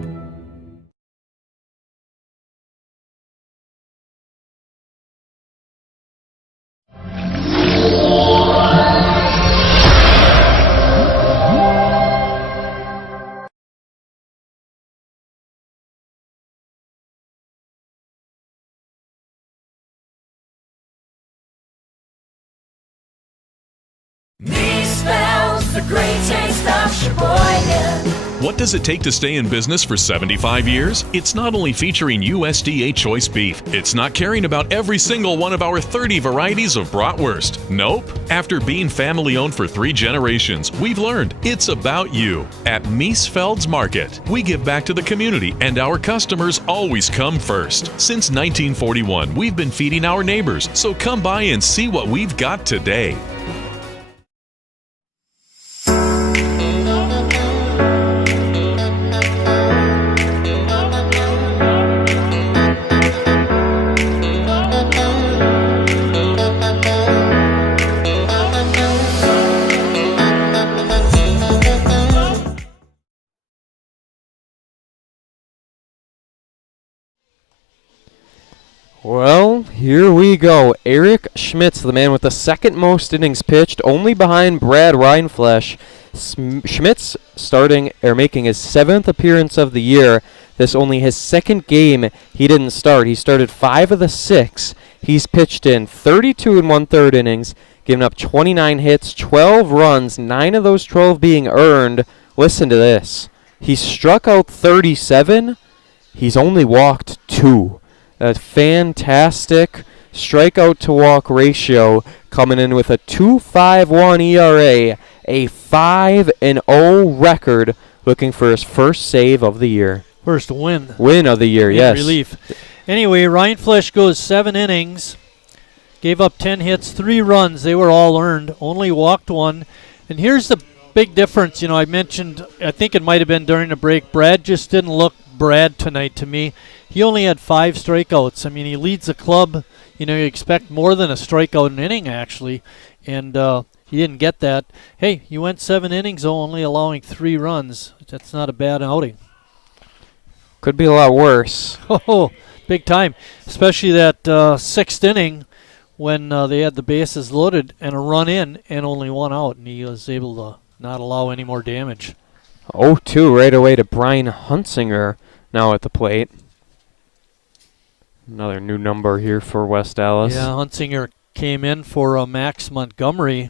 Me spells the great taste of Sheboygan. What does it take to stay in business for 75 years? It's not only featuring USDA choice beef, it's not caring about every single one of our 30 varieties of bratwurst. Nope. After being family owned for 3 generations, we've learned it's about you. At Miesfeld's Market, we give back to the community and our customers always come first. Since 1941, we've been feeding our neighbors, so come by and see what we've got today. Well, here we go. Eric Schmitz, the man with the second most innings pitched, only behind Brad Reinflesch. Schmitz making his 7th appearance of the year. This only his 2nd game he didn't start. He started 5 of the 6. He's pitched in 32 1/3 innings, given up 29 hits, 12 runs, 9 of those 12 being earned. Listen to this. He's struck out 37. He's only walked 2. A fantastic strikeout to walk ratio, coming in with a 2.51 ERA, a 5-0 record, looking for his first save of the year. First win. Win of the year, yes. Relief. Anyway, Reinflesch goes 7 innings, gave up 10 hits, 3 runs. They were all earned, only walked 1. And here's the big difference. I mentioned, I think it might have been during the break, Brad just didn't look Brad tonight to me. He only had 5 strikeouts. I mean, he leads the club. You expect more than a strikeout an inning, actually. And he didn't get that. Hey, you went 7 innings, though, only allowing 3 runs. That's not a bad outing. Could be a lot worse. Oh, big time. Especially that 6th inning when they had the bases loaded and a run in and only 1 out. And he was able to not allow any more damage. 0-2 right away to Brian Hunsinger now at the plate. Another new number here for West Allis. Yeah, Hunsinger came in for Max Montgomery,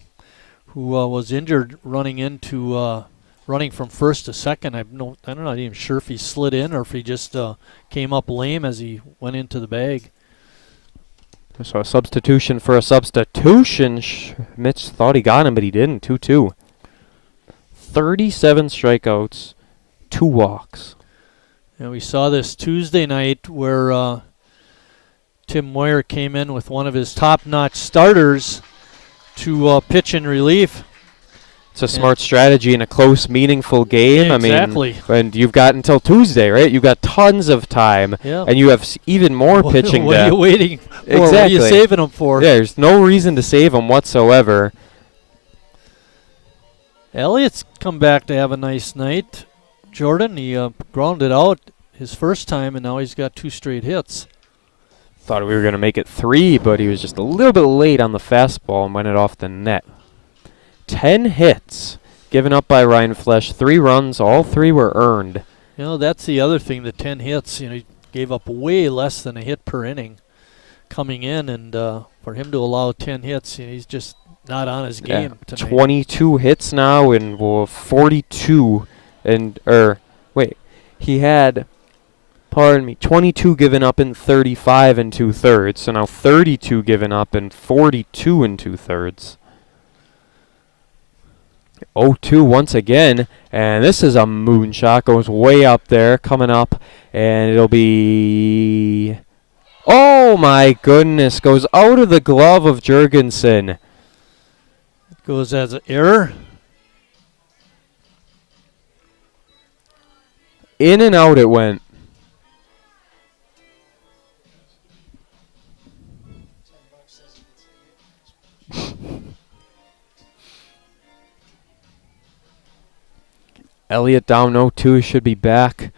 who was injured running from first to second. I'm not even sure if he slid in or if he just came up lame as he went into the bag. So a substitution for a substitution. Schmitz thought he got him, but he didn't. 2-2. 37 strikeouts, 2 walks. And we saw this Tuesday night where Tim Moyer came in with one of his top-notch starters to pitch in relief. It's a smart strategy in a close, meaningful game. Yeah, exactly. And you've got until Tuesday, right? You've got tons of time, and you have even more pitching. What are you waiting for? Exactly. What are you saving them for? Yeah, there's no reason to save them whatsoever. Elliott's come back to have a nice night. Jordan, he grounded out his first time, and now he's got 2 straight hits. Thought we were going to make it 3, but he was just a little bit late on the fastball and went it off the net. 10 hits given up by Reinflesch, 3 runs, all 3 were earned. That's the other thing, the 10 hits. He gave up way less than a hit per inning coming in, and for him to allow 10 hits, he's just not on his game tonight. 22 hits now and 42 and he had 22 given up in 35 and 2/3. So now 32 given up and 42 and 2/3. 0-2 once again, and this is a moonshot. Goes way up there, coming up, and it'll be... Oh my goodness, goes out of the glove of Jurgensen. It goes as an error. In and out it went. Elliott down 0-2, should be back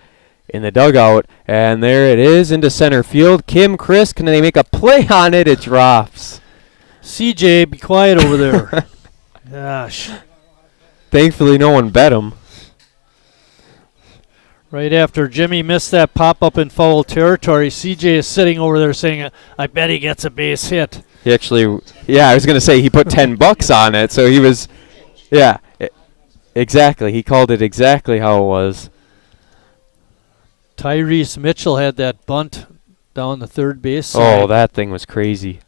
in the dugout. And there it is into center field. Chris, can they make a play on it? It drops. CJ, be quiet over there. Gosh. Thankfully, no one bet him. Right after Jimmy missed that pop-up in foul territory, CJ is sitting over there saying, I bet he gets a base hit. He actually, I was going to say he put $10 on it, so he was, exactly. He called it exactly how it was. Tyrese Mitchell had that bunt down the third base side. Oh, that thing was crazy.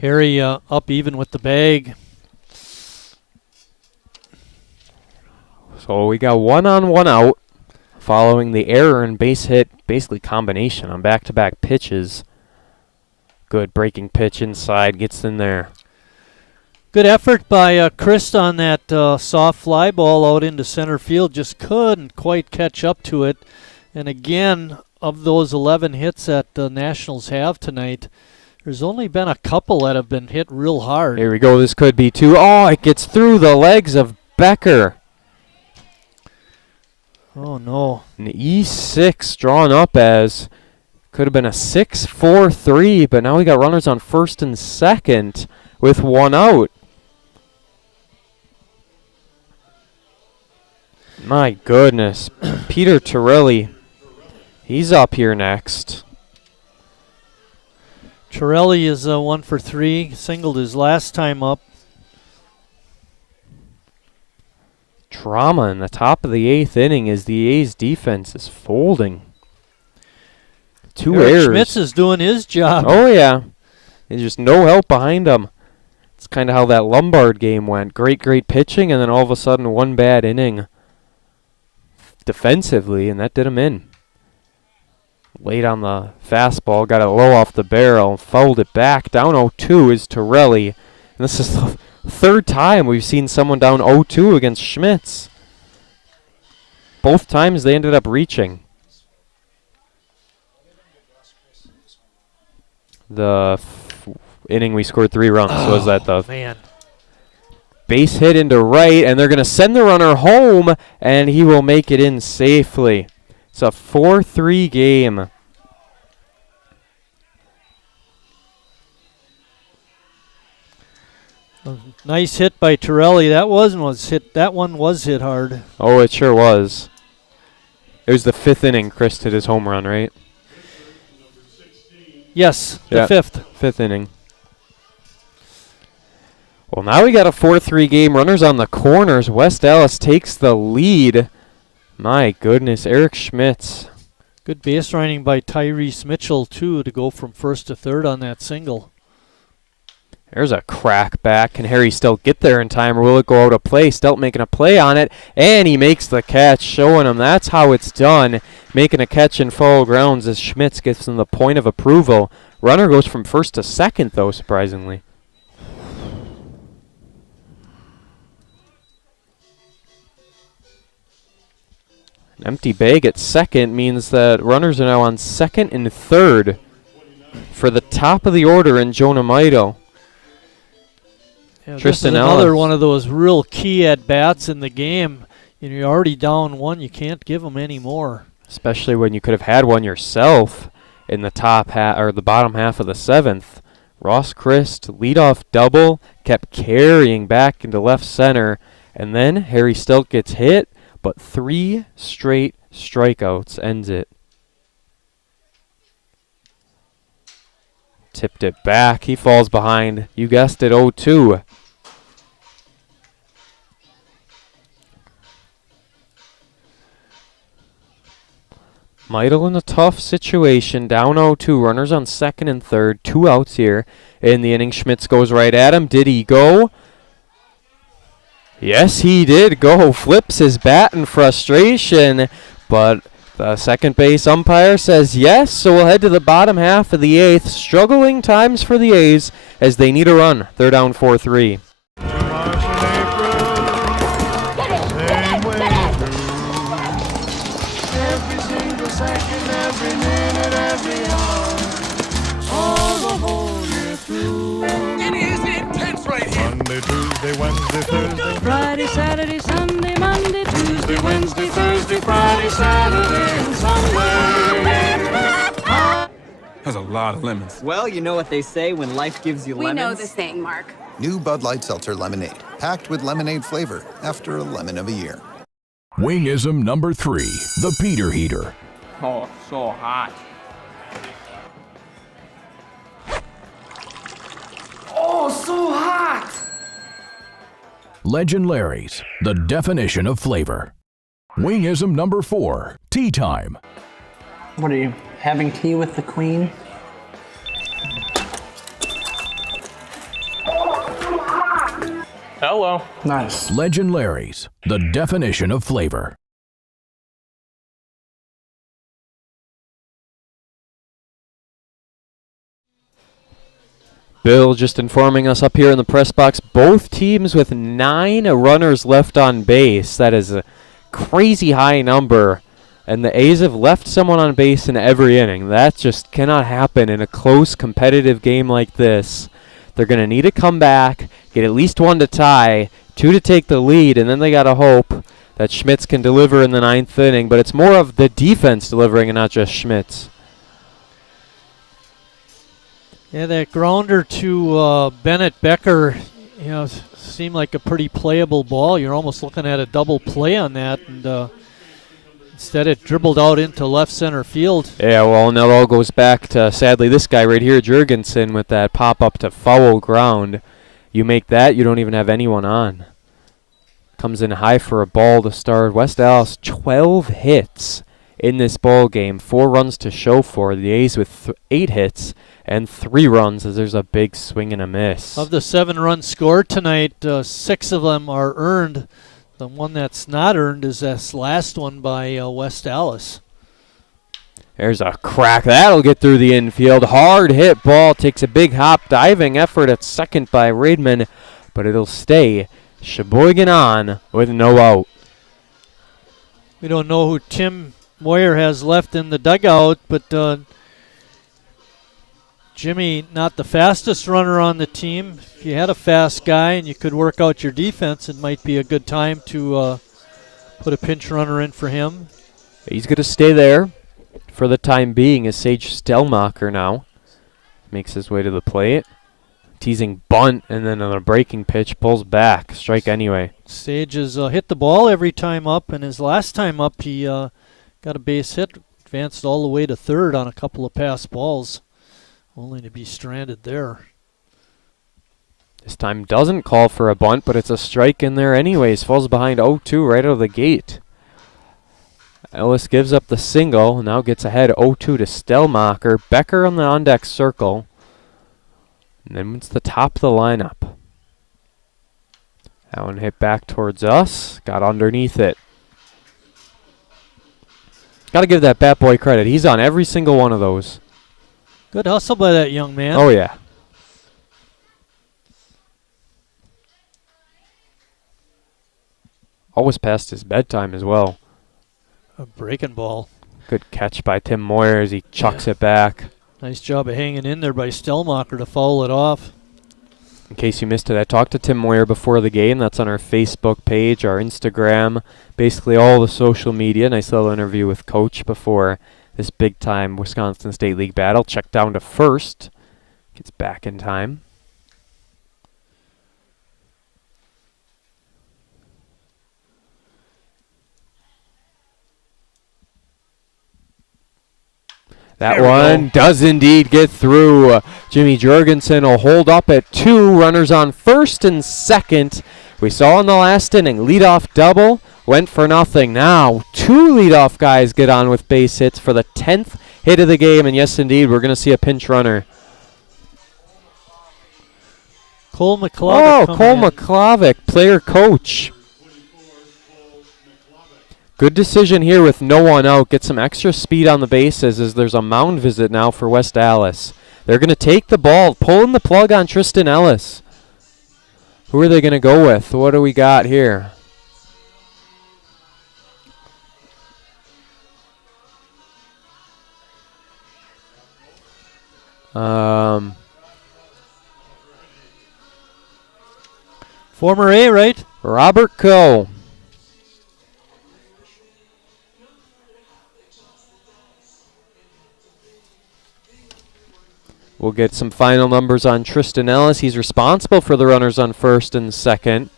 Harry up even with the bag. So we got 1 on, 1 out following the error and base hit, basically combination on back-to-back pitches. Good breaking pitch inside, gets in there. Good effort by Chris on that soft fly ball out into center field. Just couldn't quite catch up to it. And again, of those 11 hits that the Nationals have tonight, there's only been a couple that have been hit real hard. Here we go. This could be 2. Oh, it gets through the legs of Becker. Oh, no. An E6 drawn up as could have been a 6-4-3, but now we got runners on first and second with 1 out. My goodness. Peter Torelli, he's up here next. Torelli is 1 for 3, singled his last time up. Drama in the top of the 8th inning as the A's defense is folding. 2 errors. Schmitz is doing his job. Oh, yeah. There's just no help behind him. It's kind of how that Lombard game went. Great pitching, and then all of a sudden 1 bad inning defensively, and that did him in. Late on the fastball, got it low off the barrel, fouled it back. Down 0-2 is Torelli. And this is the 3rd time we've seen someone down 0-2 against Schmitz. Both times they ended up reaching. The inning we scored 3 runs. So was that the base hit into right, and they're going to send the runner home, and he will make it in safely. It's a 4-3 game. Nice hit by Torelli. That one was hit hard. Oh, it sure was. It was the 5th inning Chris hit his home run, right? Yes, the 5th. 5th inning. Well, now we got a 4-3 game. Runners on the corners. West Allis takes the lead. My goodness, Eric Schmitz. Good base running by Tyrese Mitchell, too, to go from first to third on that single. There's a crack back. Can Harry Stelt get there in time, or will it go out of play? Stelt making a play on it, and he makes the catch, showing him that's how it's done. Making a catch in foul grounds as Schmitz gets him the point of approval. Runner goes from first to second, though, surprisingly. An empty bag at second means that runners are now on second and third for the top of the order in Jonah Mito. Yeah, Tristan this is another Ellis. one of those real key at-bats in the game. You're already down 1. You can't give them any more. Especially when you could have had one yourself in the top half or the bottom half of the 7th. Ross Christ, leadoff double, kept carrying back into left center, and then Harry Stelt gets hit, but 3 straight strikeouts ends it. Tipped it back. He falls behind. You guessed it, 0-2. Meidel in a tough situation. Down 0-2. Runners on second and third. 2 outs here in the inning. Schmitz goes right at him. Did he go? Yes, he did go. Flips his bat in frustration, but the second base umpire says yes, so we'll head to the bottom half of the 8th. Struggling times for the A's as they need a run. They're down 4-3. Every single second, every minute, every hour, all the whole year through. It is intense right here. Monday, Tuesday, Wednesday, Thursday, Friday, Saturday, Sunday, Monday, Tuesday, Wednesday, Thursday, Friday, Saturday, and Sunday. That's a lot of lemons. Well, you know what they say when life gives you lemons. We know the saying, Mark. New Bud Light Seltzer Lemonade, packed with lemonade flavor after a lemon of a year. Wingism number 3, the Peter Heater. Oh, so hot. Oh, so hot! Legend Larry's, the definition of flavor. Wingism number 4, tea time. What are you, having tea with the queen? Hello. Nice. Legend Larry's, the definition of flavor. Bill just informing us up here in the press box, both teams with 9 runners left on base. That is a crazy high number. And the A's have left someone on base in every inning. That just cannot happen in a close, competitive game like this. They're going to need to come back, get at least 1 to tie, 2 to take the lead, and then they got to hope that Schmitz can deliver in the 9th inning. But it's more of the defense delivering and not just Schmitz. Yeah, that grounder to Bennett Becker, seemed like a pretty playable ball. You're almost looking at a double play on that, and instead it dribbled out into left center field. Yeah, well, and that all goes back to, sadly, this guy right here, Jurgensen, with that pop-up to foul ground. You make that, you don't even have anyone on. Comes in high for a ball to start. West Allis, 12 hits in this ball game, 4 runs to show for. The A's with 8 hits and 3 runs as there's a big swing and a miss. Of the 7 runs scored tonight, 6 of them are earned. The one that's not earned is this last one by West Allis. There's a crack. That'll get through the infield. Hard hit ball. Takes a big hop. Diving effort at second by Raidman, but it'll stay. Sheboygan on with no out. We don't know who Tim Moyer has left in the dugout, but Jimmy, not the fastest runner on the team. If you had a fast guy and you could work out your defense, it might be a good time to put a pinch runner in for him. He's going to stay there for the time being as Sage Stelmacher now makes his way to the plate. Teasing bunt, and then on a breaking pitch, pulls back. Strike anyway. Sage has hit the ball every time up, and his last time up he got a base hit, advanced all the way to third on a couple of pass balls. Only to be stranded there. This time doesn't call for a bunt, but it's a strike in there anyways. Falls behind 0-2 right out of the gate. Ellis gives up the single, now gets ahead 0-2 to Stelmacher. Becker on the on-deck circle. And then it's the top of the lineup. That one hit back towards us. Got underneath it. Got to give that bat boy credit. He's on every single one of those. Good hustle by that young man. Oh, yeah. Always past his bedtime as well. A breaking ball. Good catch by Tim Moyer as he chucks it back. Nice job of hanging in there by Stelmacher to foul it off. In case you missed it, I talked to Tim Moyer before the game. That's on our Facebook page, our Instagram, basically all the social media. Nice little interview with Coach before this big-time Wisconsin State League battle. Check down to first. Gets back in time. That one does indeed get through. Jimmy Jurgensen will hold up at 2. Runners on first and second. We saw in the last inning, leadoff double, went for nothing. Now, 2 leadoff guys get on with base hits for the 10th hit of the game. And yes, indeed, we're going to see a pinch runner. Cole McClavic. Cole McClavic, player coach. Good decision here with no one out. Get some extra speed on the bases as there's a mound visit now for West Allis. They're going to take the ball, pulling the plug on Tristan Ellis. Who are they going to go with? What do we got here? Former A, right? Robert Coe. We'll get some final numbers on Tristan Ellis. He's responsible for the runners on first and second.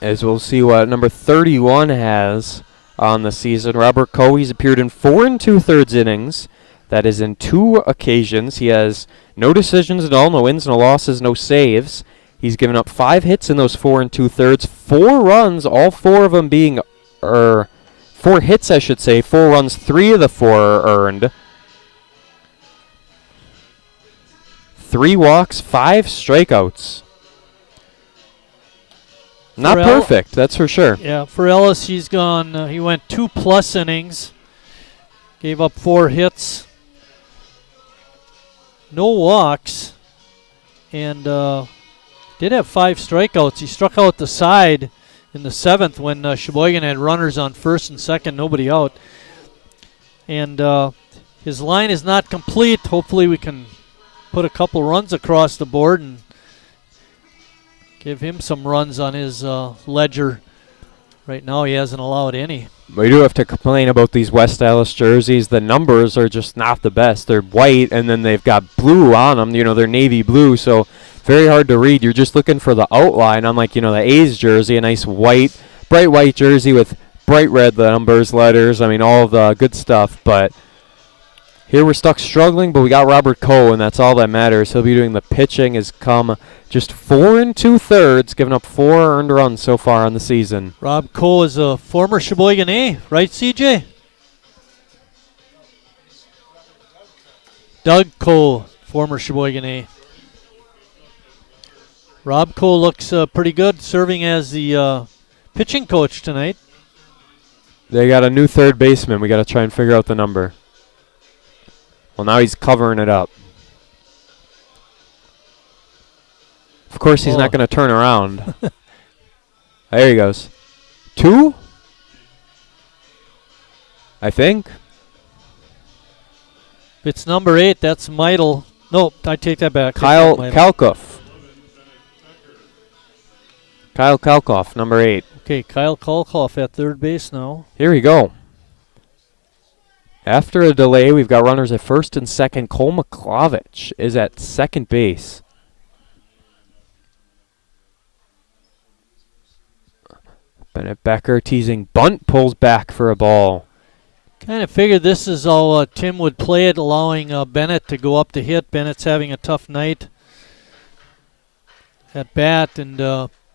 As we'll see what number 31 has on the season. Robert Coe, he's appeared in 4 2/3 innings. That is in 2 occasions. He has no decisions at all, no wins, no losses, no saves. He's given up 5 hits in those 4 2/3. 4 runs, all 4 of them being, 4 hits, I should say. 4 runs, 3 of the 4 are earned. 3 walks, 5 strikeouts. Not perfect, that's for sure. Yeah, for Ellis, he went 2+ innings. Gave up 4 hits. No walks. And did have 5 strikeouts. He struck out the side in the 7th when Sheboygan had runners on first and second, nobody out. And his line is not complete. Hopefully we can put a couple runs across the board and give him some runs on his ledger. Right now he hasn't allowed any. We do have to complain about these West Allis jerseys. The numbers are just not the best. They're white, and then they've got blue on them. You know, they're navy blue, so very hard to read. You're just looking for the outline. Unlike, the A's jersey, a nice white, bright white jersey with bright red numbers, letters. I mean, all of the good stuff. But here we're stuck struggling, but we got Robert Coe, and that's all that matters. He'll be doing the pitching. Has come just 4 2/3, giving up 4 earned runs so far on the season. Rob Coe is a former Sheboygan A, right, CJ? Doug Coe, former Sheboygan A. Rob Coe looks pretty good, serving as the pitching coach tonight. They got a new third baseman. We got to try and figure out the number. Well, now he's covering it up. Of course, he's not going to turn around. There he goes. 2? I think. If it's number 8, that's Meidel. No, I take that back. Kyle Kalkoff. Kyle Kalkoff, number 8. Okay, Kyle Kalkoff at third base now. Here we go. After a delay, we've got runners at first and second. Cole McClavic is at second base. Bennett Becker teasing bunt, pulls back for a ball. Kind of figured this is how Tim would play it, allowing Bennett to go up to hit. Bennett's having a tough night at bat, and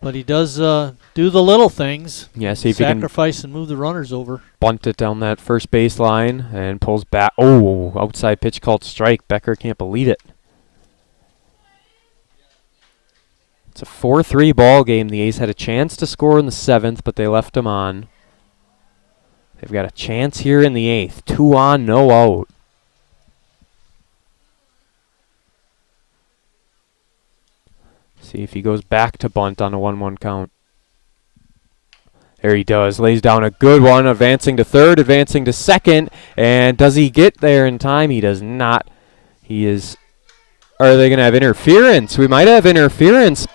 but he does do the little things. Yeah, see if he can sacrifice and move the runners over. Bunt it down that first base line and pulls back. Oh, outside pitch called strike. Becker can't believe it. It's a 4-3 ball game. The A's had a chance to score in the 7th, but they left them on. They've got a chance here in the 8th. 2 on, no out. See if he goes back to bunt on a 1-1 count. There he does. Lays down a good one. Advancing to third, advancing to second. And does he get there in time? He does not. He is... Are they going to have interference? We might have interference.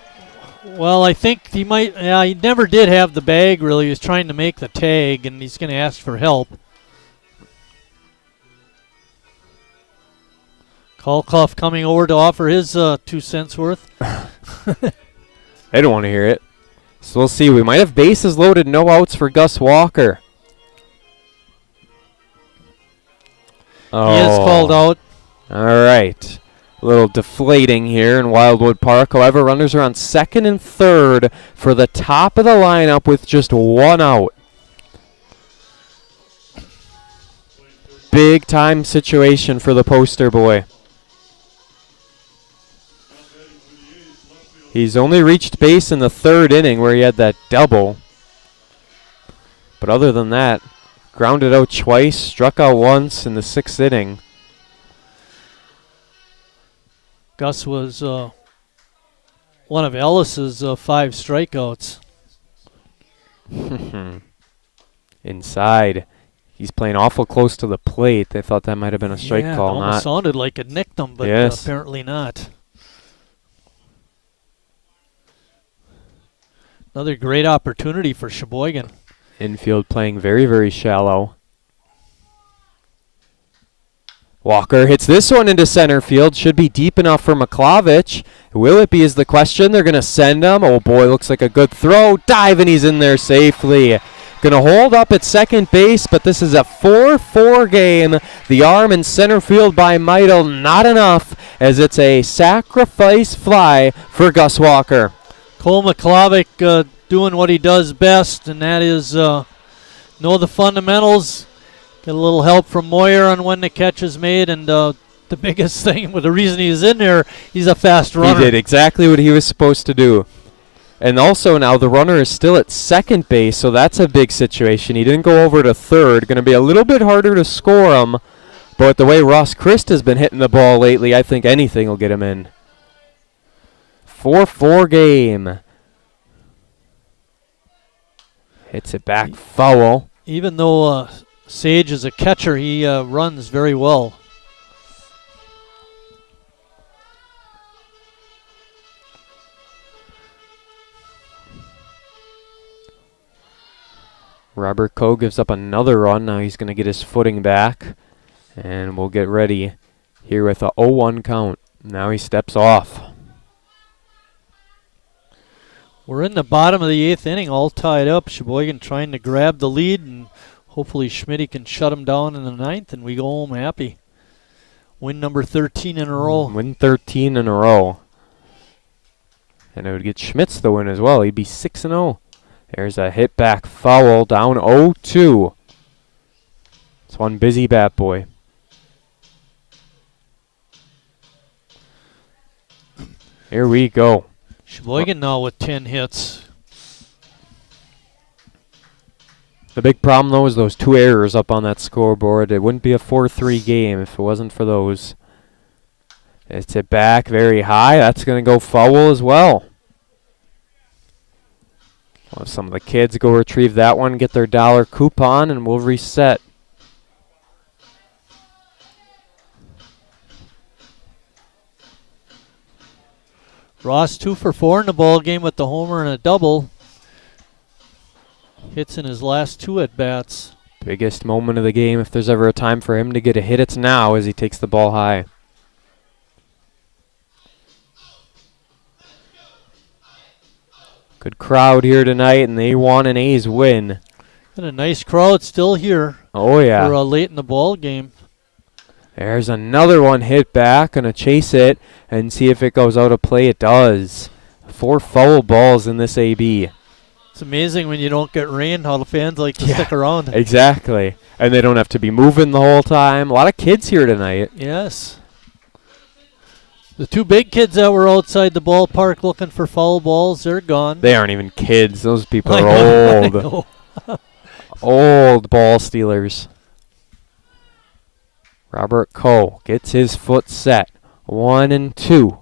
Well, I think he might. Yeah, he never did have the bag, really. He was trying to make the tag, and he's going to ask for help. Kalkoff coming over to offer his 2 cents worth. They don't want to hear it. So we'll see. We might have bases loaded, no outs for Gus Walker. Oh. He is called out. All right. A little deflating here in Wildwood Park. However, runners are on second and third for the top of the lineup with just one out. Big time situation for the poster boy. He's only reached base in the third inning where he had that double. But other than that, grounded out twice, struck out once in the sixth inning. Gus was one of Allis's 5 strikeouts. Inside. He's playing awful close to the plate. They thought that might have been a strike call. It almost sounded like it nicked him, but yes. Apparently not. Another great opportunity for Sheboygan. Infield playing very, very shallow. Walker hits this one into center field. Should be deep enough for Maklavich. Will it be is the question. They're going to send him. Oh boy, looks like a good throw. Dive and he's in there safely. Going to hold up at second base, but this is a 4-4 game. The arm in center field by Meidel, not enough, as it's a sacrifice fly for Gus Walker. Cole Maklavich doing what he does best, and that is know the fundamentals. Get a little help from Moyer on when the catch is made, and the biggest thing, with the reason he's in there, he's a fast runner. He did exactly what he was supposed to do. And also now the runner is still at second base, so that's a big situation. He didn't go over to third. Going to be a little bit harder to score him, but the way Ross Christ has been hitting the ball lately, I think anything will get him in. 4-4 game. Hits it back foul. Even though Sage is a catcher, he runs very well. Robert Coe gives up another run. Now he's going to get his footing back. And we'll get ready here with a 0-1 count. Now he steps off. We're in the bottom of the 8th inning, all tied up. Sheboygan trying to grab the lead, and hopefully Schmitz can shut him down in the 9th, and we go home happy. Win number 13 in a row. Win 13 in a row. And it would get Schmitz the win as well. He'd be 6-0. There's a hit back foul, down 0-2. It's one busy bat boy. Here we go. Sheboygan now with 10 hits. The big problem, though, is those 2 errors up on that scoreboard. It wouldn't be a 4-3 game if it wasn't for those. It's hit back very high. That's going to go foul as well. We'll have some of the kids go retrieve that one, get their dollar coupon, and we'll reset. Ross 2 for 4 in the ball game with the homer and a double. Hits in his last 2 at-bats. Biggest moment of the game. If there's ever a time for him to get a hit, it's now as he takes the ball high. Good crowd here tonight, and they want an A's win. And a nice crowd still here. Oh, yeah. For late in the ball game. There's another one hit back. Gonna chase it and see if it goes out of play. It does. 4 foul balls in this AB. It's amazing when you don't get rain how the fans like to stick around. Exactly. And they don't have to be moving the whole time. A lot of kids here tonight. Yes. The 2 big kids that were outside the ballpark looking for foul balls, they're gone. They aren't even kids. Those people are old. Old ball stealers. Robert Coe gets his foot set. 1-2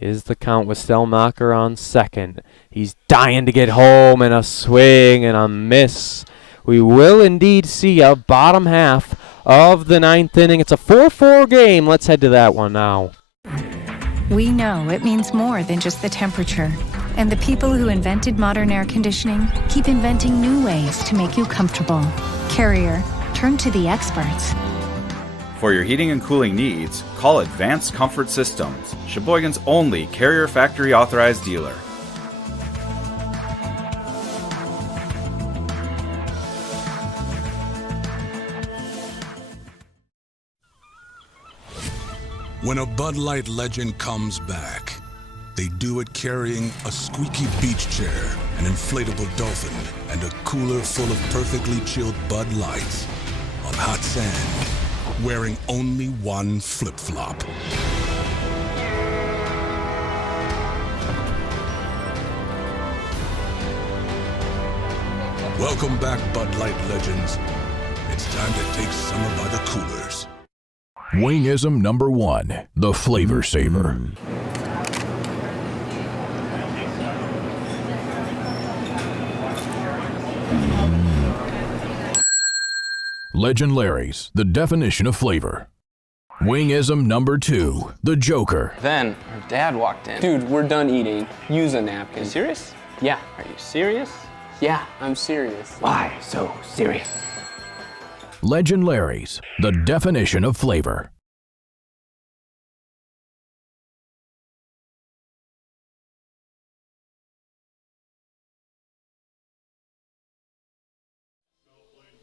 is the count with Stelmacher on second. He's dying to get home, and a swing and a miss. We will indeed see a bottom half of the 9th inning. It's a 4-4 game. Let's head to that one now. We know it means more than just the temperature. And the people who invented modern air conditioning keep inventing new ways to make you comfortable. Carrier, turn to the experts. For your heating and cooling needs, call Advanced Comfort Systems, Sheboygan's only Carrier factory authorized dealer. When a Bud Light legend comes back, they do it carrying a squeaky beach chair, an inflatable dolphin, and a cooler full of perfectly chilled Bud Lights on hot sand, wearing only one flip-flop. Welcome back, Bud Light legends. It's time to take summer by the coolers. Wingism number 1, the Flavor Saver. Legend Larry's, the definition of flavor. Wingism number 2, the Joker. Then her dad walked in. Dude, we're done eating. Use a napkin. You serious? Yeah. Are you serious? Yeah, I'm serious. Why so serious? Legend Larry's, the definition of flavor.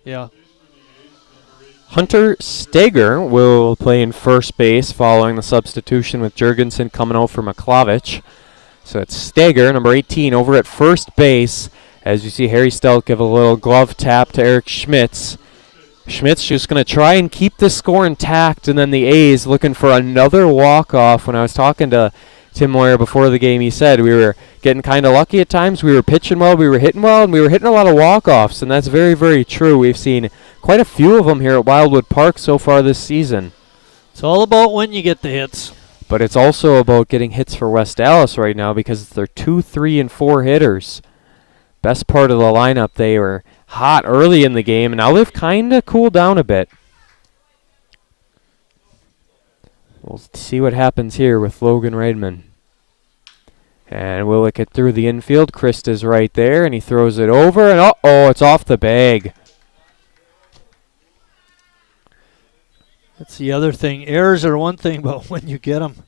Yeah. Hunter Steger will play in first base following the substitution with Jurgensen coming out for McClavich. So it's Steger, number 18, over at first base. As you see Harry Stelk give a little glove tap to Eric Schmitz. Schmitz just going to try and keep the score intact, and then the A's looking for another walk-off. When I was talking to Tim Moyer before the game, he said we were getting kind of lucky at times. We were pitching well, we were hitting well, and we were hitting a lot of walk-offs, and that's very, very true. We've seen quite a few of them here at Wildwood Park so far this season. It's all about when you get the hits. But it's also about getting hits for West Allis right now because they're 2, 3, and 4 hitters. Best part of the lineup, they were hot early in the game, and now they've kind of cooled down a bit. We'll see what happens here with Logan Raidman. And will it get through the infield? Christa's right there, and he throws it over, and uh-oh, it's off the bag. That's the other thing. Errors are one thing, but when you get them,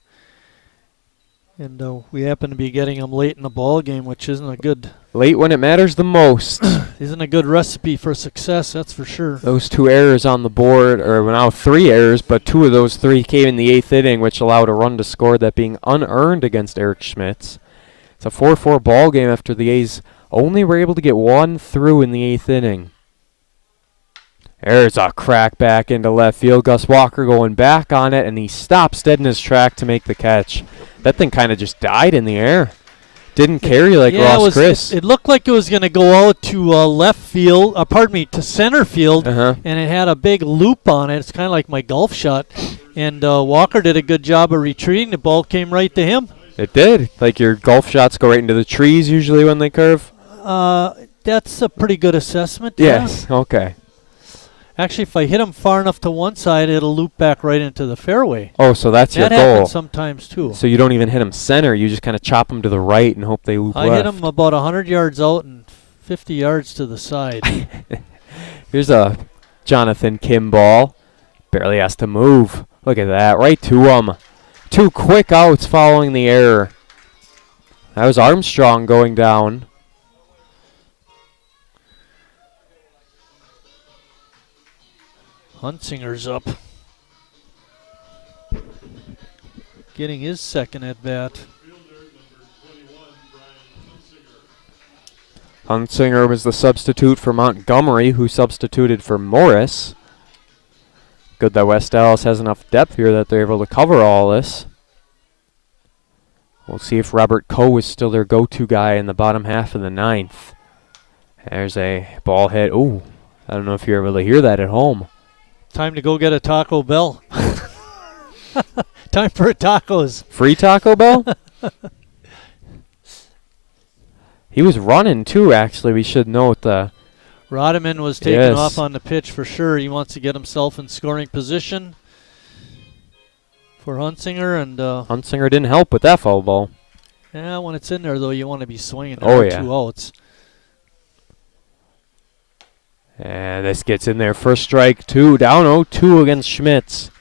and we happen to be getting them late in the ball game, which isn't a good... Late when it matters the most. Isn't a good recipe for success, that's for sure. Those 2 errors on the board, or now 3 errors, but 2 of those 3 came in the 8th inning, which allowed a run to score, that being unearned against Eric Schmitz. It's a 4-4 ball game after the A's only were able to get 1 through in the 8th inning. There's a crack back into left field. Gus Walker going back on it, and he stops dead in his track to make the catch. That thing kind of just died in the air. Didn't carry like Ross Chris. It looked like it was going to go out to left field, to center field, and it had a big loop on it. It's kind of like my golf shot. And Walker did a good job of retreating. The ball came right to him. It did. Like your golf shots go right into the trees usually when they curve? That's a pretty good assessment. Yes, okay. Actually, if I hit him far enough to one side, it'll loop back right into the fairway. Oh, so that's your goal. That happens sometimes, too. So you don't even hit him center. You just kind of chop him to the right and hope they loop left. I hit him about 100 yards out and 50 yards to the side. Here's a Jonathan Kim ball. Barely has to move. Look at that. Right to him. 2 quick outs following the error. That was Armstrong going down. Hunsinger's up. Getting his second at bat. Hunsinger was the substitute for Montgomery, who substituted for Morris. Good that West Allis has enough depth here that they're able to cover all this. We'll see if Robert Coe is still their go-to guy in the bottom half of the 9th. There's a ball hit. Ooh, I don't know if you're able to hear that at home. Time to go get a Taco Bell. Time for a tacos. Free Taco Bell? He was running too, actually. We should note. Rodman was taken off on the pitch for sure. He wants to get himself in scoring position for Hunsinger. And Hunsinger didn't help with that foul ball. Yeah, when it's in there, though, you want to be swinging. Oh, yeah. 2 outs. And this gets in there. First strike, 2. Down 0-2 against Schmitz.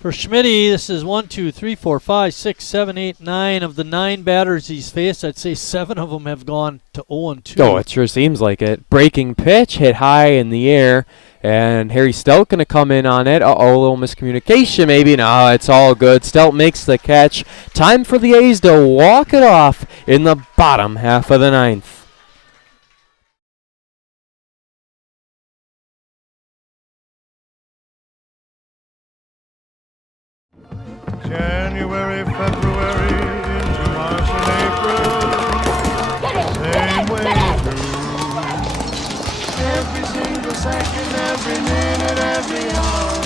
For Schmitty, this is 1, 2, 3, 4, 5, 6, 7, 8, 9. Of the 9 batters he's faced, I'd say 7 of them have gone to 0-2. Oh, it sure seems like it. Breaking pitch, hit high in the air. And Harry Stout going to come in on it. Uh-oh, a little miscommunication maybe. No, it's all good. Stout makes the catch. Time for the A's to walk it off in the bottom half of the ninth. January, February, into March and April. Same way through. Every single second, every minute, every hour.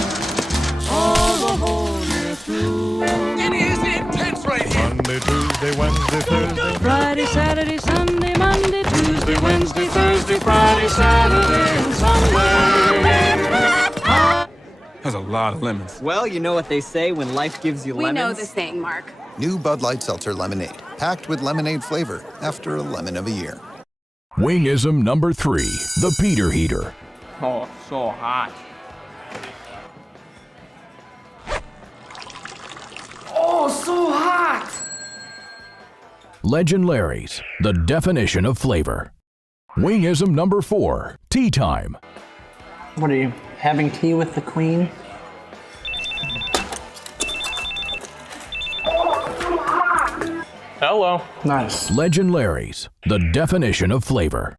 All the whole year through. It is intense right here. Monday, Tuesday, Wednesday, Thursday. Friday, Saturday, Sunday, Monday, Tuesday, Wednesday, Thursday, Friday, Saturday, and Sunday. That's a lot of lemons. Well, you know what they say when life gives you lemons. We know the saying, Mark. New Bud Light Seltzer Lemonade, packed with lemonade flavor after a lemon of a year. Wingism number 3, the Peter Heater. Oh, so hot. Oh, so hot! Legend Larry's, the definition of flavor. Wingism number 4, Tea Time. What are you, having tea with the Queen? Hello. Nice. Legend Larry's, the definition of flavor.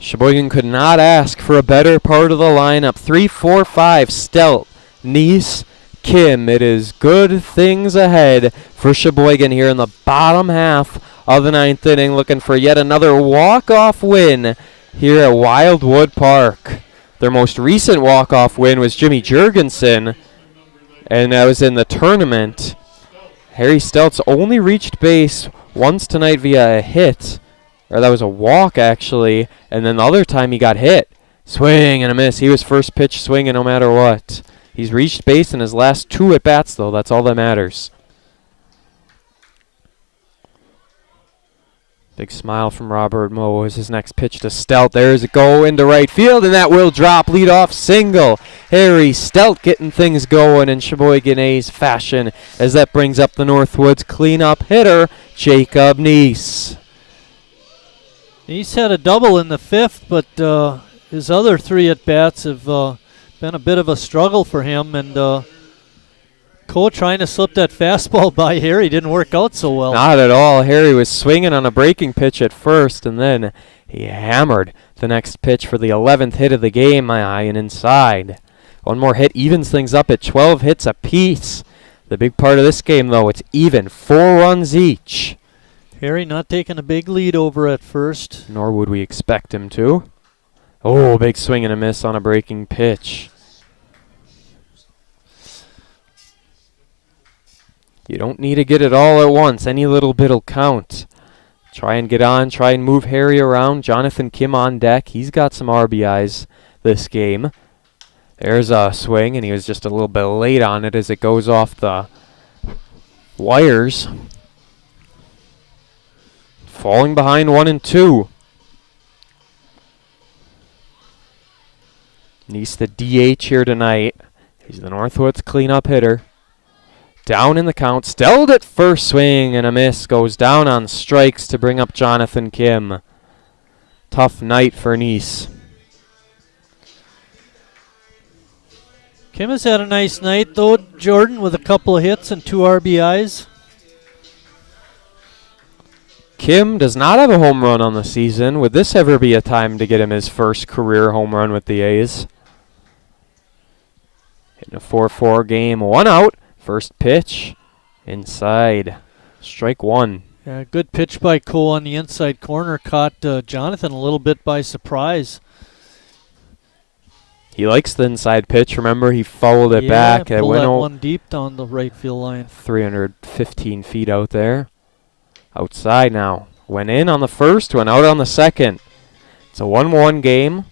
Sheboygan could not ask for a better part of the lineup. 3, 4, 5, Stout, Nice, Kim. It is good things ahead for Sheboygan here in the bottom half of the ninth inning, looking for yet another walk-off win here at Wildwood Park. Their most recent walk-off win was Jimmy Jurgensen, and that was in the tournament. Harry Stout's only reached base once tonight via a hit, or that was a walk actually, and then the other time he got hit. Swing and a miss. He was first pitch swinging no matter what. He's reached base in his last 2 at-bats though. That's all that matters. Big smile from Robert Moe as his next pitch to Stout. There's a go into right field, and that will drop. Leadoff single. Harry Stout getting things going in Sheboygan A's fashion as that brings up the Northwoods cleanup hitter, Jacob Neese. He's had a double in the 5th, but his other 3 at-bats have been a bit of a struggle for him, and Cole trying to slip that fastball by Harry didn't work out so well. Not at all. Harry was swinging on a breaking pitch at first, and then he hammered the next pitch for the 11th hit of the game, my eye, and inside. One more hit evens things up at 12 hits apiece. The big part of this game, though, it's even, 4 runs each. Harry not taking a big lead over at first. Nor would we expect him to. Oh, big swing and a miss on a breaking pitch. You don't need to get it all at once. Any little bit'll count. Try and get on. Try and move Harry around. Jonathan Kim on deck. He's got some RBIs this game. There's a swing, and he was just a little bit late on it as it goes off the wires. Falling behind 1 and 2. Neese the DH here tonight. He's the Northwoods cleanup hitter. Down in the count, Stelled at first, swing and a miss, goes down on strikes to bring up Jonathan Kim. Tough night for Neese. Kim has had a nice night though, Jordan, with a couple of hits and 2 RBIs. Kim does not have a home run on the season. Would this ever be a time to get him his first career home run with the A's? Hitting a 4-4 game, 1 out. First pitch, inside, strike 1. Yeah, good pitch by Cole on the inside corner. Caught Jonathan a little bit by surprise. He likes the inside pitch. Remember, he fouled it back. Yeah, pulled that one deep down the right field line. 315 feet out there. Outside now. Went in on the first, went out on the second. It's a 1-1 game.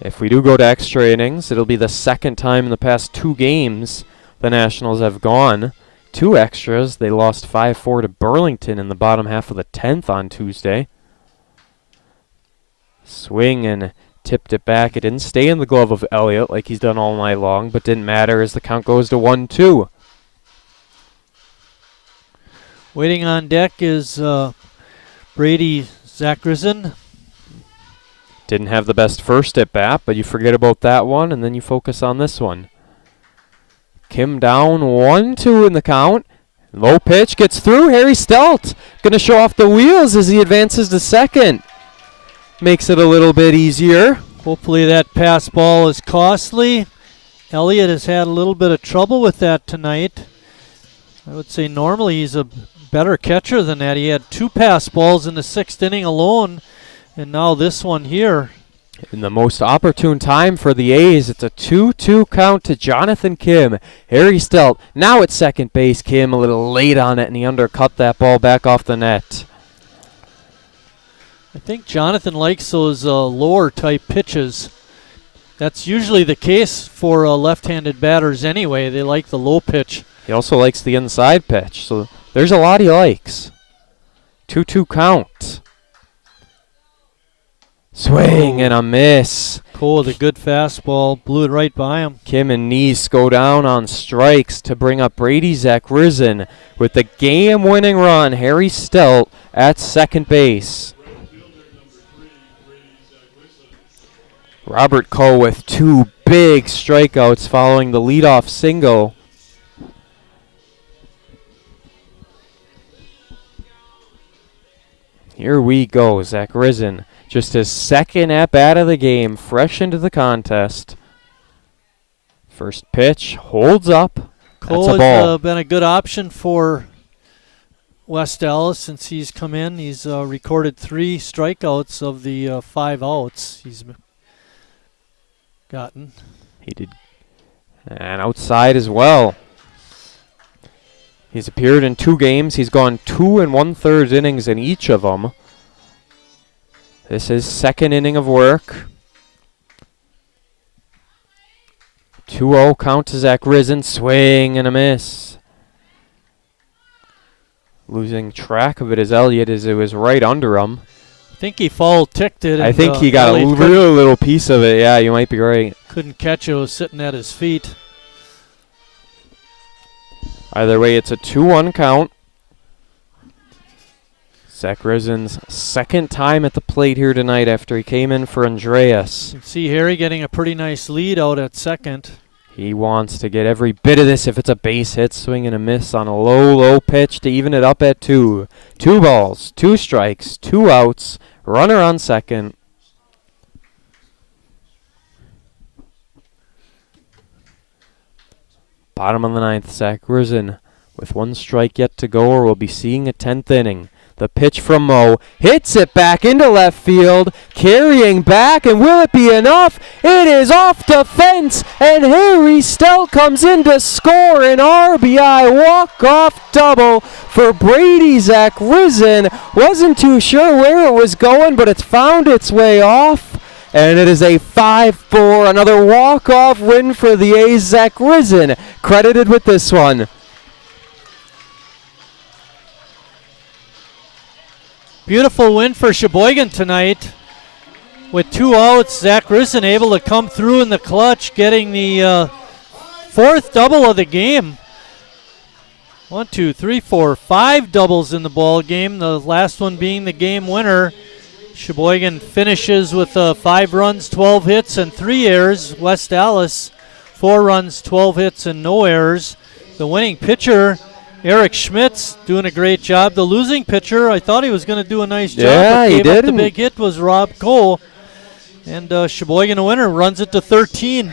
If we do go to extra innings, it'll be the second time in the past 2 games the Nationals have gone 2 extras. They lost 5-4 to Burlington in the bottom half of the 10th on Tuesday. Swing and tipped it back. It didn't stay in the glove of Elliott like he's done all night long, but didn't matter as the count goes to 1-2. Waiting on deck is Brady Zachrisen. Didn't have the best first at bat, but you forget about that one, and then you focus on this one. Kim down 1-2 in the count. Low pitch gets through. Harry Stelt going to show off the wheels as he advances to second. Makes it a little bit easier. Hopefully that pass ball is costly. Elliott has had a little bit of trouble with that tonight. I would say normally he's a better catcher than that. He had 2 pass balls in the 6th inning alone, and now this one here. In the most opportune time for the A's, it's a 2-2 count to Jonathan Kim. Harry Stelt now at second base. Kim a little late on it, and he undercut that ball back off the net. I think Jonathan likes those lower type pitches. That's usually the case for left-handed batters anyway. They like the low pitch. He also likes the inside pitch, so there's a lot he likes. 2-2 count. Swing and a miss. Cole with a good fastball, blew it right by him. Kim and Neese go down on strikes to bring up Brady Zakrizin with the game-winning run. Harry Stelt at second base. Robert Coe with 2 big strikeouts following the leadoff single. Here we go, Zakrizin. Just his second at-bat of the game, fresh into the contest. First pitch, holds up. Cole has been a good option for West Allis since he's come in. He's recorded 3 strikeouts of the 5 outs he's gotten. He did. And outside as well. He's appeared in 2 games. He's gone 2 1/3 innings in each of them. This is second inning of work. 2-0 count to Zakrizin. Swing and a miss. Losing track of it as Elliott as it was right under him. I think he foul-ticked it. I think he got a really little piece of it. Yeah, you might be right. Couldn't catch it. It was sitting at his feet. Either way, it's a 2-1 count. Zakrizin's second time at the plate here tonight after he came in for Andreas. You can see Harry getting a pretty nice lead out at second. He wants to get every bit of this if it's a base hit. Swing and a miss on a low pitch to even it up at 2. 2 balls, 2 strikes, 2 outs. Runner on second. Bottom of the 9th, Zakrizin with 1 strike yet to go, or we'll be seeing a 10th inning. The pitch from Mo hits it back into left field, carrying back, and will it be enough? It is off the fence, and Harry Stelt comes in to score an RBI walk-off double for Brady Zakrizin. Wasn't too sure where it was going, but it's found its way off. And it is a 5-4, another walk-off win for the A's. Zakrizin credited with this one. Beautiful win for Sheboygan tonight. With 2 outs, Zakrizin able to come through in the clutch, getting the 4th double of the game. 1, 2, 3, 4, 5 doubles in the ball game. The last one being the game winner. Sheboygan finishes with 5 runs, 12 hits, and 3 errors. West Allis, 4 runs, 12 hits, and no errors. The winning pitcher, Eric Schmitz, doing a great job. The losing pitcher, I thought he was going to do a nice job. Yeah, he did. The big hit was Rob Cole. And Sheboygan, a winner, runs it to 13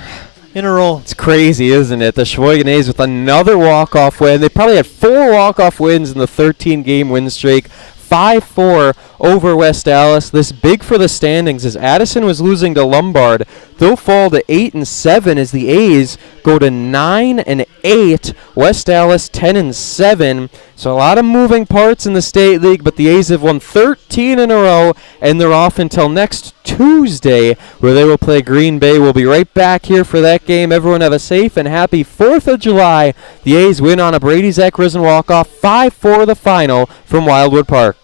in a row. It's crazy, isn't it? The Sheboygan A's with another walk-off win. They probably had 4 walk-off wins in the 13-game win streak. 5-4 over West Allis. This big for the standings as Addison was losing to Lombard. They'll fall to 8-7 as the A's go to 9-8. West Allis 10-7. So a lot of moving parts in the state league, but the A's have won 13 in a row, and they're off until next Tuesday, where they will play Green Bay. We'll be right back here for that game. Everyone have a safe and happy 4th of July. The A's win on a Brady Zakrizin walk-off, 5-4 the final from Wildwood Park.